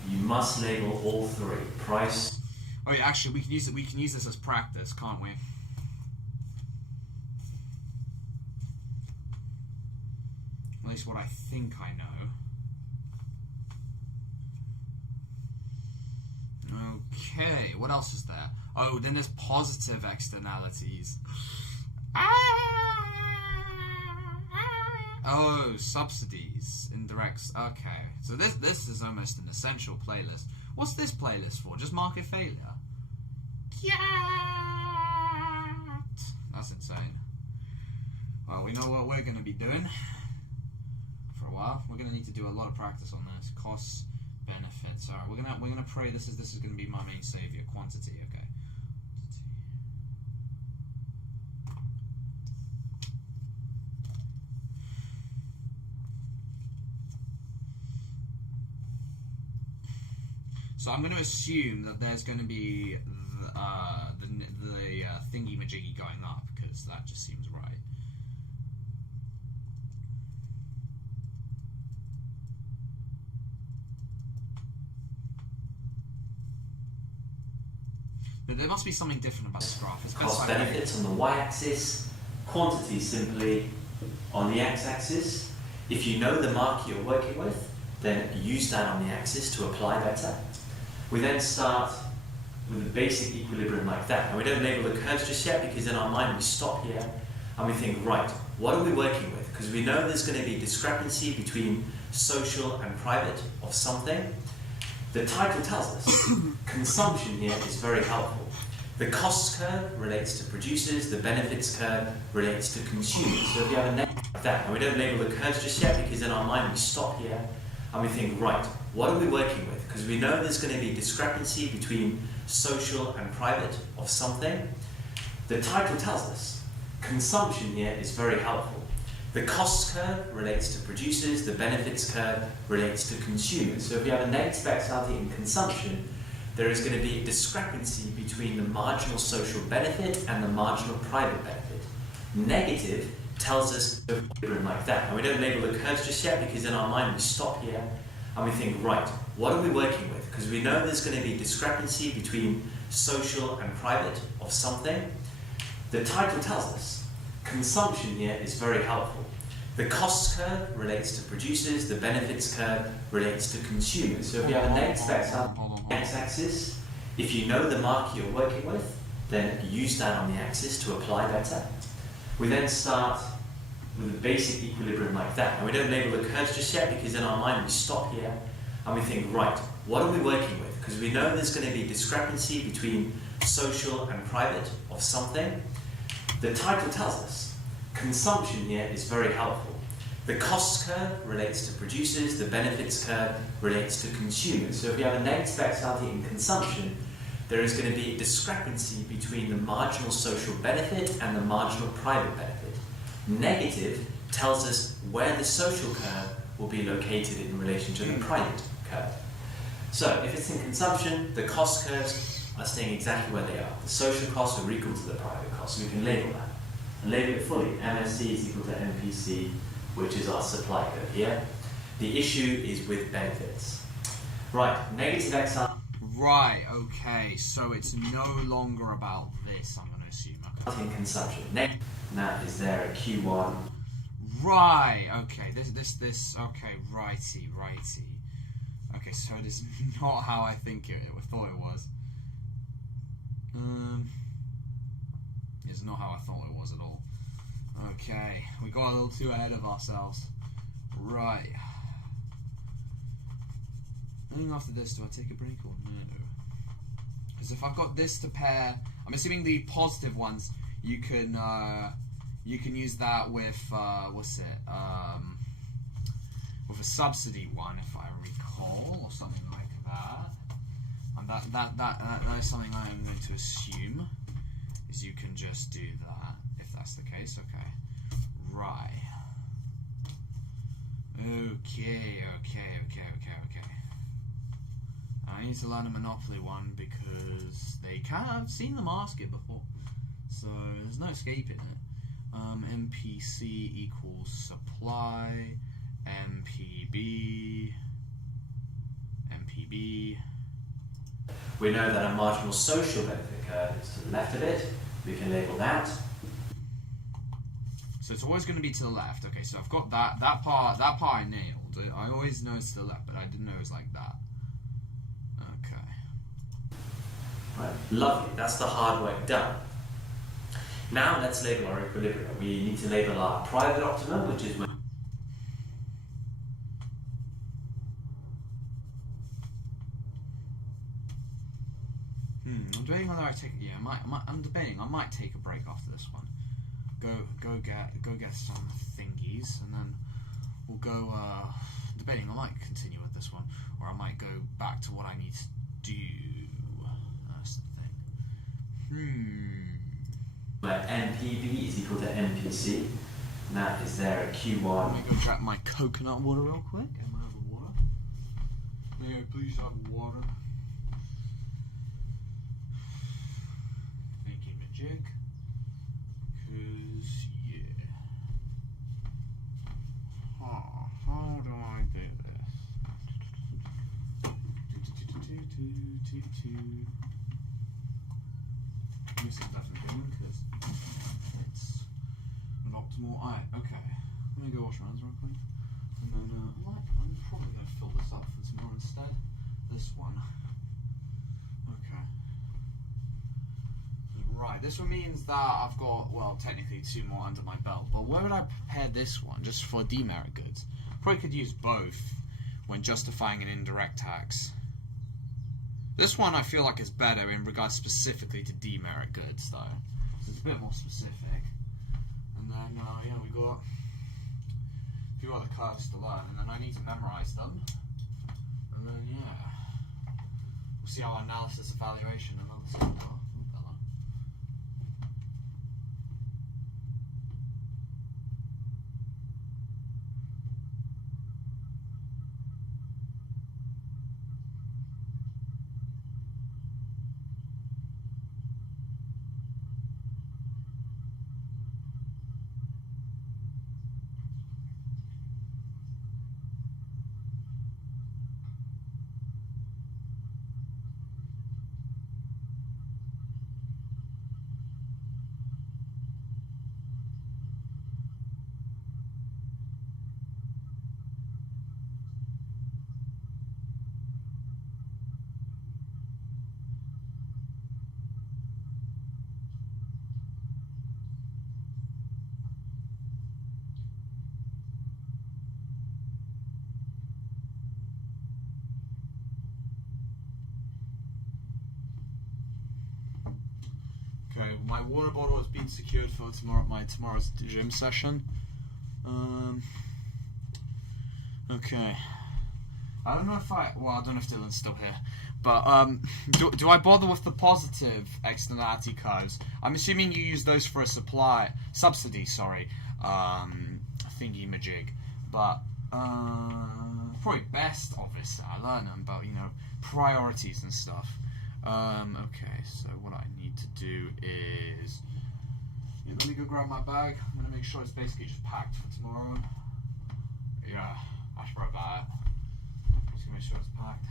you must label all 3. Price. Oh yeah, actually, we can use this as practice, can't we? At least what I think I know. Okay, what else is there? Oh, then there's positive externalities. Oh, subsidies, indirects. Okay, so this is almost an essential playlist. What's this playlist for? Just market failure? That's insane. Well, we know what we're going to be doing for a while. We're going to need to do a lot of practice on this. Costs, benefits. All right, we're gonna pray this is going to be my main savior. Quantity. Okay. So I'm going to assume that there's going to be the thingy-majiggy going up, because that just seems right. But there must be something different about this graph. It's cost benefits on the y-axis, quantity simply on the x-axis. If you know the market you're working with, then use that on the axis to apply better. We then start with a basic equilibrium like that. And we don't label the curves just yet, because in our mind we stop here and we think, right, what are we working with? Because we know there's going to be discrepancy between social and private of something. The title tells us consumption here is very helpful. The costs curve relates to producers, the benefits curve relates to consumers. So if you have a negative like that, and we don't label the curves just yet because in our mind we stop here and we think, right, what are we working with? Because we know there's going to be a discrepancy between social and private of something. The title tells us consumption here is very helpful. The costs curve relates to producers, the benefits curve relates to consumers. So if you have a negative externality in consumption, there is going to be a discrepancy between the marginal social benefit and the marginal private benefit. Negative tells us equilibrium like that. And we don't label the curves just yet because in our mind we stop here and we think, right, what are we working with? Because we know there's going to be a discrepancy between social and private of something. The title tells us consumption here is very helpful. The costs curve relates to producers, the benefits curve relates to consumers. So if you have a negative x-axis, if you know the marker you're working with, then use that on the axis to apply better. We then start with a basic equilibrium like that. And we don't label the curves just yet because in our mind we stop here and we think, right, what are we working with? Because we know there's going to be a discrepancy between social and private of something. The title tells us consumption here is very helpful. The costs curve relates to producers, the benefits curve relates to consumers. So if you have a negative externality in consumption, there is going to be a discrepancy between the marginal social benefit and the marginal private benefit. Negative tells us where the social curve will be located in relation to the private curve. So if it's in consumption, the cost curves are staying exactly where they are. The social costs are equal to the private costs, so we can label that. And label it fully. MSC is equal to MPC, which is our supply curve here. The issue is with benefits. Right, negative XR. Right, okay, so it's no longer about this, I'm going to assume. Okay. In consumption. Next, that is there at Q1. Right, okay, this, okay, righty. Okay, so it is not how I think thought it was. It's not how I thought it was at all. Okay, we got a little too ahead of ourselves. Right. I think after this, do I take a break or no? Because if I've got this to pair, I'm assuming the positive ones, you can use that with with a subsidy one, if I recall, or something like that. And that is something I am going to assume is you can just do that if that's the case. Okay, right. Okay. I need to learn a Monopoly one because they I've seen them ask it before, so there's no escaping it. MPC equals supply, MPB. We know that a marginal social benefit curve is to the left of it. We can label that. So it's always going to be to the left. Okay, so I've got that part I nailed. I always know it's to the left, but I didn't know it was like that. Okay. Right, lovely. That's the hard work done. Now let's label our equilibrium. We need to label our private optimum, which is when I'm debating whether I take. Yeah, I'm debating. I might take a break after this one. Go get some thingies, and then we'll go. Debating. I might continue with this one, or I might go back to what I need to do. That's the thing. Where NPV is equal to MPC, and that is there at Q1. Let me go grab my coconut water real quick. Am I have water? May I please have water? Thank you, Majig. Cause yeah. How do I do this? This is definitely because it's an optimal. Alright, okay. Let me go wash my hands real quick. And then I'm probably going to fill this up for tomorrow instead. This one. Okay. Right, this one means that I've got, well, technically 2 more under my belt. But where would I prepare this one? Just for demerit goods? Probably could use both when justifying an indirect tax. This one I feel like is better in regards specifically to demerit goods, though. It's a bit more specific. And then, yeah, we got a few other curves to learn, and then I need to memorize them. And then, yeah, we'll see how our analysis, evaluation, and other stuff go. Okay, my water bottle has been secured for tomorrow's gym session. Okay. I don't know if I don't know if Dylan's still here, but do I bother with the positive externality curves? I'm assuming you use those for a subsidy, sorry, thingy majig, but probably best, obviously, I learn them, but priorities and stuff. Okay, so what I need to do is, let me go grab my bag. I'm gonna make sure it's basically just packed for tomorrow. Yeah, I should probably buy it. Just gonna make sure it's packed.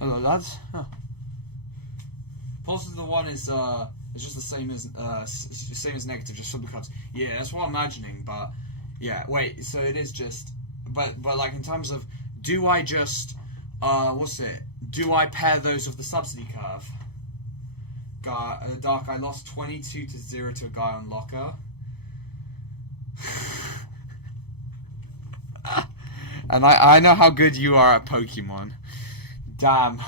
Hello, lads. Huh. Positive one is just the same as negative, just because. Yeah, that's what I'm imagining. But yeah, wait. So it is just, but like in terms of, do I just do I pair those with the subsidy curve? Dark, I lost 22-0 to a guy on locker. And I know how good you are at Pokemon. Damn.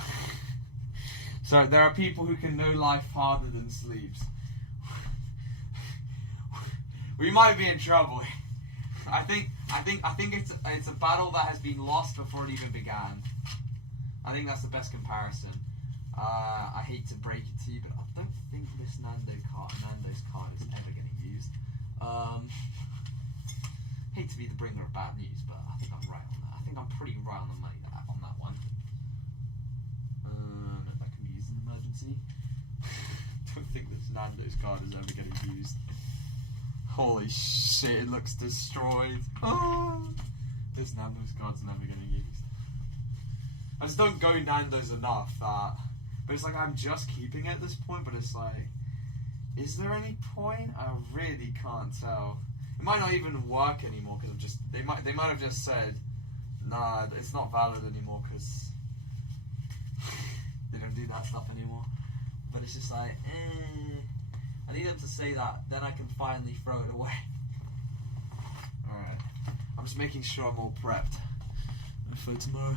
So there are people who can know life harder than sleeps. We might be in trouble. I think it's a battle that has been lost before it even began. I think that's the best comparison. I hate to break it to you, but I don't think this Nando's card is ever getting used. Hate to be the bringer of bad news, but I think I'm right on that. I think I'm pretty right on the money on that one. That can be used in an emergency. Don't think this Nando's card is ever getting used. Holy shit, it looks destroyed. Oh, this Nando's card's never getting used. I just don't go Nando's enough that. But it's like I'm just keeping it at this point, but it's like, is there any point? I really can't tell. It might not even work anymore because of just they might have just said, nah, it's not valid anymore because they don't do that stuff anymore. But it's just like, I need them to say that, then I can finally throw it away. Alright. I'm just making sure I'm all prepped for tomorrow.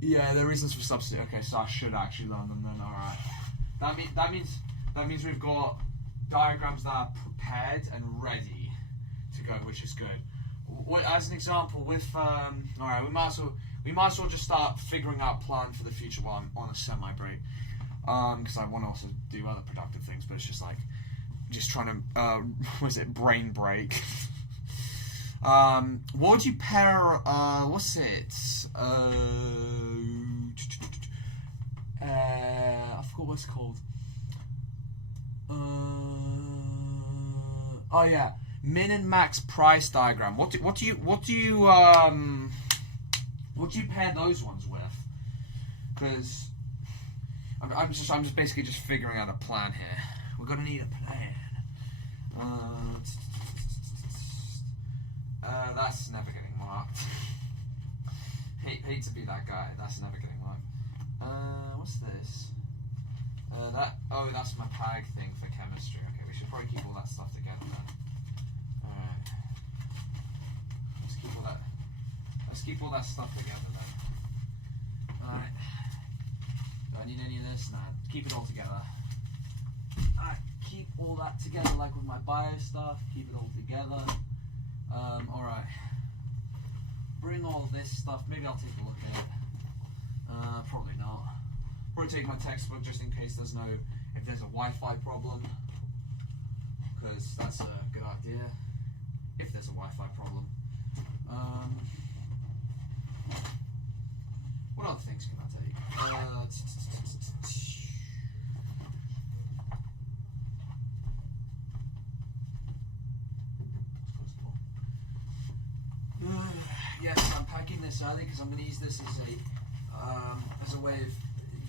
Yeah, there are reasons for substitute. Okay, so I should actually learn them then. Alright. That means we've got diagrams that are prepared and ready to go, which is good. As an example, with alright, we might as well just start figuring out a plan for the future while I'm on a semi-break. Because I want to also do other productive things, but it's just like, just trying to, brain break. What would you pair, what's it? I forgot what it's called. Oh yeah, min and max price diagram. What do you pair those ones with? Because I'm just basically just figuring out a plan here. We're gonna need a plan. That's never getting marked. hate to be that guy. That's never getting marked. What's this? That's my PAG thing for chemistry. Okay, we should probably keep all that stuff together then. Alright. Let's keep all that stuff together then. Alright. Do I need any of this? Nah. Keep it all together. Alright, keep all that together like with my bio stuff. Keep it all together. Alright. Bring all this stuff. Maybe I'll take a look at it. Probably not. Probably take my textbook just in case if there's a Wi-Fi problem. Because that's a good idea. If there's a Wi-Fi problem. What other things can I take? Yes, I'm packing this early because I'm going to use this as a way of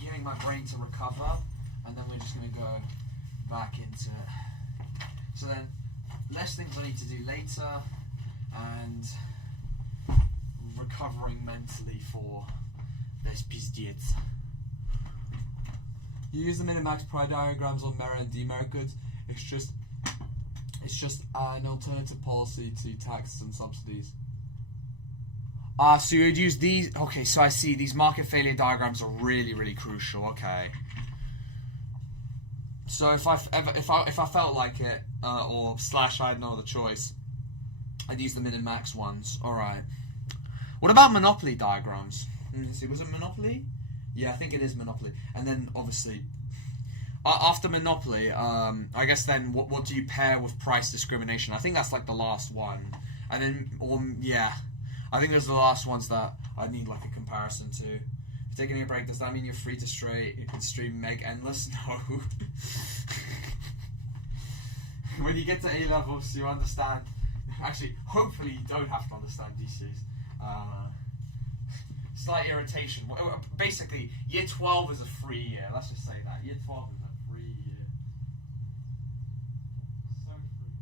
getting my brain to recover, and then we're just going to go back into it. So then, less things I need to do later, and recovering mentally for this pizdец. You use the min and max price diagrams on merit and demerit goods. It's just an alternative policy to taxes and subsidies. So you'd use these. Okay, so I see these market failure diagrams are really, really crucial. Okay. So if I felt like it, or / I had no other choice, I'd use the min and max ones. All right. What about monopoly diagrams? Let's see, was it monopoly? Yeah, I think it is monopoly. And then obviously, after monopoly, I guess then what do you pair with price discrimination? I think that's like the last one. And then, yeah. I think those are the last ones that I need like a comparison to. If you're taking a break, does that mean you're free to you can stream Meg Endless? No. When you get to A levels, you understand. Actually, hopefully you don't have to understand DCs. Slight irritation. Basically, year 12 is a free year. Let's just say that. Year 12 is a free year. So free.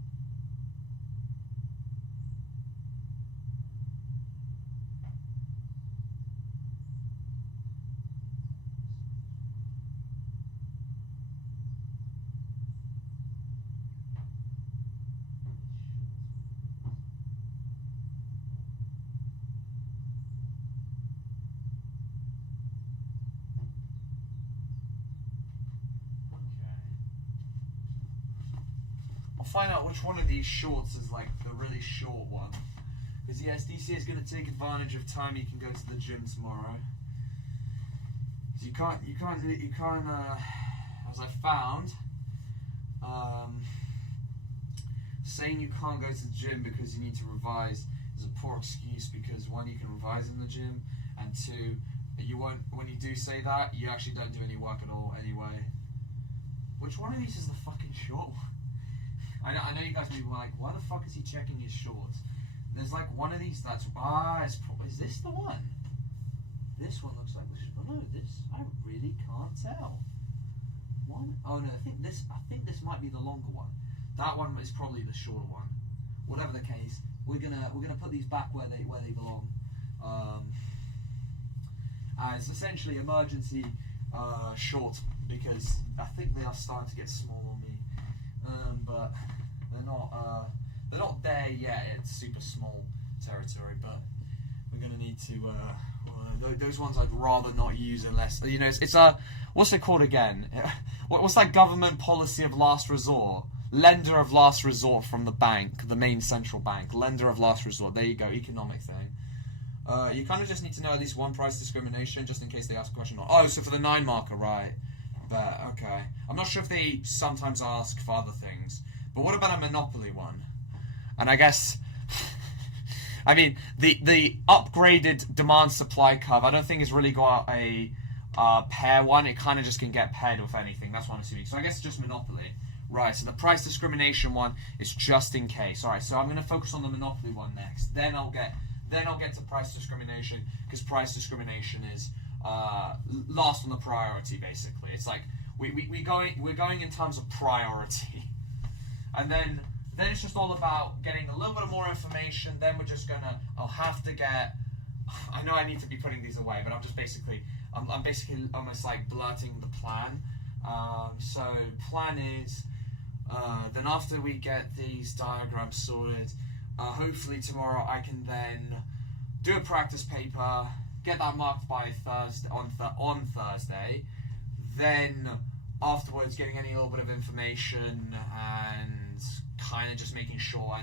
Find out which one of these shorts is like the really short one, because yes, DC is going to take advantage of time you can go to the gym tomorrow. So you can't as I found, saying you can't go to the gym because you need to revise is a poor excuse, because one, you can revise in the gym, and two, you won't, when you do say that, you actually don't do any work at all anyway. Which one of these is the fucking short one? I know you guys may be like, why the fuck is he checking his shorts? There's like one of these that's, is this the one? This one looks like, oh no, this, I really can't tell. One, oh no, I think this might be the longer one. That one is probably the shorter one. Whatever the case, we're gonna put these back where they belong. As essentially emergency shorts, because I think they are starting to get small on me. But they're not there yet. It's super small territory, but we're gonna need to. Those ones I'd rather not use unless it's what's it called again? What's that government policy of last resort? Lender of last resort from the bank, the main central bank. Lender of last resort. There you go. Economic thing. You kind of just need to know at least one price discrimination, just in case they ask a question. Oh, so for the 9 marker, right? But okay, I'm not sure if they sometimes ask for other things. But what about a monopoly one? And I guess, I mean, the upgraded demand supply curve, I don't think it's really got a pair one. It kind of just can get paired with anything. That's what I'm assuming. So I guess it's just monopoly. Right, so the price discrimination one is just in case. All right, so I'm going to focus on the monopoly one next. Then I'll get to price discrimination, because price discrimination is last on the priority, basically. It's like we're going in terms of priority, and then it's just all about getting a little bit of more information. Then we're just gonna. I'll have to get. I know I need to be putting these away, but I'm basically almost like blurting the plan. So plan is. Then after we get these diagrams sorted, hopefully tomorrow I can then do a practice paper, get that marked by Thursday on Thursday. Then afterwards, getting any little bit of information and kind of just making sure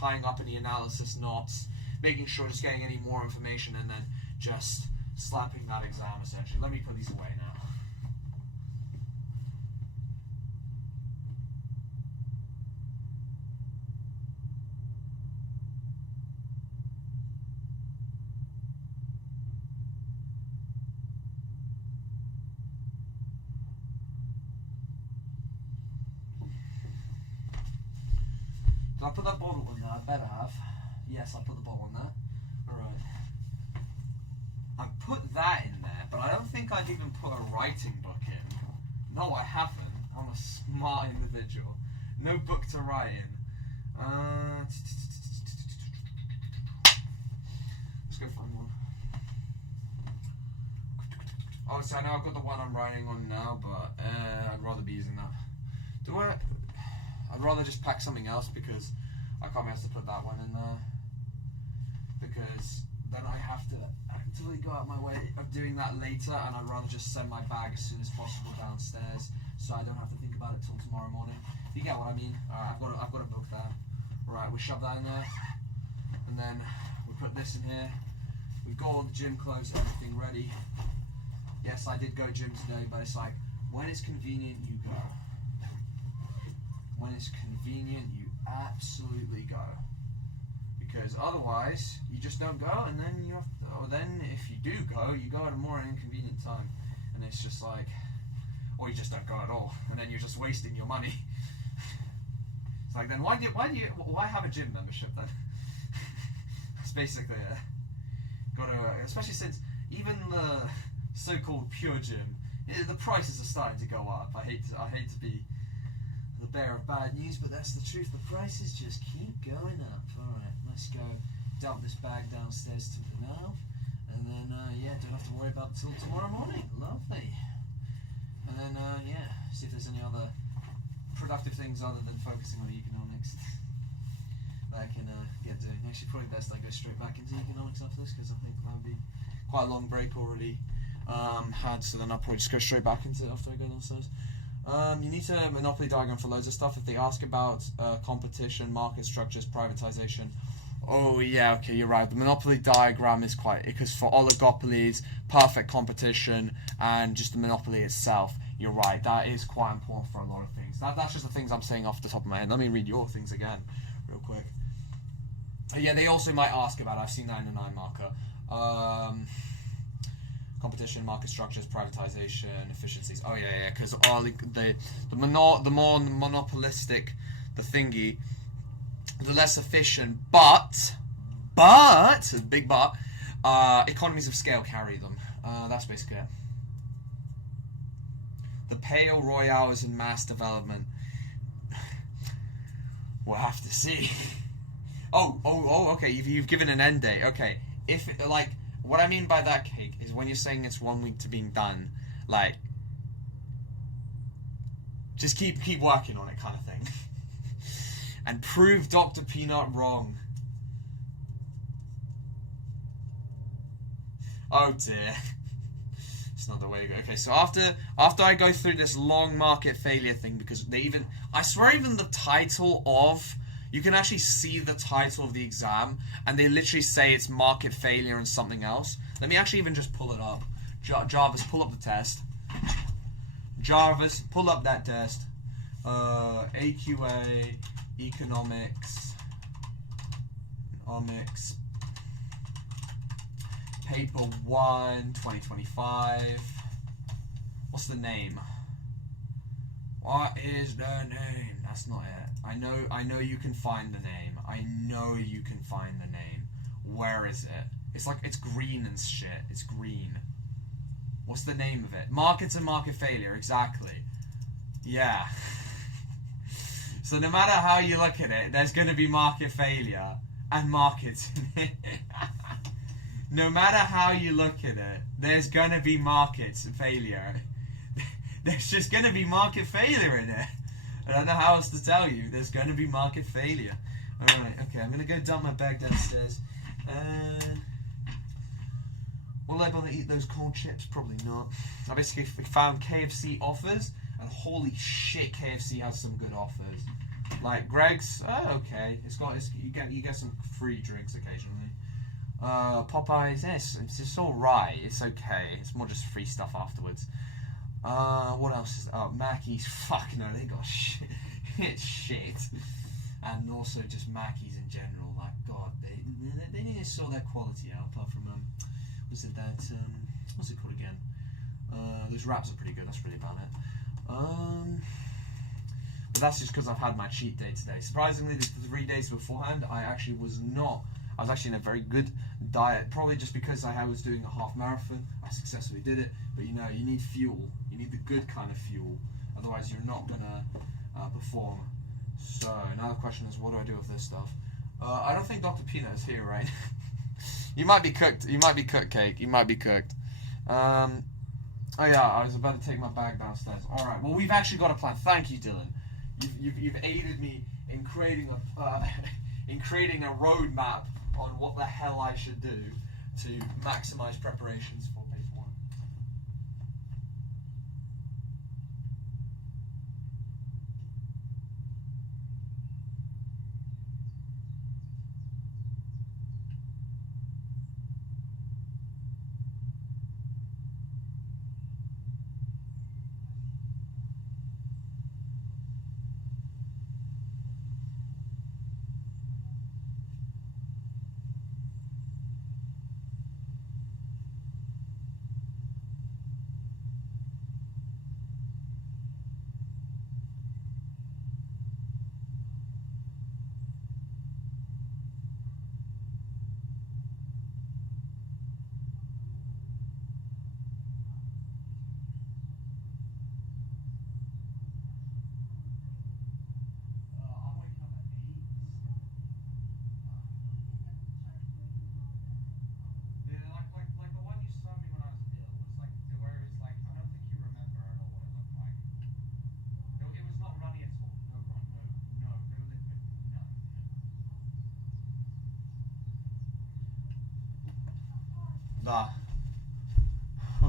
tying up any analysis knots, making sure just getting any more information, and then just slapping that exam essentially. Let me put these away now. Did I put that bottle in there? I better have. Yes, I put the bottle in there. Alright. I put that in there, but I don't think I've even put a writing book in. No, I haven't. I'm a smart individual. No book to write in. Let's go find one. Obviously, I know I've got the one I'm writing on now, but I'd rather be using that. I'd rather just pack something else, because I can't be asked to put that one in there, because then I have to actively go out my way of doing that later, and I'd rather just send my bag as soon as possible downstairs, so I don't have to think about it till tomorrow morning. You get what I mean? Alright, I've got a book there. Alright, we shove that in there, and then we put this in here. We've got all the gym clothes, everything ready. Yes, I did go gym today, but it's like, when it's convenient, you go. When it's convenient, you absolutely go. Because otherwise, you just don't go, and then then if you do go, you go at a more inconvenient time, and it's just like, or you just don't go at all, and then you're just wasting your money. It's like, then why have a gym membership then? It's basically especially since even the so-called pure gym, the prices are starting to go up. I hate to be the bearer of bad news, but that's the truth. The prices just keep going up. Alright, let's go dump this bag downstairs for now, and then don't have to worry about it till tomorrow morning. Lovely. And then see if there's any other productive things other than focusing on economics that I can get doing. Actually, probably best I go straight back into economics after this, because I think that'll be quite a long break already had, so then I'll probably just go straight back into it after I go downstairs. You need a monopoly diagram for loads of stuff. If they ask about competition, market structures, privatization. Oh yeah, okay, you're right. The monopoly diagram is because for oligopolies, perfect competition, and just the monopoly itself, you're right. That is quite important for a lot of things. That's just the things I'm saying off the top of my head. Let me read your things again, real quick. Yeah, they also might ask about, I've seen that in the 9 marker. Competition, market structures, privatization, efficiencies. Oh yeah, because the more monopolistic the thingy, the less efficient. But big but, economies of scale carry them. That's basically it. The Pale Royale is in mass development. We'll have to see. Oh, okay. You've given an end date. Okay, what I mean by that, Cake, is when you're saying it's 1 week to being done, just keep working on it, kind of thing, and prove Dr. Peanut wrong. Oh dear, it's not the way to go. Okay, so after I go through this long market failure thing, because I swear even the title of. You can actually see the title of the exam, and they literally say it's market failure and something else. Let me actually even just pull it up. Jarvis, pull up the test. Jarvis, pull up that test. AQA, economics, paper 1, 2025. What's the name? What is the name? That's not it. I know you can find the name. I know you can find the name. Where is it? It's like, it's green and shit. It's green. What's the name of it? Markets and market failure, exactly. Yeah. So no matter how you look at it, there's going to be market failure and markets in it. No matter how you look at it, there's going to be markets failure. There's just going to be market failure in it. I don't know how else to tell you. There's going to be market failure. Alright, okay, I'm going to go dump my bag downstairs. Will I bother to eat those cold chips? Probably not. I basically found KFC offers, and holy shit, KFC has some good offers. Like Greg's, okay. You get some free drinks occasionally. Popeyes, yes, it's just alright. It's okay. It's more just free stuff afterwards. What else is? Oh, Mackey's. Fuck no, they got shit. It's shit. And also just Mackey's in general. Like God, they need to sort their quality out. Apart from what's it called again? Those wraps are pretty good. That's really about it. But that's just because I've had my cheat day today. Surprisingly, the 3 days beforehand, I was actually in a very good diet. Probably just because I was doing a half marathon. I successfully did it. But you know, you need fuel. You need the good kind of fuel. Otherwise, you're not gonna perform. So now the question is, what do I do with this stuff? I don't think Dr. Peanut is here, right? You might be cooked. You might be cooked, Cake. You might be cooked. Oh yeah, I was about to take my bag downstairs. All right. Well, we've actually got a plan. Thank you, Dylan. You've aided me in creating a roadmap on what the hell I should do to maximize preparations for paper one.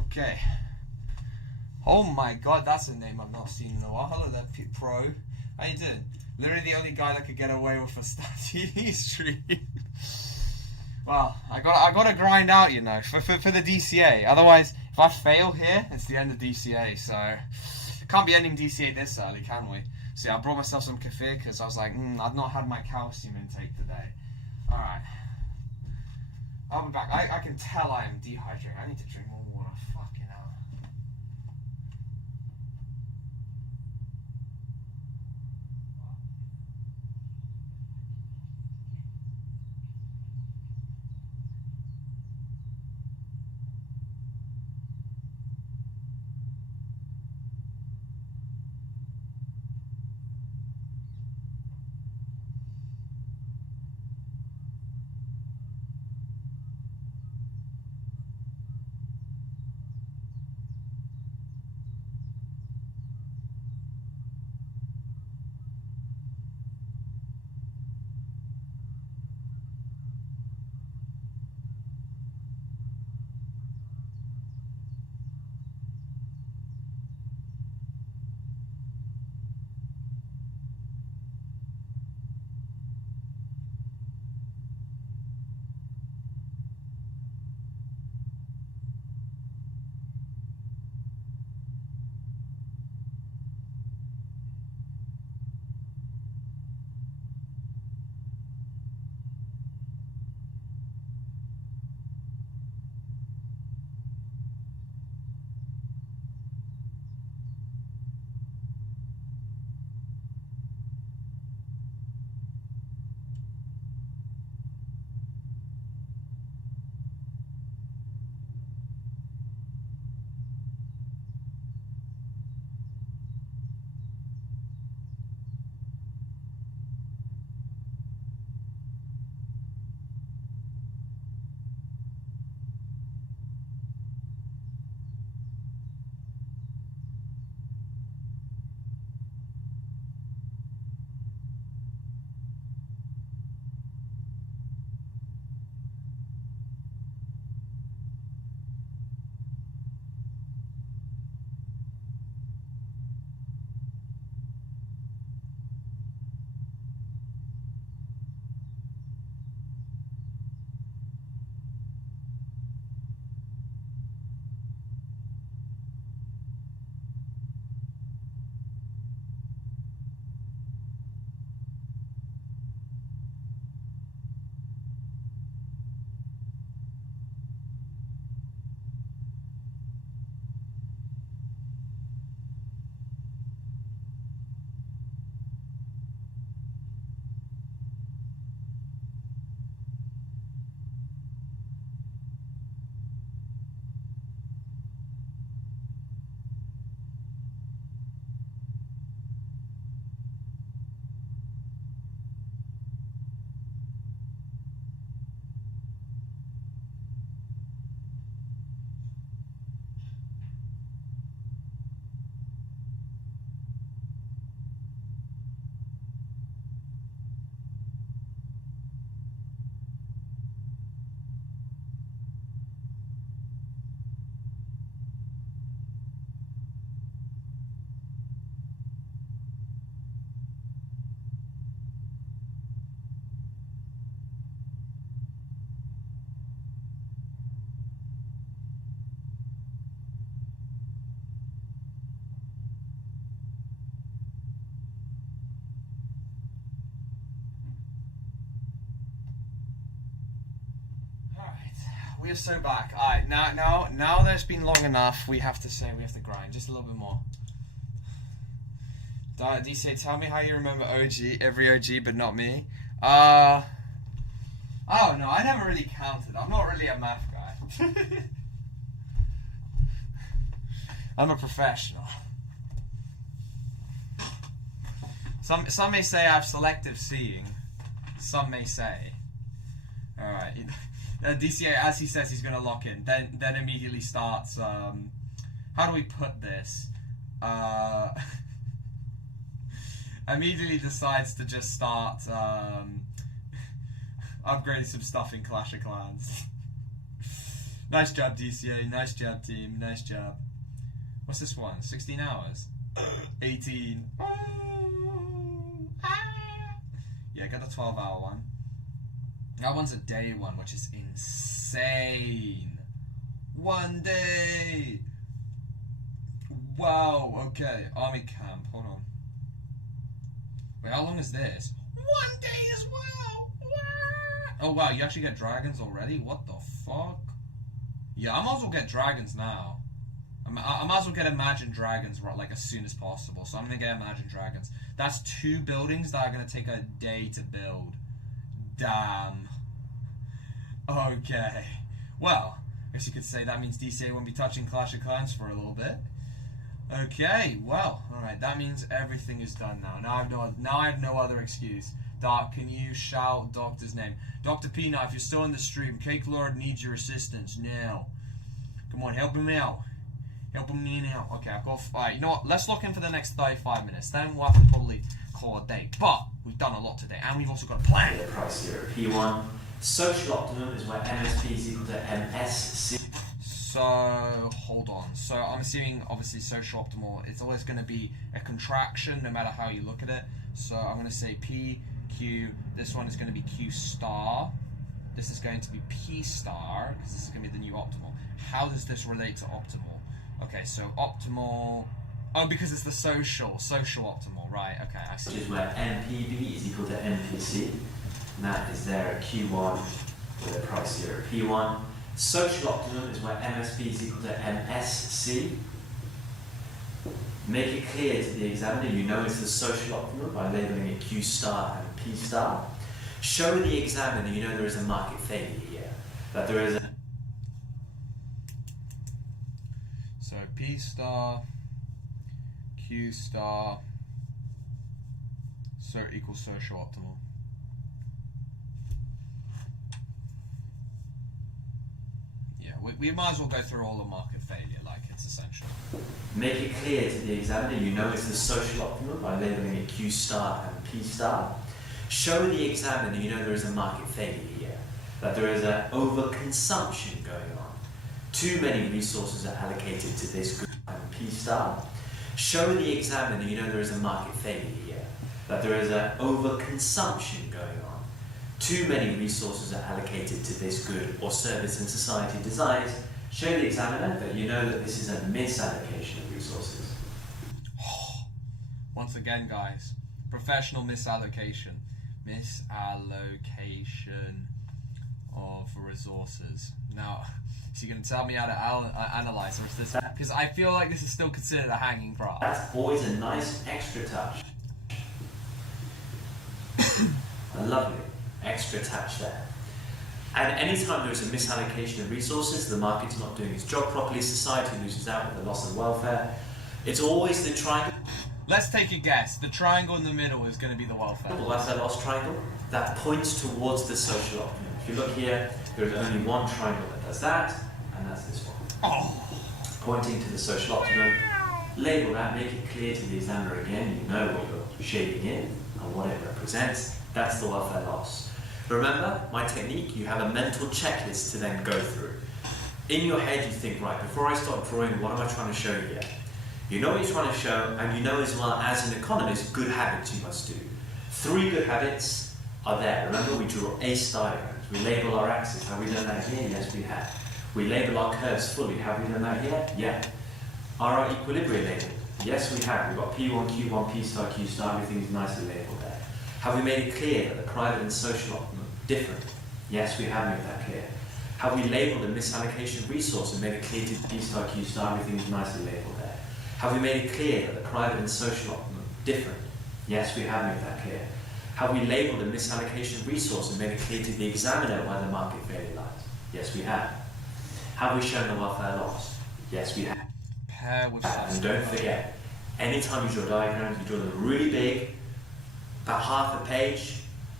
Okay. Oh my god, that's a name I've not seen in a while. Hello there, Pro. How you doing? Literally the only guy that could get away with a TV stream. Well, I got to grind out, you know, for the DCA. Otherwise, if I fail here, it's the end of DCA. So, can't be ending DCA this early, can we? See, I brought myself some kefir because I was like, I've not had my calcium intake today. All right. I'll be back. I can tell I am dehydrated. I need to drink more water. Fucking hell. We are so back. Alright, now that it's been long enough, we have to grind just a little bit more. DCA, tell me how you remember every OG, but not me. I don't know. I never really counted. I'm not really a math guy. I'm a professional. Some may say I have selective seeing. Some may say. All right. DCA, as he says, he's gonna lock in. Then immediately starts. How do we put this? Immediately decides to just start upgrading some stuff in Clash of Clans. Nice job, DCA. Nice job, team. Nice job. What's this one? 16 hours. 18. Yeah, get the 12-hour one. That one's a day one, which is insane. 1 day. Wow. Okay. Army camp. Hold on. Wait, how long is this? 1 day as well. Oh wow, you actually get dragons already? What the fuck? Yeah, I might as well get dragons now. I might as well get Imagine Dragons like as soon as possible. So I'm gonna get Imagine Dragons. That's 2 buildings that are gonna take a day to build. Damn. Okay. Well, I guess you could say that means DCA won't be touching Clash of Clans for a little bit. Okay, well, alright, that means everything is done now. Now I have no other excuse. Doc, can you shout Doctor's name? Dr. Peanut, if you're still in the stream, Cake Lord needs your assistance now. Come on, help him out. Help him out. Okay, I've got. Alright, you know what? Let's lock in for the next 35 minutes. Then we'll have to probably call a day. But we've done a lot today, and we've also got a plan. The price here at P1. Social optimum is where MSP is equal to MSC. So, hold on. So, I'm assuming, obviously, social optimal, it's always going to be a contraction, no matter how you look at it. So, I'm going to say P, Q, this one is going to be Q star. This is going to be P star, because this is going to be the new optimal. How does this relate to optimal? Okay, so optimal... Oh, because it's the social optimal, right, okay, I see. Which is where MPB is equal to MPC. And that is there at Q1 with a price here at P1. Social optimum is where MSP is equal to MSC. Make it clear to the examiner you know it's the social optimum by labeling it Q star and P star. Show the examiner you know there is a market failure here, that there is a... So P star, Q star, so equals social optimal. We might as well go through all the market failure, like it's essential. Make it clear to the examiner you know it's the social optimum by labeling it Q star and P star. Show the examiner you know there is a market failure here, that there is an overconsumption going on. Too many resources are allocated to this good and P star. Show the examiner you know there is a market failure here, that there is an overconsumption going on. Too many resources are allocated to this good or service and society desires. Show the examiner that you know that this is a misallocation of resources. Once again, guys, professional misallocation. Misallocation of resources. Now, is he going to tell me how to analyze, or is this... Because I feel like this is still considered a hanging prize. That's always a nice extra touch. A lovely extra touch there. And anytime there is a misallocation of resources, the market's not doing its job properly, society loses out with the loss of welfare, it's always the triangle. Let's take a guess. The triangle in the middle is going to be the welfare. That's that lost triangle that points towards the social optimum. If you look here, there's only one triangle that does that, and that's this one. Oh. Pointing to the social optimum. Label that, make it clear to the examiner again, you know what you're shaping in and what it represents. That's the welfare loss. Remember, my technique, you have a mental checklist to then go through. In your head you think, right, before I start drawing, what am I trying to show here? You know what you're trying to show, and you know as well as an economist, good habits you must do. 3 good habits are there. Remember, we draw ACE diagrams. We label our axes. Have we done that here? Yes, we have. We label our curves fully. Have we done that here? Yeah. Are our equilibria labeled? Yes, we have. We've got P1, Q1, P star, Q star. Everything's nicely labeled there. Have we made it clear that the private and social optimum are different? Yes, we have made that clear. Have we labelled a misallocation resource and made it clear to D star, Q star, everything's nicely labelled there? Have we made it clear that the private and social are different? Yes, we have made that clear. Have we labelled a misallocation resource and made it clear to the examiner where the market failure lies? Yes, we have. Have we shown the welfare loss? Yes, we have. Pair with And don't forget, anytime you draw diagrams, you draw them really big, about half a page,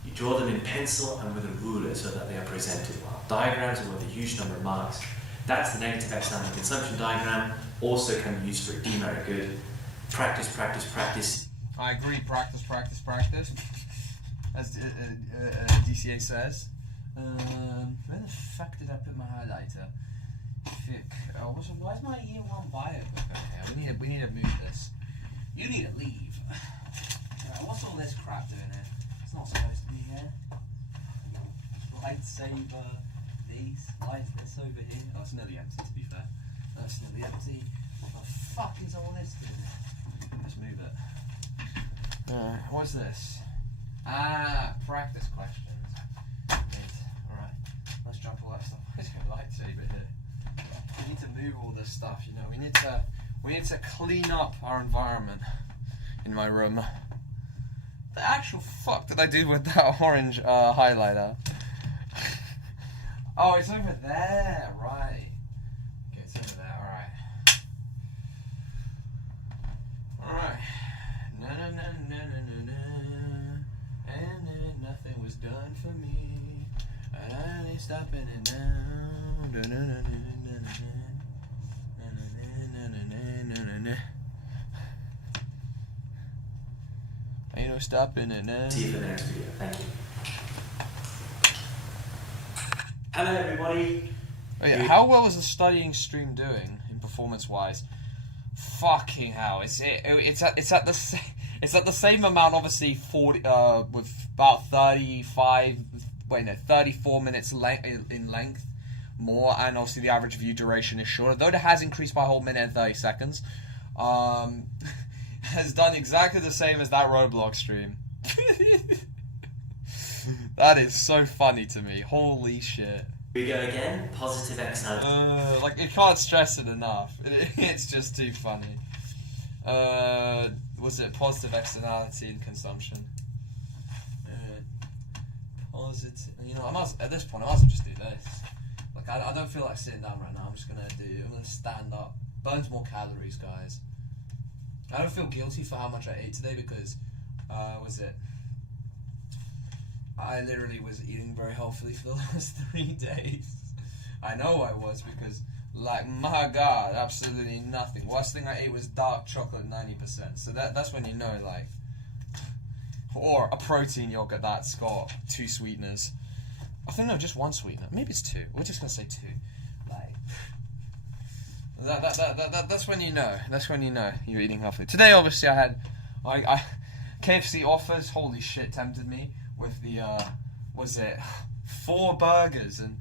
you draw them in pencil and with a ruler so that they are presented well. Diagrams are worth a huge number of marks. That's the negative external consumption diagram, also can be used for a demerit good. Practice, practice, practice. I agree, practice, practice, practice. As DCA says. Where the fuck did I put my highlighter? Why is my year one bio book over here? We need to move this. You need to leave. What's all this crap doing here? It's not supposed to be here. Lightsaber, these, lights, this over here. Oh, it's nearly empty to be fair. That's nearly empty. What the fuck is all this doing? Let's move it. What's this? Practice questions. Alright, let's jump all that stuff. Where's your lightsaber here? We need to move all this stuff, you know. We need to clean up our environment in my room. The actual fuck did I do with that orange highlighter? Oh, it's over there, right. Okay, it's over there, alright. Alright. No, no, no, no, no, no, no. And then nothing was done for me. And I ain't stopping it now. No, no, no, no, no, no, no. Ain't no stopping it now. See you for the next video. Thank you. Hello, everybody. Oh yeah, how well is the studying stream doing in performance-wise? Fucking hell! It's at the same amount, obviously 40 with about 34 minutes in length more, and obviously the average view duration is shorter, though it has increased by a whole minute and 30 seconds. Has done exactly the same as that Roblox stream. That is so funny to me. Holy shit. We go again. Positive externality. Like, you can't stress it enough. It's just too funny. Was it positive externality in consumption? Positive. You know, at this point, I might as well just do this. Like, I don't feel like sitting down right now. I'm gonna stand up. Burns more calories, guys. I don't feel guilty for how much I ate today because, I literally was eating very healthily for the last 3 days. I know I was because, like, my God, absolutely nothing. Worst thing I ate was dark chocolate 90%. So that's when you know, like, or a protein yogurt that's got 2 sweeteners. I think no, just 1 sweetener. Maybe it's 2. We're just gonna say 2. Like, that's when you know. That's when you know you're eating healthily. Today, obviously, I had KFC offers. Holy shit, tempted me with the 4 burgers and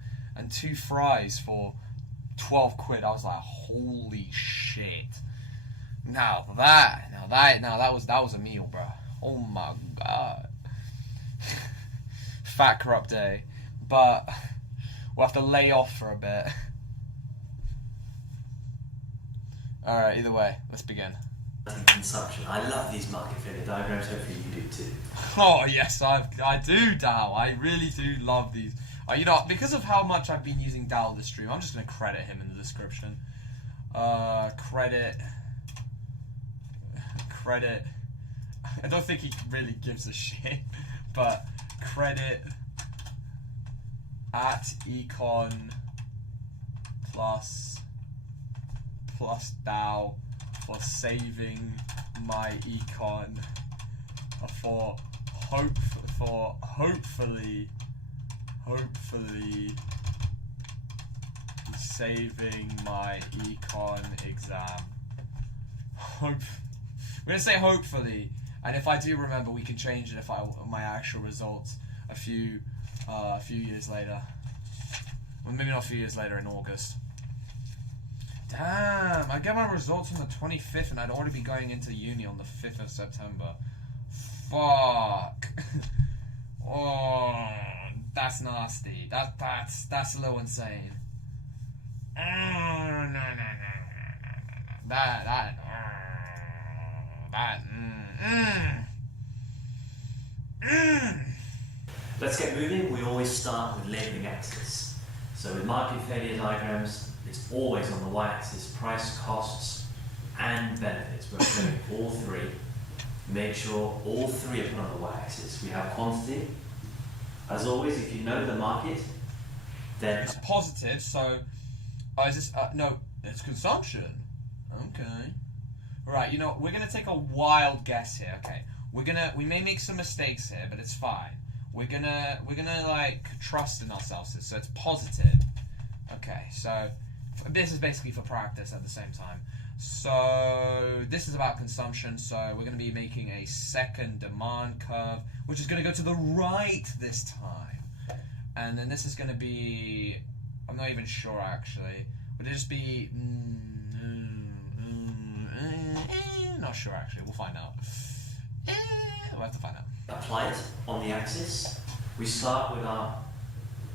2 fries for 12 quid. I was like, holy shit. Now that was a meal, bro. Oh my God. Fat corrupt day. But we'll have to lay off for a bit. Alright, either way, let's begin. Consumption. I love these market failure diagrams, hopefully you do too. Oh yes, I do, Dal. I really do love these. You know, because of how much I've been using Dal this stream, I'm just going to credit him in the description. Credit. I don't think he really gives a shit, but credit at Econ plus Dal for saving my Econ for hopefully saving my Econ exam. We're gonna say hopefully, and if I do remember, we can change it if my actual results a few years later. Well, maybe not a few years later, in August. Damn, I get my results on the 25th and I'd already be going into uni on the 5th of September. Fuck. Oh, That's nasty. That's a little insane. No. Let's get moving. We always start with labeling axis. So with market failure diagrams, it's always on the y-axis, price, costs, and benefits. We're showing all three. Make sure all three are put on the y-axis. We have quantity. As always, if you know the market, then it's positive. So, is this? No, it's consumption. Okay. Right. You know, we're gonna take a wild guess here. Okay. We may make some mistakes here, but it's fine. We're gonna like trust in ourselves. So it's positive. Okay. So this is basically for practice at the same time. So this is about consumption. So we're going to be making a second demand curve, which is going to go to the right this time. And then this is going to be, I'm not even sure actually. Would it just be, not sure actually. We'll find out. We'll have to find out. Apply it on the axis. We start with our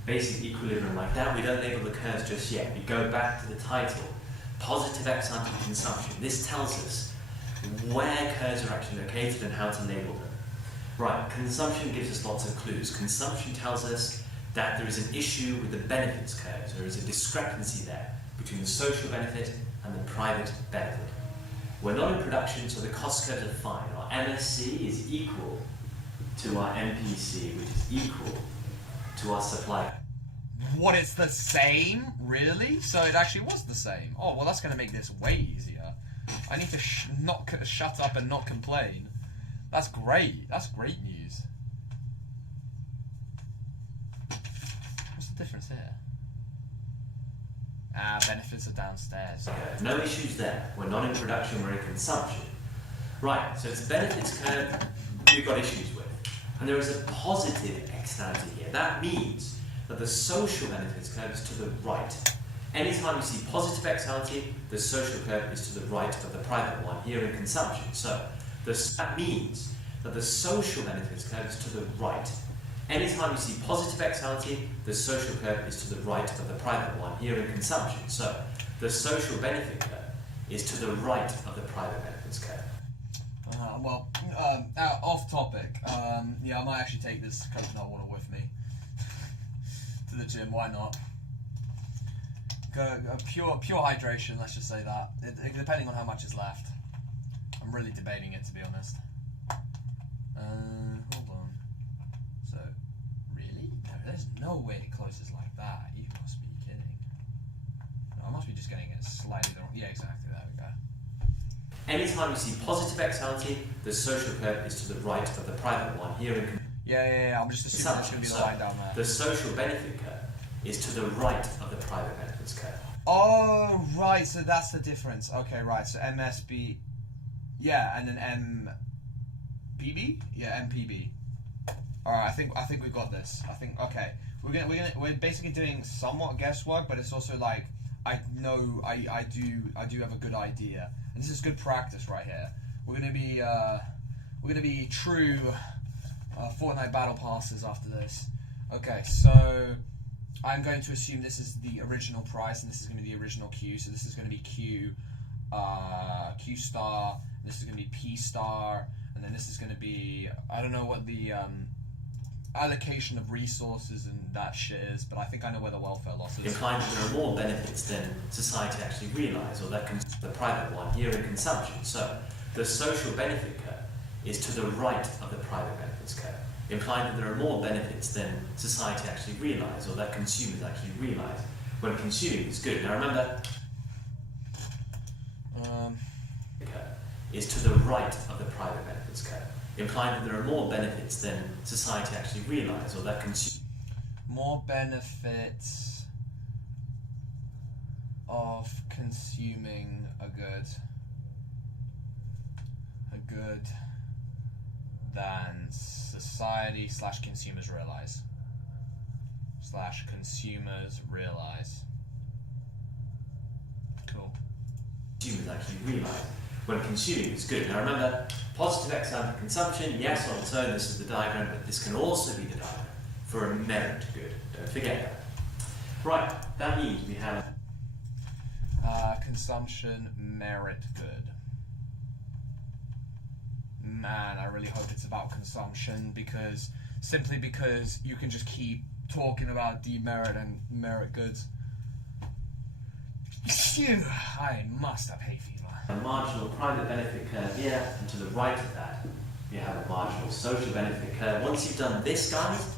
basic equilibrium like that. We don't label the curves just yet. We go back to the title. Positive ex ante consumption. This tells us where curves are actually located and how to label them. Right, consumption gives us lots of clues. Consumption tells us that there is an issue with the benefits curves. There is a discrepancy there between the social benefit and the private benefit. We're not in production, so the cost curves are fine. Our MSC is equal to our MPC, which is equal to our supply. What, it's the same? Really? So it actually was the same. Oh, well, that's going to make this way easier. I need to shut up and not complain. That's great. That's great news. What's the difference here? Benefits are downstairs. Okay, no issues there. We're not in production, we're in consumption. Right, so it's benefits curve we've got issues with. And there is a positive externality here. That means that the social benefits curve is to the right. Anytime you see positive externality, the social curve is to the right of the private one here in consumption. So that means that the social benefits curve is to the right. Anytime you see positive externality, the social curve is to the right of the private one here in consumption. So the social benefit curve is to the right of the private benefits curve. Off topic. Yeah, I might actually take this coconut water with me to the gym. Why not? Pure hydration. Let's just say that. Depending on how much is left. I'm really debating it, to be honest. Hold on. So, really? No, there's no way it closes like that. You must be kidding. No, I must be just getting it slightly the wrong. Yeah, exactly. There we go. Anytime you see positive externality, the social curve is to the right of the private one here in Yeah. I'm just assuming there's going to be the line down there. The social benefit curve is to the right of the private benefits curve. Oh, right. So that's the difference. Okay, right. So MSB, yeah, and then MPB, yeah, MPB. All right. I think we've got this. I think okay. We're basically doing somewhat guesswork, but it's also like I know I do have a good idea, and this is good practice right here. We're gonna be true Fortnite battle passes after this. Okay, so I'm going to assume this is the original price, and this is going to be the original Q. So this is going to be Q star. And this is going to be P star, and then this is going to be I don't know what the allocation of resources and that shit is, but I think I know where the welfare loss is. Implying that there are more benefits than society actually realise, or that the private one here in consumption. So the social benefit curve is to the right of the private benefits curve, implying that there are more benefits than society actually realise, or that consumers actually realise when consuming is good. Now remember, is to the right of the private benefits curve, implying that there are more benefits than society actually realise, or that more benefits of consuming a good than society / consumers realise Cool. Consumers actually realise when consuming is good. Now remember, positive X ante consumption, yes, on its own, this is the diagram, but this can also be the diagram for a merit good. Don't forget that. Right, that means we have consumption merit good. Man, I really hope it's about consumption, simply because you can just keep talking about demerit and merit goods. Phew, I must have hay fever. a marginal private benefit curve here, and to the right of that, you have a marginal social benefit curve. Once you've done this, guys,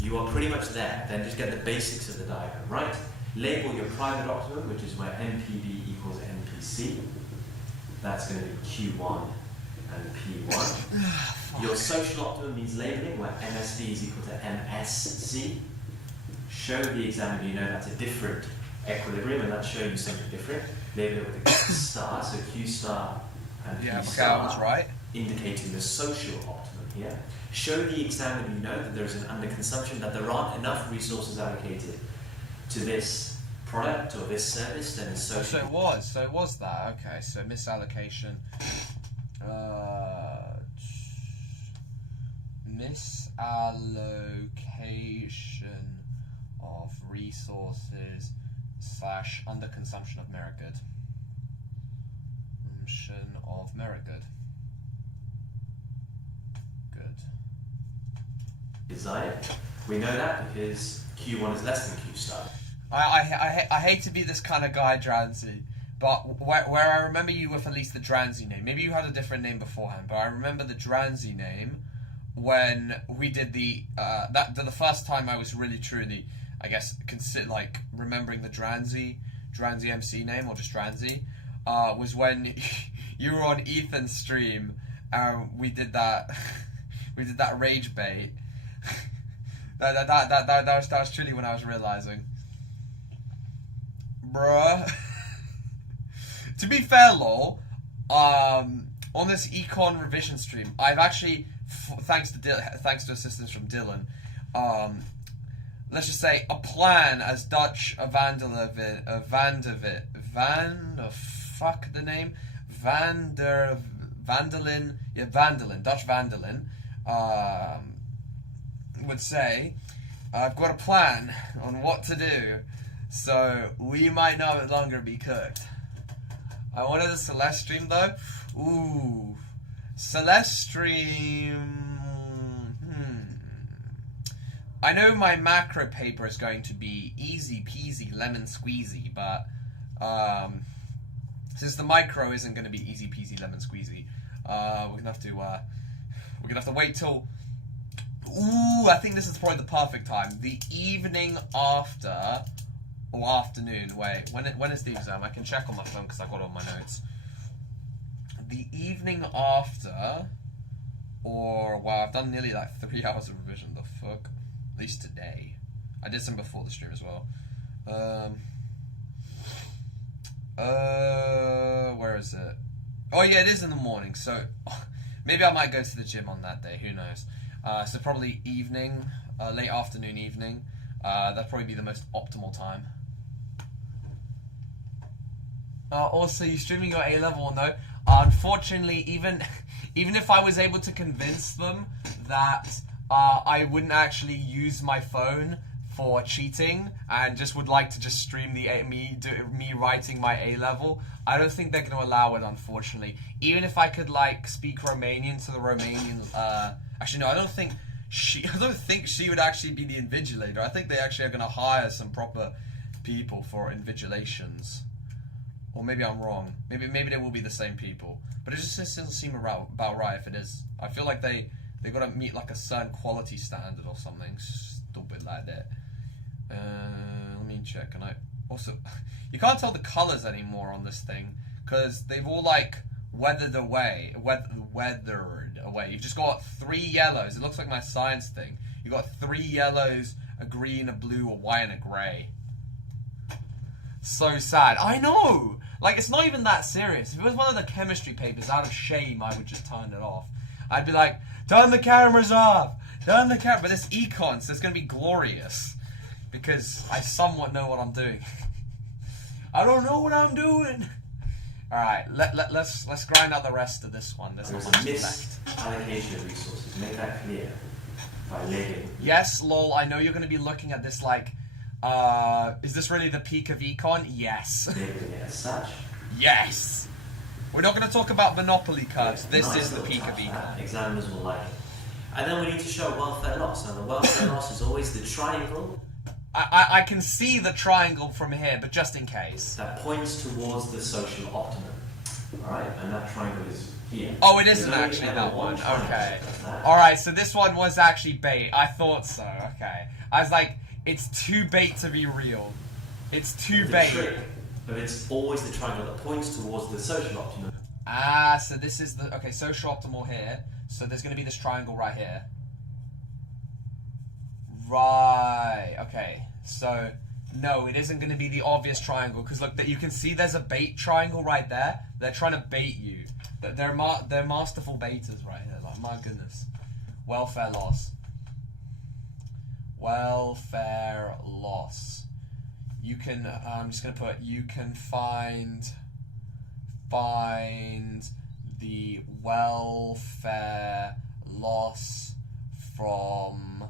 you are pretty much there. Then just get the basics of the diagram, right? Label your private optimum, which is where NPB equals NPC. That's going to be Q1 and P1. Your social optimum needs labeling, where MSD is equal to MSC. Show the examiner you know that's a different equilibrium, and that's showing you something different. Label it with a Q star, so Q star and P star, I was right. indicating the social optimum here. Show the examiner you know that there is an underconsumption, that there aren't enough resources allocated to this product or this service, then it's social. So it was that. Okay, so misallocation. Misallocation of resources / underconsumption of merit good. Consumption of merit good. Good. Desired. We know that because Q1 is less than Q star. I hate to be this kind of guy, Dransy, but where I remember you with at least the Dransy name. Maybe you had a different name beforehand, but I remember the Dransy name when we did the first time I was really truly, I guess, remembering the Dransy MC name, or just Dransy, was when you were on Ethan's stream. We did that rage bait. that was truly when I was realizing, bruh. To be fair, lol, on this Econ revision stream, I've actually, thanks to assistance from Dylan, let's just say a plan as Dutch Vandalin, Dutch Vandalin, would say, I've got a plan on what to do, so we might no longer be cooked. I wanted a Celeste stream though. Ooh, Celeste stream. I know my macro paper is going to be easy peasy lemon squeezy, but since the micro isn't going to be easy peasy lemon squeezy, we're gonna have to wait till. Ooh, I think this is probably the perfect time. The evening after. Or afternoon, wait, when is the exam? I can check on my phone because I've got all my notes. The evening after, or, wow, I've done nearly 3 hours of revision, the fuck? At least today. I did some before the stream as well. Where is it? Oh yeah, it is in the morning, so maybe I might go to the gym on that day, who knows. So probably evening, late afternoon, evening. That'd probably be the most optimal time. Also, you streaming your A-level or no? Unfortunately, even if I was able to convince them that I wouldn't actually use my phone for cheating and just would like to just stream me writing my A-level, I don't think they're going to allow it, unfortunately. Even if I could speak Romanian to the Romanian. Actually, no, I don't think she would actually be the invigilator. I think they actually are going to hire some proper people for invigilations. Or maybe I'm wrong. Maybe they will be the same people. But it just doesn't seem about right if it is. I feel like they got to meet a certain quality standard or something stupid like that. Let me check. And I also, you can't tell the colors anymore on this thing because they've all weathered away. You've just got 3 yellows. It looks like my science thing. You got 3 yellows, a green, a blue, a white, and a grey. So sad. I know! It's not even that serious. If it was one of the chemistry papers, out of shame, I would just turn it off. I'd be like, turn the cameras off! Turn the camera. But this Econ, so it's going to be glorious. Because I somewhat know what I'm doing. I don't know what I'm doing! Alright, let's grind out the rest of this one. There's a misallocation of resources. Make that clear. by living. Yes, lol, I know you're going to be looking at this like, is this really the peak of Econ? Yes. Labeling it as such. Yes! We're not going to talk about monopoly curves. This Nice is the little peak of touch, Econ. that. Examiners will like it. And then we need to show welfare loss. Now the welfare loss is always the triangle I can see the triangle from here, but just in case. that points towards the social optimum. Alright, and that triangle is here. Oh, it There's isn't only actually ever that one. triangle Okay. that does that. Alright, so this one was actually bait. I thought so. Okay. I was like, it's too bait to be real. It's too The bait. trick, but it's always the triangle that points towards the social optimum. Ah, so this is the... Okay, social optimal here. So there's going to be this triangle right here. Right. Okay. So, no, it isn't going to be the obvious triangle. Because, look, you can see there's a bait triangle right there. They're trying to bait you. They're masterful baiters right here. Like, my goodness. Welfare loss. Welfare loss. You can... I'm just going to put... You can find the welfare loss from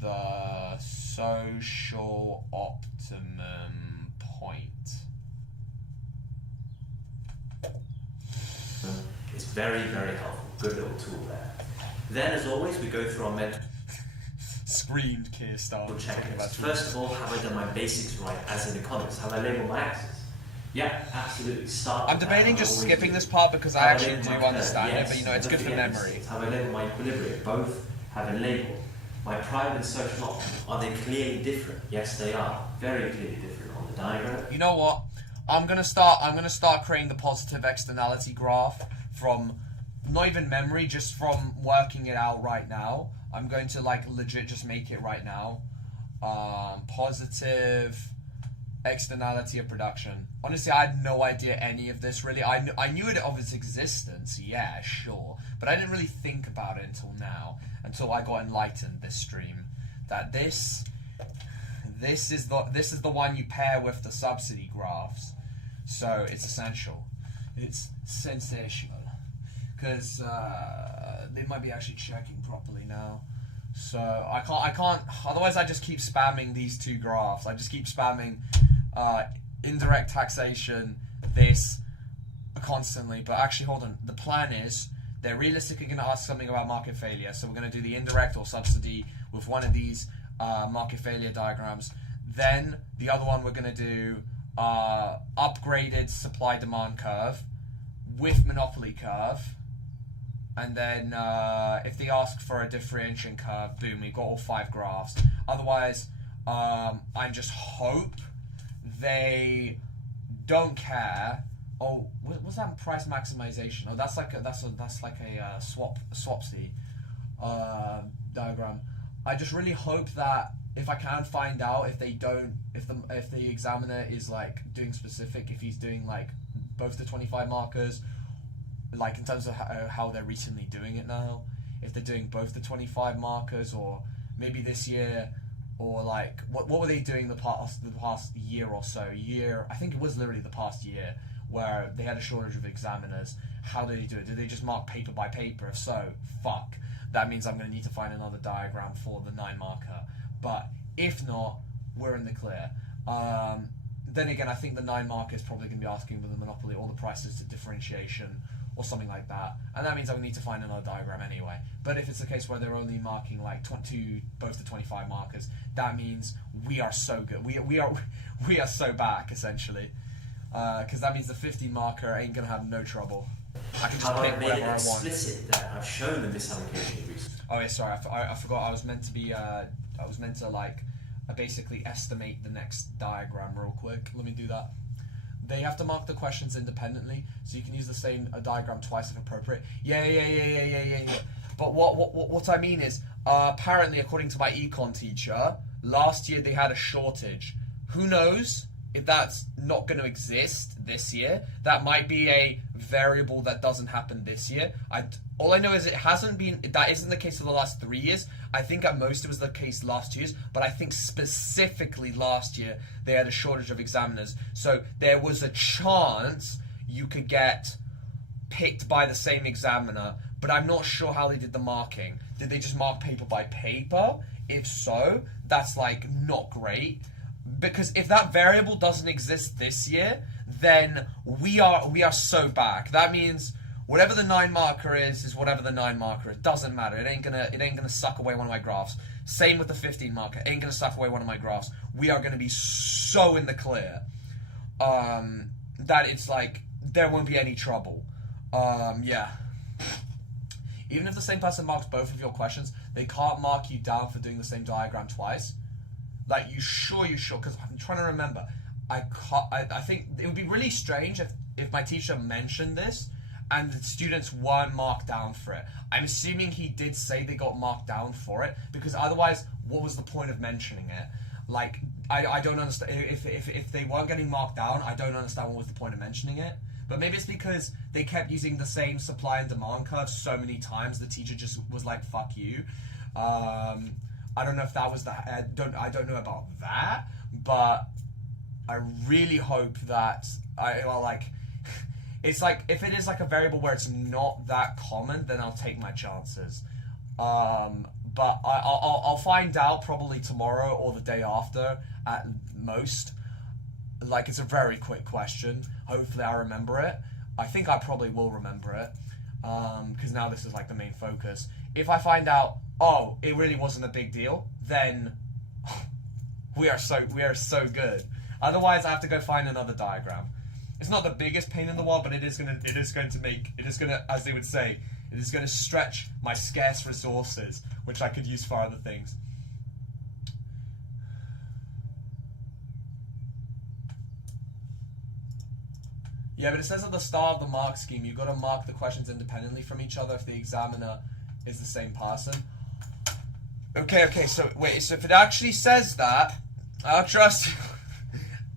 the social optimum point. It's very, very helpful. Good little tool there. Then, as always, we go through our mental Screamed Keir checklist. First of all, have I done my basics right as an economist? Have I labelled my axes? Yeah, absolutely. Start. I'm with debating that. just I always skipping do. this part because I Have actually labelled do my curve? understand it, Yes. but you know, it's good for memory. Have I labelled my equilibrium? Both have a label. My private and social optimum, are they clearly different? Yes, they are. Very clearly different on the diagram. You know what? I'm gonna start creating the positive externality graph from not even memory, just from working it out right now. I'm going to like legit just make it right now. Positive externality of production. Honestly, I had no idea any of this really. I knew it of its existence, yeah, sure, but I didn't really think about it until now, until I got enlightened this stream. That this is the one you pair with the subsidy graphs, so it's essential. It's sensational because they might be actually checking properly now. So I can't. Otherwise, I just keep spamming these two graphs. I just keep spamming indirect taxation, this constantly. But actually, hold on. The plan is they're realistically going to ask something about market failure. So we're going to do the indirect or subsidy with one of these market failure diagrams. Then the other one we're going to do upgraded supply demand curve with monopoly curve. And then if they ask for a differentiation curve, boom, we've got all 5 graphs. Otherwise, I just hope they don't care. Oh, what's that price maximization? Oh, that's like a swapsy diagram. I just really hope that if I can find out if the examiner is like doing specific, if he's doing like both the 25 markers. Like in terms of how they're recently doing it now, if they're doing both the 25 markers, or maybe this year, or like what were they doing the past year or so? I think it was literally the past year where they had a shortage of examiners. How did they do it? Did they just mark paper by paper? If so, fuck. That means I'm going to need to find another diagram for the 9 marker. But if not, we're in the clear. Then again, I think the 9 marker is probably going to be asking with the monopoly all the prices to differentiation, or something like that, and that means I would need to find another diagram anyway. But if it's a case where they're only marking like both the 25 markers, that means we are so good. We are so back essentially, because that means the 50 marker ain't gonna have no trouble. I can just Have I pick made whatever it I want. explicit that I've shown the misallocation recently? Oh yeah, sorry, I forgot. I was meant to like basically estimate the next diagram real quick. Let me do that. They have to mark the questions independently, so you can use the same diagram twice if appropriate. Yeah. But what I mean is, apparently, according to my econ teacher, last year they had a shortage. Who knows if that's not going to exist this year? That might be a variable that doesn't happen this year. All I know is it hasn't been. That isn't the case for the last 3 years. I think at most it was the case last year's, but I think specifically last year they had a shortage of examiners. So there was a chance you could get picked by the same examiner, but I'm not sure how they did the marking. Did they just mark paper by paper? If so, that's like not great. Because if that variable doesn't exist this year, then we are so back. That means whatever the 9 marker is whatever the 9 marker is. Doesn't matter. It ain't gonna suck away one of my graphs. Same with the 15 marker. Ain't gonna suck away one of my graphs. We are gonna be so in the clear that it's like there won't be any trouble. Yeah. Even if the same person marks both of your questions, they can't mark you down for doing the same diagram twice. Like, you sure? Because I'm trying to remember. I think it would be really strange if my teacher mentioned this and the students weren't marked down for it. I'm assuming he did say they got marked down for it, because otherwise, what was the point of mentioning it? Like, I don't understand. If they weren't getting marked down, I don't understand what was the point of mentioning it. But maybe it's because they kept using the same supply and demand curve so many times, the teacher just was like, fuck you. I don't know if that was I don't know about that, but I really hope that it's like, if it is like a variable where it's not that common, then I'll take my chances. But I'll find out probably tomorrow or the day after at most. Like, it's a very quick question. Hopefully I remember it. I think I probably will remember it, because now this is like the main focus. If I find out, oh, it really wasn't a big deal, then we are so good. Otherwise, I have to go find another diagram. It's not the biggest pain in the world, but it is gonna, as they would say, it is gonna stretch my scarce resources, which I could use for other things. Yeah, but it says at the start of the mark scheme, you've got to mark the questions independently from each other if the examiner is the same person. Okay, so wait, so if it actually says that, I'll trust you.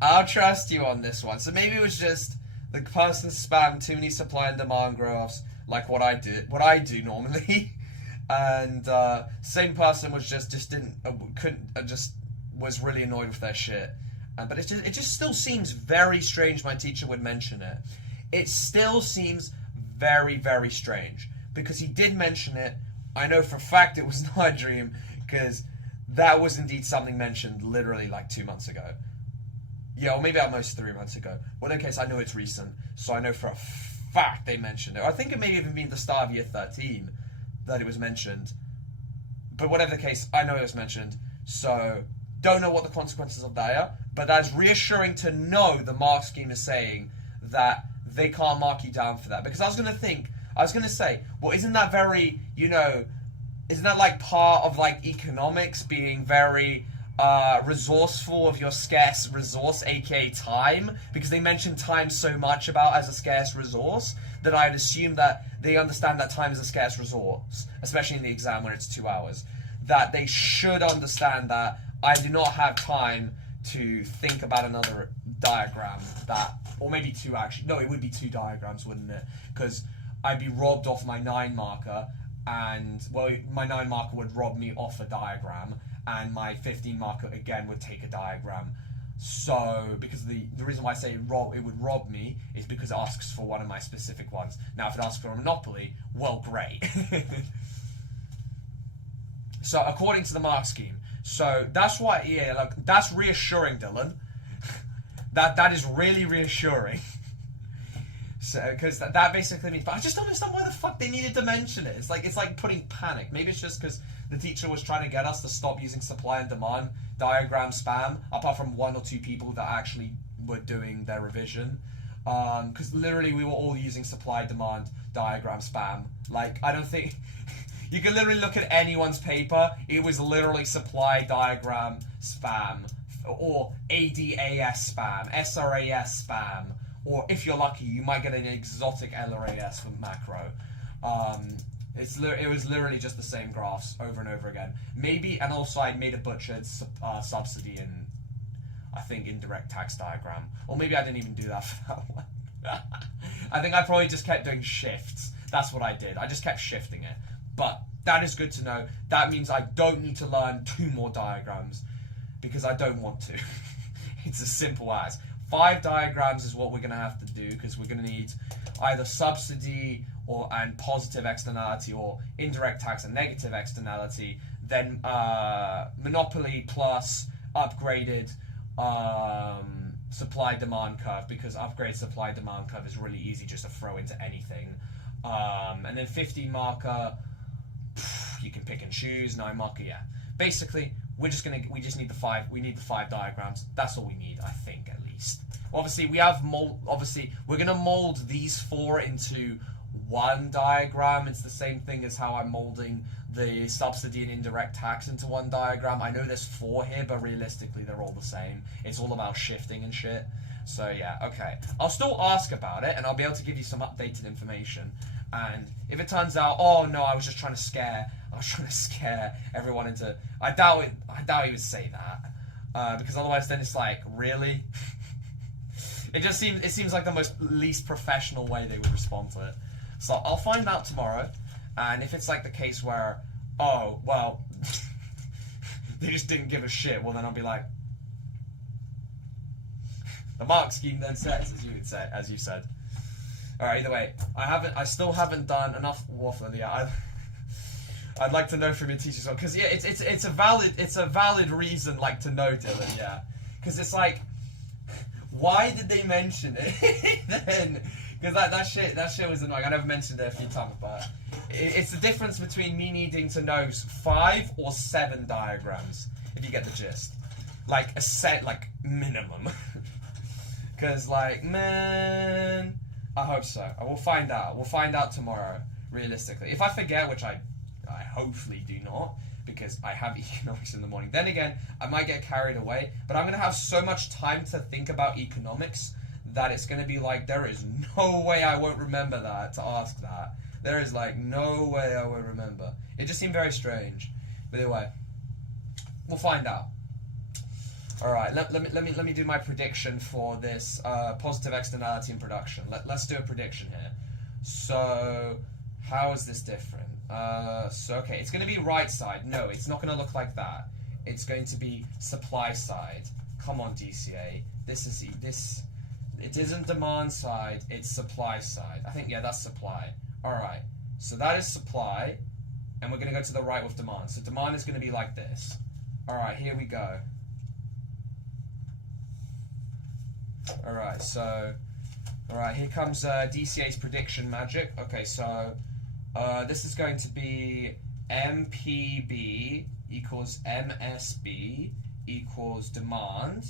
I'll trust you on this one. So maybe it was just the person spammed too many supply and demand graphs, like what I do normally, and same person was just was really annoyed with their shit. But it just still seems very strange my teacher would mention it. It still seems very, very strange, because he did mention it. I know for a fact it was not a dream, because that was indeed something mentioned literally like 2 months ago. Yeah, or maybe at most 3 months ago. Well, in case, I know it's recent, so I know for a fact they mentioned it. I think it may even be the start of year 13 that it was mentioned. But whatever the case, I know it was mentioned, so don't know what the consequences of that are, but that's reassuring to know the mark scheme is saying that they can't mark you down for that. Because I was going to say, well, isn't that very, isn't that like part of like economics being very resourceful of your scarce resource, aka time? Because they mention time so much as a scarce resource that I'd assume that they understand that time is a scarce resource, especially in the exam where it's 2 hours. That they should understand that I do not have time to think about another diagram or maybe 2 actually. No, it would be 2 diagrams, wouldn't it? Because I'd be robbed off my 9 marker, and, well, my 9 marker would rob me off a diagram, and my 15 marker again would take a diagram. So, because the reason why I say it would rob me is because it asks for one of my specific ones. Now, if it asks for a Monopoly, well, great. So, according to the mark scheme, so that's why, yeah, like, that's reassuring, Dylan. that is really reassuring. So, because that basically means, but I just don't understand why the fuck they needed to mention it. It's like putting panic. Maybe it's just because the teacher was trying to get us to stop using supply and demand diagram spam, apart from 1 or 2 people that actually were doing their revision. Because literally we were all using supply demand diagram spam. Like, I don't think you can literally look at anyone's paper. It was literally supply diagram spam, or ADAS spam, SRAS spam, or if you're lucky, you might get an exotic LRAS for macro. It was literally just the same graphs over and over again. Maybe, and also I made a butchered subsidy in, I think, indirect tax diagram. Or maybe I didn't even do that for that one. I think I probably just kept doing shifts. That's what I did. I just kept shifting it. But that is good to know. That means I don't need to learn 2 more diagrams, because I don't want to. It's as simple as 5 diagrams is what we're going to have to do, because we're going to need either subsidy and positive externality, or indirect tax and negative externality, then monopoly plus upgraded supply-demand curve, because upgrade supply-demand curve is really easy just to throw into anything. And then 50 marker, you can pick and choose. 9 marker, yeah. Basically, we just need the 5. We need the 5 diagrams. That's all we need, I think, at least. Obviously, we're gonna mold these 4 into one diagram. It's the same thing as how I'm molding the subsidy and indirect tax into one diagram. I know there's 4 here, but realistically they're all the same. It's all about shifting and shit. So yeah, okay. I'll still ask about it, and I'll be able to give you some updated information. And if it turns out, oh no, I was trying to scare everyone into... I doubt he would say that. Because otherwise then it's like, really? It seems like the least professional way they would respond to it. So I'll find out tomorrow. And if it's like the case where, oh, well, they just didn't give a shit, well then I'll be like, the mark scheme then says, as you said. Alright, either way, I still haven't done enough waffling yet. I'd like to know from your teachers, because yeah, it's a valid reason, like, to know, Dylan, yeah. Because it's like, why did they mention it then? Because that shit was annoying. I never mentioned it a few times, but it's the difference between me needing to know 5 or 7 diagrams, if you get the gist. Like a set, like minimum. Because like, man, I hope so. I will find out. We'll find out tomorrow, realistically. If I forget, which I hopefully do not, because I have economics in the morning. Then again, I might get carried away, but I'm going to have so much time to think about economics that it's going to be like, there is no way I won't remember that, to ask that. There is like no way I won't remember. It just seemed very strange. But anyway, we'll find out. Alright, let me do my prediction for this positive externality in production. Let's do a prediction here. So, how is this different? So, okay, it's going to be right side. No, it's not going to look like that. It's going to be supply side. Come on, DCA. It isn't demand side, it's supply side. I think, yeah, that's supply. Alright, so that is supply, and we're going to go to the right with demand. So demand is going to be like this. Alright, here we go. Alright, so... Alright, here comes DCA's prediction magic. Okay, so... this is going to be MPB equals MSB equals demand.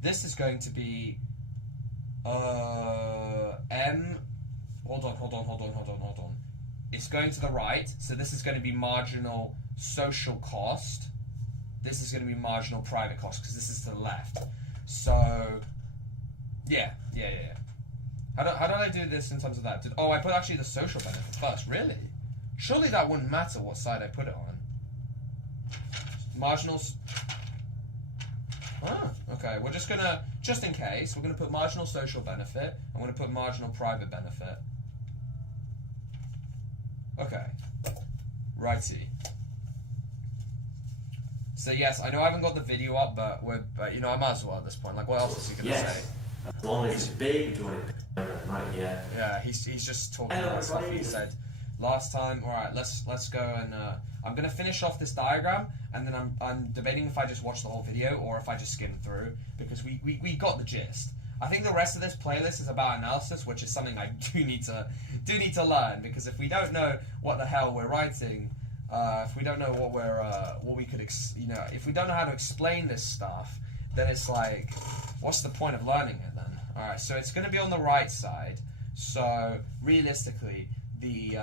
This is going to be hold on. It's going to the right, so this is going to be marginal social cost. This is going to be marginal private cost, because this is to the left. So, yeah. How did I do this in terms of that? I put actually the social benefit first. Really? Surely that wouldn't matter what side I put it on. Marginals. Ah, okay. We're just gonna, just in case, we're gonna put marginal social benefit. I'm gonna put marginal private benefit. Okay. Righty. So yes, I know I haven't got the video up, but you know, I might as well at this point. Like, what else is he gonna say? As long as it's big, do you want it right? Yeah. Yeah, he's just talking about stuff he said last time. All right, let's go and I'm gonna finish off this diagram, and then I'm debating if I just watch the whole video or if I just skim through, because we got the gist. I think the rest of this playlist is about analysis, which is something I do need to learn, because if we don't know what the hell we're writing, if we don't know what we could if we don't know how to explain this stuff, then it's like, what's the point of learning it then? All right, so it's going to be on the right side. So realistically, the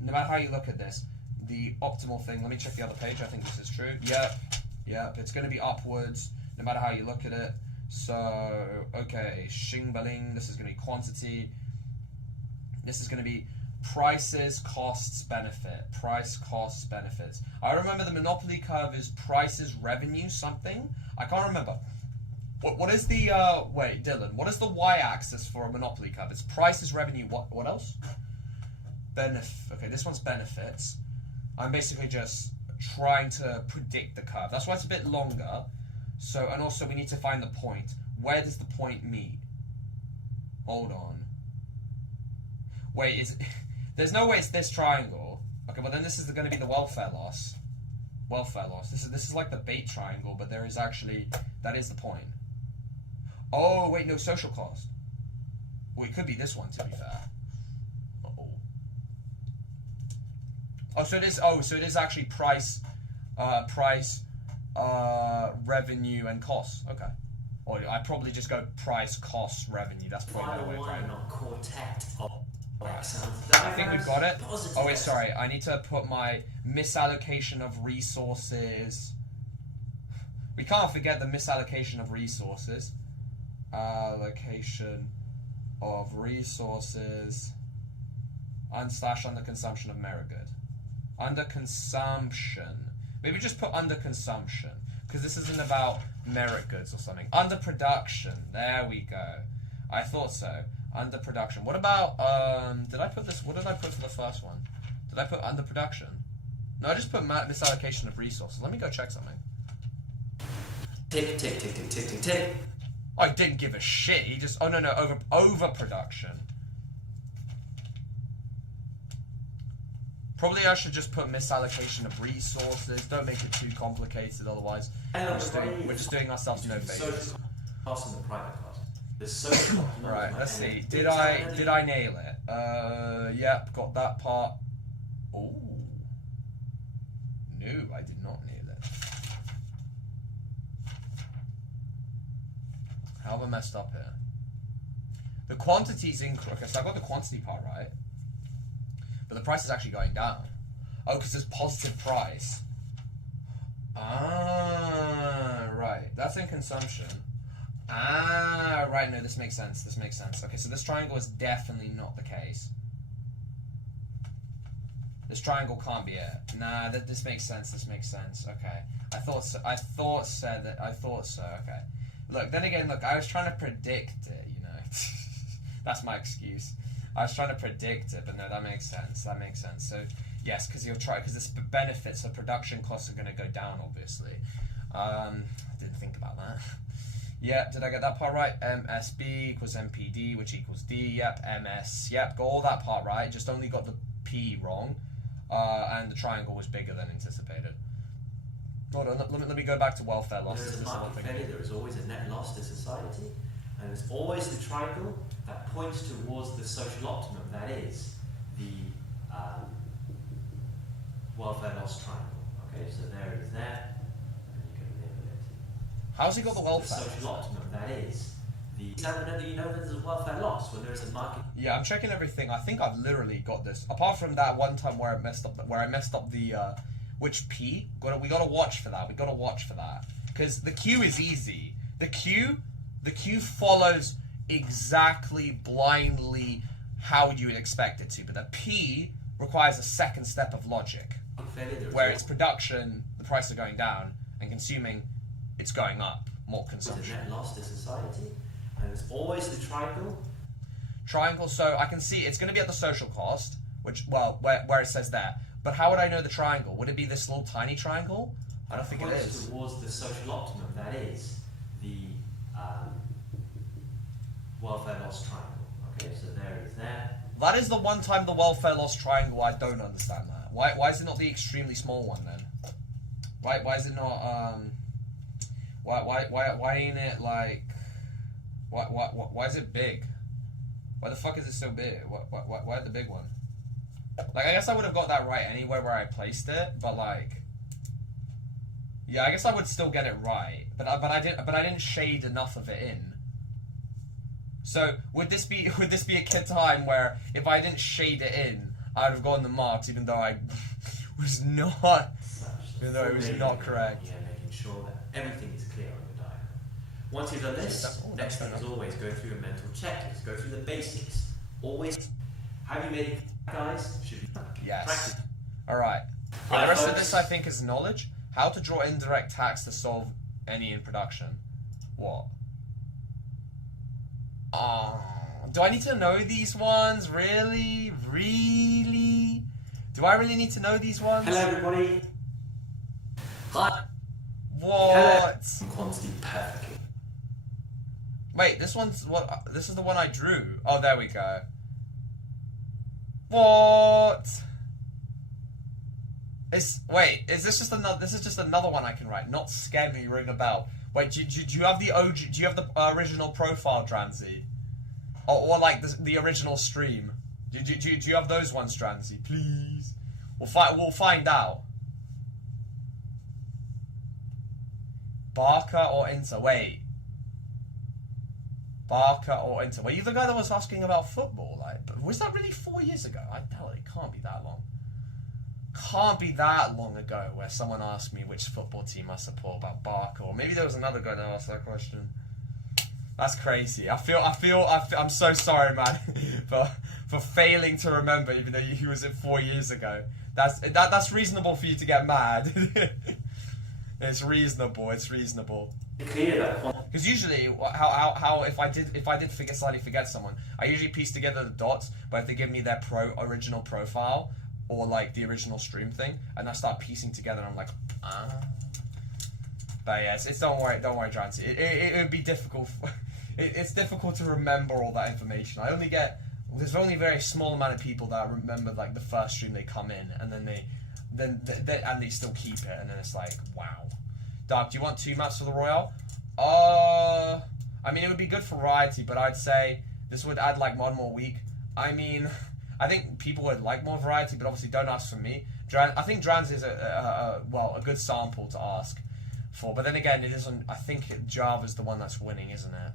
no matter how you look at this, the optimal thing. Let me check the other page. I think this is true. Yep. It's going to be upwards, no matter how you look at it. So okay, shing baling. This is going to be quantity. This is going to be prices, costs, benefit. Price, costs, benefits. I remember the monopoly curve is prices, revenue, something. I can't remember. What is the wait, Dylan? What is the y-axis for a monopoly curve? It's prices, revenue. What else? Okay, this one's benefits. I'm basically just trying to predict the curve. That's why it's a bit longer. So, and also we need to find the point. Where does the point meet? Hold on. Wait, there's no way it's this triangle. Okay, well then this is going to be the welfare loss. Welfare loss. This is like the bait triangle, but there is actually, that is the point. Oh wait, no, social cost. Well, it could be this one, to be fair. Uh-oh. Oh, so it is. Oh, so it is actually price, revenue, and costs. Okay. Or I probably just go price, cost, revenue. That's probably the way. Right? Not quartet of I think we've got it. Oh wait, sorry. I need to put my misallocation of resources. We can't forget the misallocation of resources. Allocation of resources. Under consumption of merit good. Under consumption. Maybe just put under consumption, because this isn't about merit goods or something. Under production. There we go. I thought so. Under production. What about did I put this? What did I put for the first one? Did I put under production? No, I just put misallocation of resources. Let me go check something. Tick, tick, tick, tick, tick, tick, tick. I didn't give a shit. He just overproduction. Probably I should just put misallocation of resources. Don't make it too complicated, otherwise we're just doing ourselves no favors. Social cost and the private cost. The social cost. Right, let's see. Did I nail it? Yep, got that part. Oh. No, I did not nail it. How have I messed up here? The quantity's incorrect. Okay, so I got the quantity part right. But the price is actually going down. Oh, because there's positive price. Ah, right. That's in consumption. Ah, right. No, this makes sense. This makes sense. Okay, so this triangle is definitely not the case. This triangle can't be it. Nah, this makes sense. This makes sense. Okay. I thought so. I thought so. Okay. Look, then again, look, I was trying to predict it, you know. That's my excuse. I was trying to predict it, but no, that makes sense. That makes sense. So, yes, because this benefits, so production costs are going to go down, obviously. Didn't think about that. Yeah, did I get that part right? MSB equals MPD, which equals D. Yep, MS. Yep, got all that part right. Just only got the P wrong. And the triangle was bigger than anticipated. Hold on, let me go back to welfare loss. There is a market failure, there is always a net loss to society, and there's always the triangle that points towards the social optimum, that is the welfare loss triangle. Okay, so there it is there, and you can label it. How's he got the welfare? The social optimum, that is the you know that there's a welfare loss when there is a market. Yeah, I'm checking everything. I think I've literally got this. Apart from that one time where I messed up the which P? We gotta watch for that. We gotta watch for that. Because the Q is easy. The Q follows exactly blindly how you would expect it to. But the P requires a second step of logic. Where it's production, the prices are going down, and consuming, it's going up. More consumption. There's a net loss to society, and there's always the triangle. Triangle, so I can see it's going to be at the social cost, which, well, where it says there. But how would I know the triangle? Would it be this little tiny triangle? I don't think it is. Towards the social optimum, that is the welfare loss triangle. Okay, so there it is there. That is the one time the welfare loss triangle. I don't understand that. Why is it not the extremely small one then? Why is it not why ain't it like why is it big? Why the fuck is it so big? Why the big one? Like, I guess I would have got that right anywhere where I placed it, but like, yeah, I guess I would still get it right, but I didn't shade enough of it in. So would this be a kid time where if I didn't shade it in, I'd have gotten the marks, even though I was not, even though it was not correct. Yeah, making sure that everything is clear on your diagram. Once you've done this, next thing is always go through a mental checklist, go through the basics. Always, have you made it, guys? Should be yes. Practice. All right. Yeah, the rest of this, I think, is knowledge. How to draw indirect tax to solve any in production. What? Do I need to know these ones? Really? Really? Do I really need to know these ones? Hello, everybody. Hi. What? Hello. Quantity perfectly. Wait, this is the one I drew. Oh, there we go. What? Is this just another? This is just another one I can write. Not scared me, ring a bell. Wait, do you have the OG? Do you have the original profile, Dransy? Or like the original stream? Do you have those ones, Dransy? Please. We'll find out. Barker or Inter? Wait. Barker or Inter? Were you the guy that was asking about football? Like, was that really 4 years ago? I doubt it. It can't be that long. Can't be that long ago where someone asked me which football team I support about Barker, or maybe there was another guy that asked that question. That's crazy. I'm so sorry, man, for failing to remember, even though he was it 4 years ago. That's reasonable for you to get mad. It's reasonable. It's reasonable. Because usually, how if I did slightly forget someone, I usually piece together the dots. But if they give me their original profile or like the original stream thing, and I start piecing together, I'm like, ah. But yeah, it's don't worry, Dransy. It would be difficult. It's difficult to remember all that information. There's only a very small amount of people that remember like the first stream they come in, and then they still keep it, and then it's like, wow. Dark, do you want 2 maps for the Royale? I mean, it would be good for variety, but I'd say this would add like one more week. I mean, I think people would like more variety, but obviously don't ask for me. I think Drans is a good sample to ask for, but then again, it isn't. I think Java's the one that's winning, isn't it?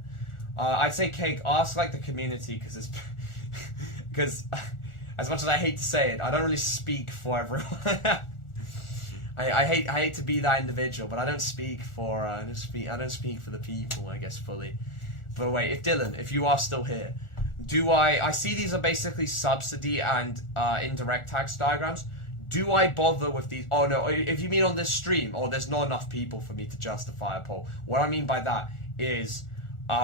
I'd say Cake, ask like the community, because as much as I hate to say it, I don't really speak for everyone. I hate to be that individual, but I don't speak for I don't speak for the people, I guess, fully. But wait, if you are still here, I see these are basically subsidy and indirect tax diagrams. Do I bother with these? Oh no, if you mean on this stream, there's not enough people for me to justify a poll. What I mean by that is we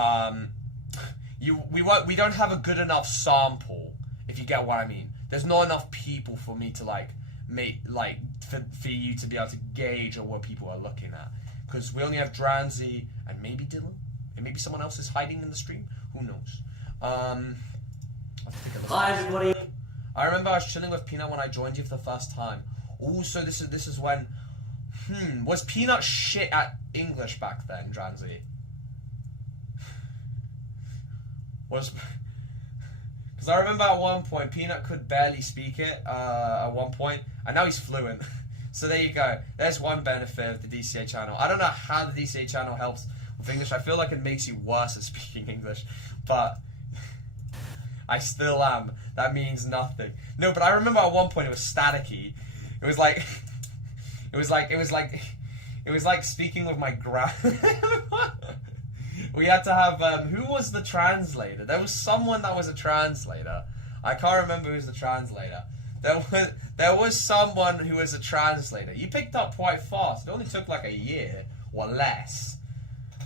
don't have a good enough sample, if you get what I mean. There's not enough people for me to for you to be able to gauge on what people are looking at, because we only have Dransy and maybe Dylan, and maybe someone else is hiding in the stream. Who knows? Hi everybody. I remember I was chilling with Peanut when I joined you for the first time. Oh, so this is when. Was Peanut shit at English back then, Dransy? Because I remember at one point Peanut could barely speak it at one point, and now he's fluent. So there you go. There's one benefit of the DCA channel. I don't know how the DCA channel helps with English. I feel like it makes you worse at speaking English, but I still am. That means nothing. No, but I remember at one point it was staticky. It was like speaking with my grandma. We had to have, who was the translator? There was someone that was a translator. I can't remember who's the translator. There was someone who was a translator. You picked up quite fast. It only took like a year or less.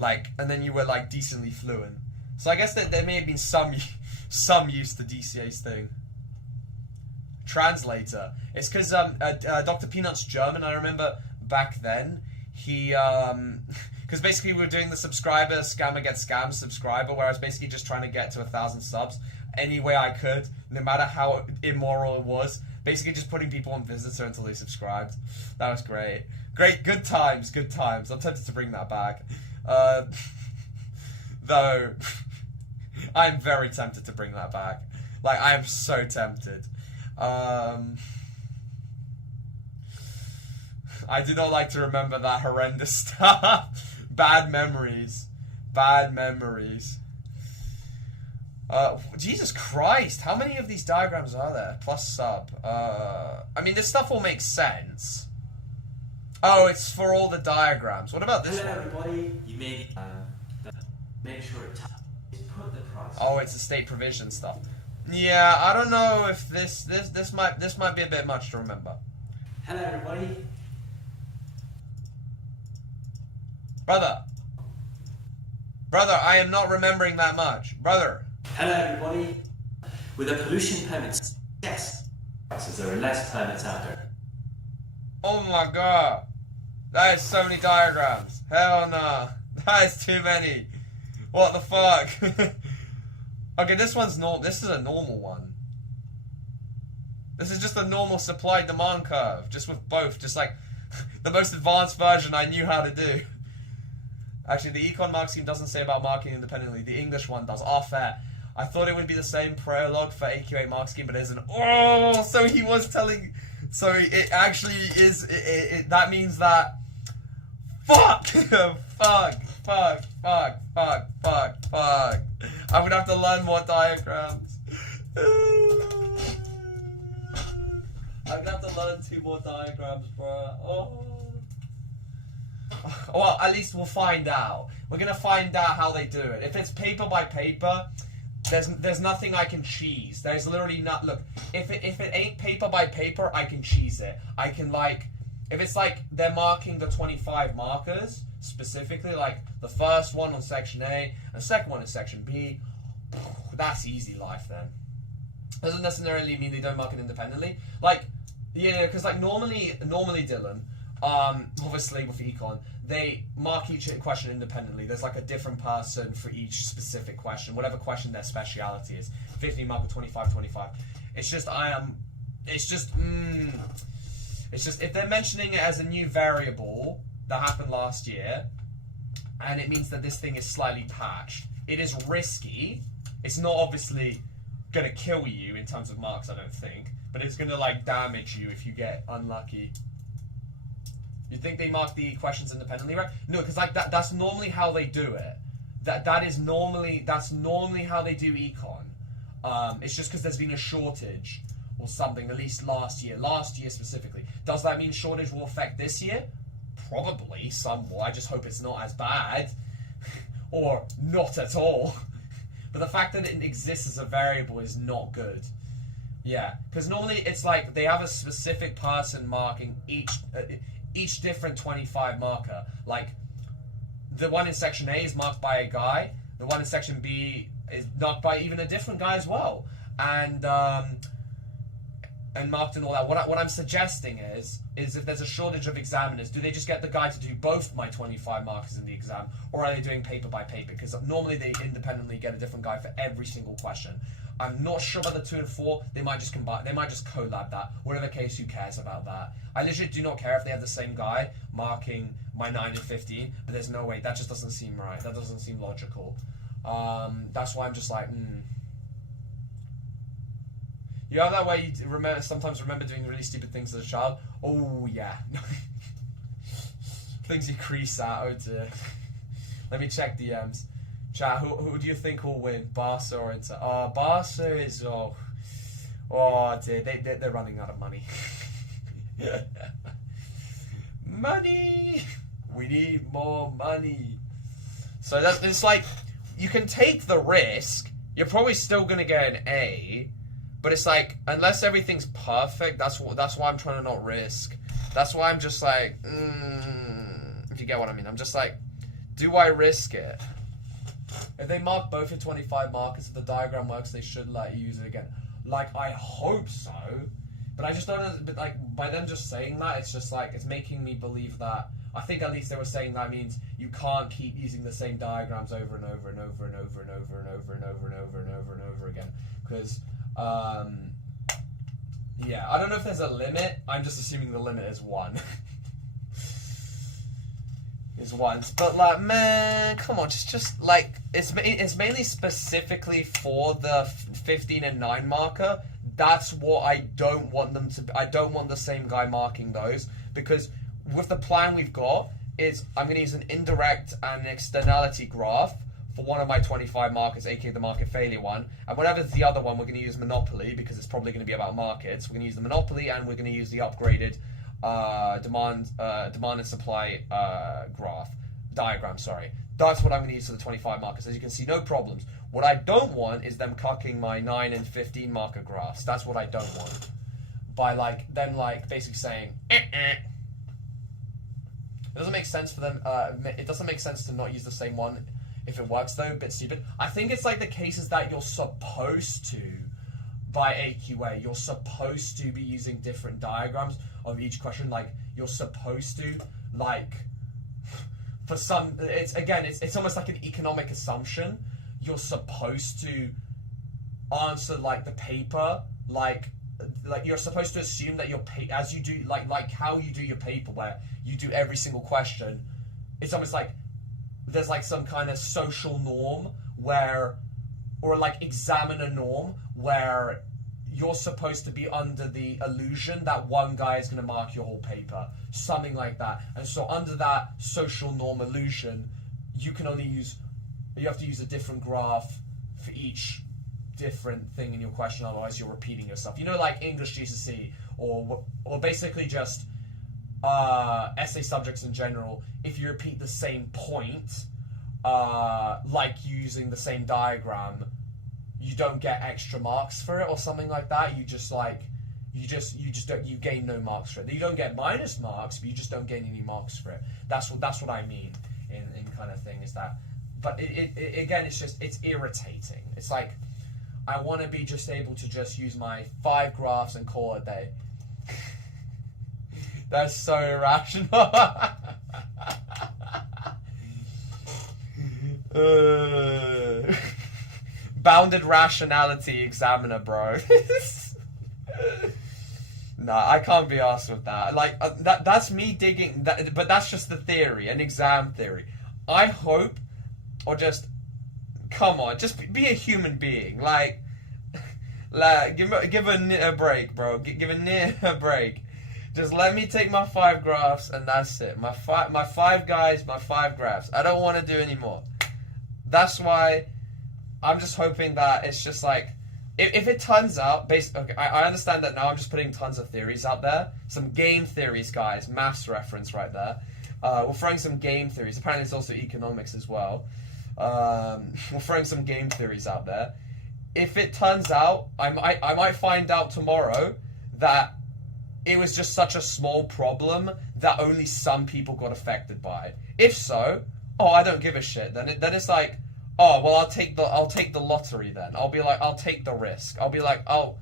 And then you were decently fluent. So I guess that there may have been some use to DCA's thing. Translator. It's because Dr. Peanut's German. I remember back then he because basically we were doing the subscriber scammer get scammed subscriber, where I was basically just trying to get to 1,000 subs any way I could, no matter how immoral it was. Basically just putting people on visitor until they subscribed. That was great. Good times. I'm tempted to bring that back. Though I'm very tempted to bring that back. I am so tempted. I do not like to remember that horrendous stuff. Bad memories. Jesus Christ, how many of these diagrams are there? Plus sub. I mean, this stuff all makes sense. Oh, it's for all the diagrams. What about this one? Everybody, you may make sure it put the price. Oh, it's the state provision stuff. Yeah, I don't know if this might be a bit much to remember. Hello, everybody. Brother, I am not remembering that much. Brother. Hello, everybody. With a pollution permit, yes, so there are less permits out there. Oh my god. That is so many diagrams. Hell no. That is too many. What the fuck? Okay, this one's normal. This is a normal one. This is just a normal supply-demand curve, just with both, just like the most advanced version I knew how to do. Actually, the Econ mark scheme doesn't say about marking independently. The English one does. Fair. I thought it would be the same prologue for AQA mark scheme, but it isn't. Oh, so he was telling... So it actually is... that means that... Fuck! Fuck! I'm gonna have to learn more diagrams. I'm gonna have to learn 2 more diagrams, bro. Oh. Well, at least we'll find out. We're gonna find out how they do it. If it's paper by paper, there's nothing I can cheese. There's literally not. Look, if it ain't paper by paper, I can cheese it. I can like, if it's like they're marking the 25 markers specifically, like the first one on section A and the second one in section B, that's easy life then. Doesn't necessarily mean they don't mark it independently. Like, yeah, because like normally Dylan, obviously with Econ, they mark each question independently. There's like a different person for each specific question, whatever question their speciality is. 15 mark or 25. It's just it's just if they're mentioning it as a new variable that happened last year, and it means that this thing is slightly patched, it is risky. It's not obviously gonna kill you in terms of marks, I don't think, but it's gonna like damage you if you get unlucky. You think they mark the questions independently, right? No, because like that's normally how they do it. That's normally how they do Econ. It's just because there's been a shortage or something, at least last year specifically. Does that mean shortage will affect this year? Probably somewhat. I just hope it's not as bad or not at all. But the fact that it exists as a variable is not good. Yeah, because normally it's like they have a specific person marking each different 25 marker. Like the one in section A is marked by a guy. The one in section B is marked by even a different guy as well. And marked and all that. What I'm suggesting is if there's a shortage of examiners, do they just get the guy to do both my 25 markers in the exam, or are they doing paper by paper? Because normally they independently get a different guy for every single question. I'm not sure about the 2 and 4. They might just combine. They might just collab that. Whatever case, who cares about that? I literally do not care if they have the same guy marking my 9 and 15. But there's no way. That just doesn't seem right. That doesn't seem logical. That's why I'm just like, You know that way you sometimes remember doing really stupid things as a child? Oh, yeah. Things you crease at, oh dear. Let me check DMs. Chat, who do you think will win? Barca or Inter? Barca is, dear, they're running out of money. Money! We need more money. So it's like, you can take the risk, you're probably still going to get an A, but it's like, unless everything's perfect, that's why I'm trying to not risk. That's why I'm just like, if you get what I mean. I'm just like, do I risk it? If they mark both your 25 markers, if the diagram works, they should let you use it again. Like, I hope so, but I just don't know, but like, by them just saying that, it's just like, it's making me believe that, I think at least they were saying that means you can't keep using the same diagrams over and over and over and over and over and over and over and over and over and over again, because, yeah, I don't know if there's a limit. I'm just assuming the limit is 1. Is 1. But like, man, come on, just like, it's mainly specifically for the 15 and 9 marker. That's what I don't want them to. I don't want the same guy marking those, because with the plan we've got is I'm going to use an indirect and externality graph for one of my 25 markers, aka the market failure one, and whatever's the other one, we're going to use Monopoly, because it's probably going to be about markets. We're going to use the Monopoly, and we're going to use the upgraded demand and supply diagram. Sorry, that's what I'm going to use for the 25 markers. As you can see, no problems. What I don't want is them cucking my 9 and 15 marker graphs. That's what I don't want. By like them like basically saying, It doesn't make sense for them. It doesn't make sense to not use the same one. If it works though, a bit stupid. I think it's like the cases that you're supposed to, by AQA, you're supposed to be using different diagrams of each question. Like, you're supposed to, like, for some, it's almost like an economic assumption. You're supposed to answer, like, the paper, like, like you're supposed to assume that as you do like how you do your paper where you do every single question, it's almost like there's like some kind of social norm where, or like examiner norm where you're supposed to be under the illusion that one guy is going to mark your whole paper, something like that. And so under that social norm illusion, you have to use a different graph for each different thing in your question, otherwise you're repeating yourself. You know, like English GCSE or basically just essay subjects in general, if you repeat the same point, like using the same diagram, you don't get extra marks for it or something like that. You gain no marks for it. You don't get minus marks, but you just don't gain any marks for it. That's what I mean in kind of thing is that. But it again, it's irritating. It's like I want to be just able to just use my 5 graphs and call it a day. That's so irrational. Bounded rationality examiner, bro. Nah, I can't be arsed with that. Like that's me digging that, but that's just the theory, an exam theory. I hope, or just come on, just be a human being. Like give a break, bro. Give a break. Just let me take my 5 graphs and that's it. My 5 guys, my 5 graphs. I don't want to do any more. That's why I'm just hoping that it's just like, if it turns out, okay, I understand that now I'm just putting tons of theories out there. Some game theories, guys. Maths reference right there. We're throwing some game theories. Apparently it's also economics as well. We're throwing some game theories out there. If it turns out, I might find out tomorrow that it was just such a small problem that only some people got affected by it. If so, I don't give a shit. Then it's like, oh well, I'll take the lottery then. I'll be like, I'll take the risk. I'll be like, I'll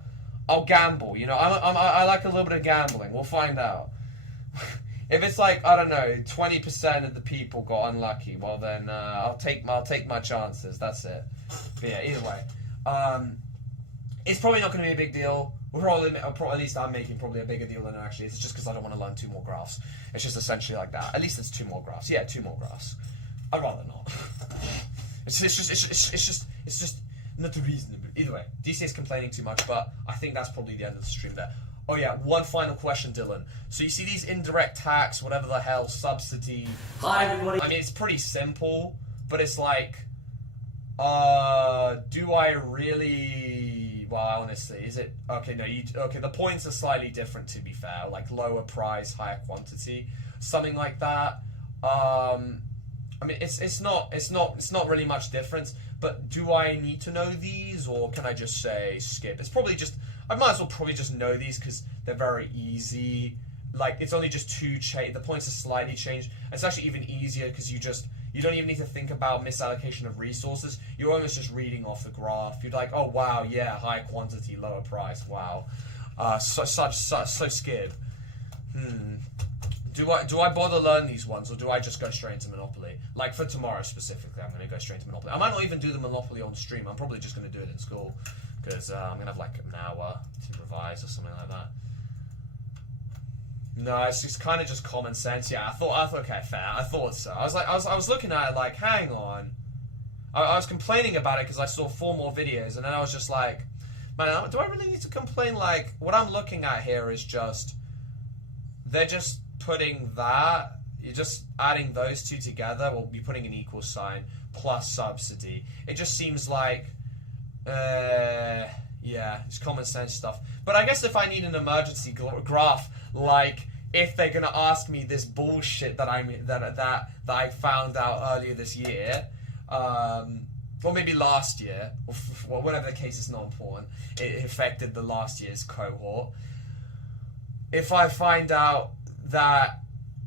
gamble. You know, I like a little bit of gambling. We'll find out. If it's like, I don't know, 20% of the people got unlucky, well then I'll take my chances. That's it. But yeah, either way, it's probably not going to be a big deal. At least I'm making probably a bigger deal than it actually is. It's just because I don't want to learn 2 more graphs. It's just essentially like that. At least it's 2 more graphs. Yeah, 2 more graphs. I'd rather not. It's just not reasonable. Either way, DC is complaining too much, but I think that's probably the end of the stream there. Oh yeah, one final question, Dylan. So you see these indirect tax, whatever the hell, subsidy. Hi everybody. I mean, it's pretty simple, but it's like, do I really? Well, honestly, is it okay? No, okay. The points are slightly different, to be fair. Like lower price, higher quantity, something like that. I mean, it's not really much difference. But do I need to know these, or can I just say skip? It's probably just, I might as well probably just know these because they're very easy. Like it's only just 2 the points are slightly changed. It's actually even easier because you don't even need to think about misallocation of resources. You're almost just reading off the graph. You're like, oh wow, yeah, high quantity, lower price. Wow, so skip. Do I bother learn these ones, or do I just go straight into Monopoly? Like for tomorrow specifically, I'm going to go straight into Monopoly. I might not even do the Monopoly on stream. I'm probably just going to do it in school because I'm going to have like an hour to revise or something like that. No, it's just kind of just common sense. Yeah, I thought okay, fair. I thought so. I was looking at it like, hang on. I was complaining about it because I saw 4 more videos, and then I was just like, man, do I really need to complain? Like, what I'm looking at here is just, they're just putting that, you're just adding those 2 together, we'll be putting an equal sign, plus subsidy. It just seems like, yeah, it's common sense stuff. But I guess if I need an emergency graph, like, if they're gonna ask me this bullshit that I found out earlier this year, or maybe last year, or whatever the case, is not important, it affected the last year's cohort. If I find out that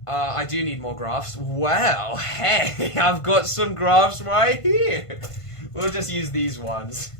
I do need more graphs, well, hey, I've got some graphs right here. We'll just use these ones.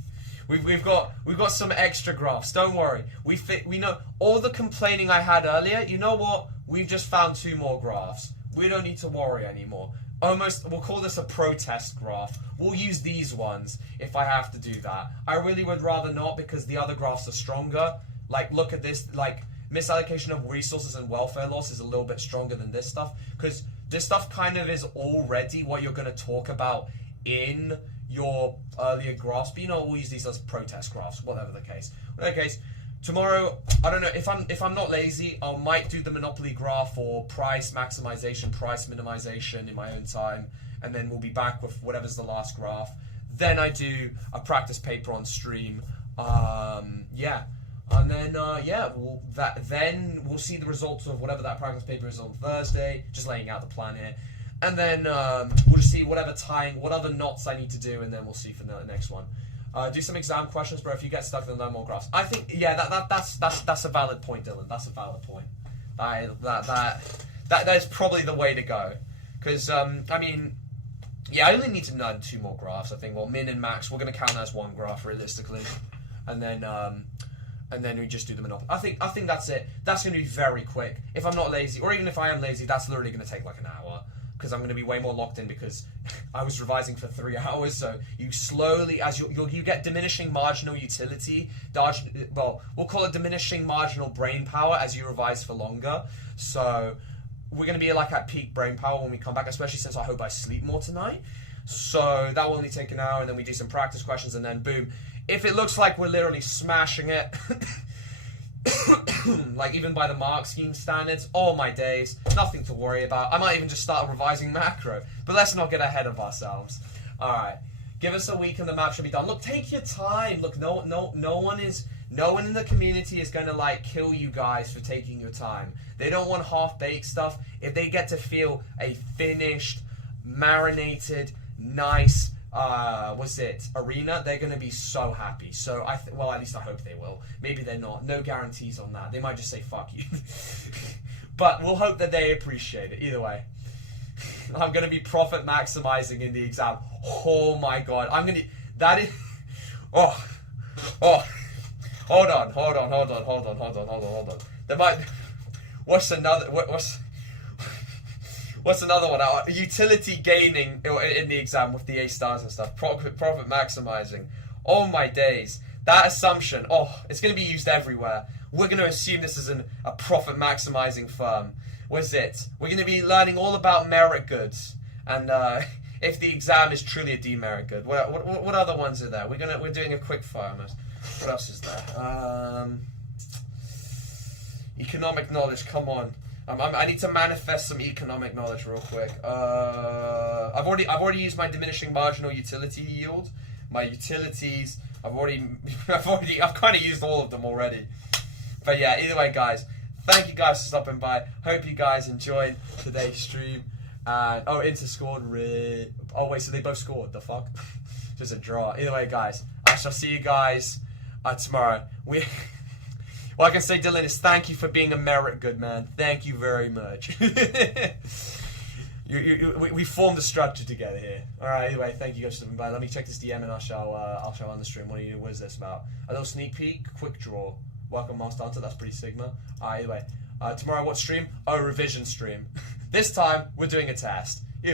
We've got some extra graphs. Don't worry. We know all the complaining I had earlier. You know what? We've just found 2 more graphs. We don't need to worry anymore. We'll call this a protest graph. We'll use these ones if I have to do that. I really would rather not because the other graphs are stronger. like, look at this, like, misallocation of resources and welfare loss is a little bit stronger than this stuff, because this stuff kind of is already what you're going to talk about in your earlier graphs, but we'll use these as protest graphs, whatever the case. Whatever the case, tomorrow, I don't know, if I'm not lazy, I might do the monopoly graph or price maximization, price minimization in my own time, and then we'll be back with whatever's the last graph. Then I do a practice paper on stream, yeah. And then, then we'll see the results of whatever that practice paper is on Thursday, just laying out the plan here. And then we'll just see what other knots I need to do, and then we'll see for the next one. Do some exam questions, bro, if you get stuck in the more graphs. I think, yeah, that's a valid point, Dylan. That's a valid point. That is probably the way to go. Because, I mean, yeah, I only need to learn 2 more graphs, I think. Well, min and max, we're going to count as 1 graph, realistically. And then we just do the monopoly. I think that's it. That's going to be very quick. If I'm not lazy, or even if I am lazy, that's literally going to take like an hour. Because I'm going to be way more locked in because I was revising for 3 hours. So you slowly, as you get diminishing marginal utility, well, we'll call it diminishing marginal brain power as you revise for longer. So we're going to be like at peak brain power when we come back, especially since I hope I sleep more tonight. So that will only take an hour, and then we do some practice questions, and then boom. If it looks like we're literally smashing it, like even by the mark scheme standards, oh my days, nothing to worry about. I might even just start revising macro, but let's not get ahead of ourselves. All right, give us a week and the map should be done. Look, take your time. Look, no one in the community is gonna like kill you guys for taking your time. They don't want half-baked stuff. If they get to feel a finished, marinated, nice arena, they're going to be so happy. So well, at least I hope they will. Maybe they're not. No guarantees on that. They might just say fuck you. But we'll hope that they appreciate it. Either way, I'm going to be profit maximizing in the exam. Oh my god, that is hold on. There might what's another one? Utility gaining in the exam with the A stars and stuff. Profit maximizing. Oh my days. That assumption, it's going to be used everywhere. We're going to assume this is a profit maximizing firm. Was it? We're going to be learning all about merit goods. And if the exam is truly a demerit good. What other ones are there? We're doing a quick fire. What else is there? Economic knowledge, come on. I need to manifest some economic knowledge real quick. I've already used my diminishing marginal utility yield. My utilities, I've kind of used all of them already. But yeah, either way, guys, thank you guys for stopping by. Hope you guys enjoyed today's stream. And Inter scored. Oh wait, so they both scored. The fuck? Just a draw. Either way, guys, I shall see you guys tomorrow. All I can say, Dylan, is thank you for being a merit good man. Thank you very much. We formed a structure together here. All right. Anyway, thank you guys for stopping by. Let me check this DM and I'll show on the stream. What is this about? A little sneak peek, quick draw. Welcome, Master Hunter. That's pretty Sigma. All right. Anyway, tomorrow what stream? Revision stream. This time we're doing a test.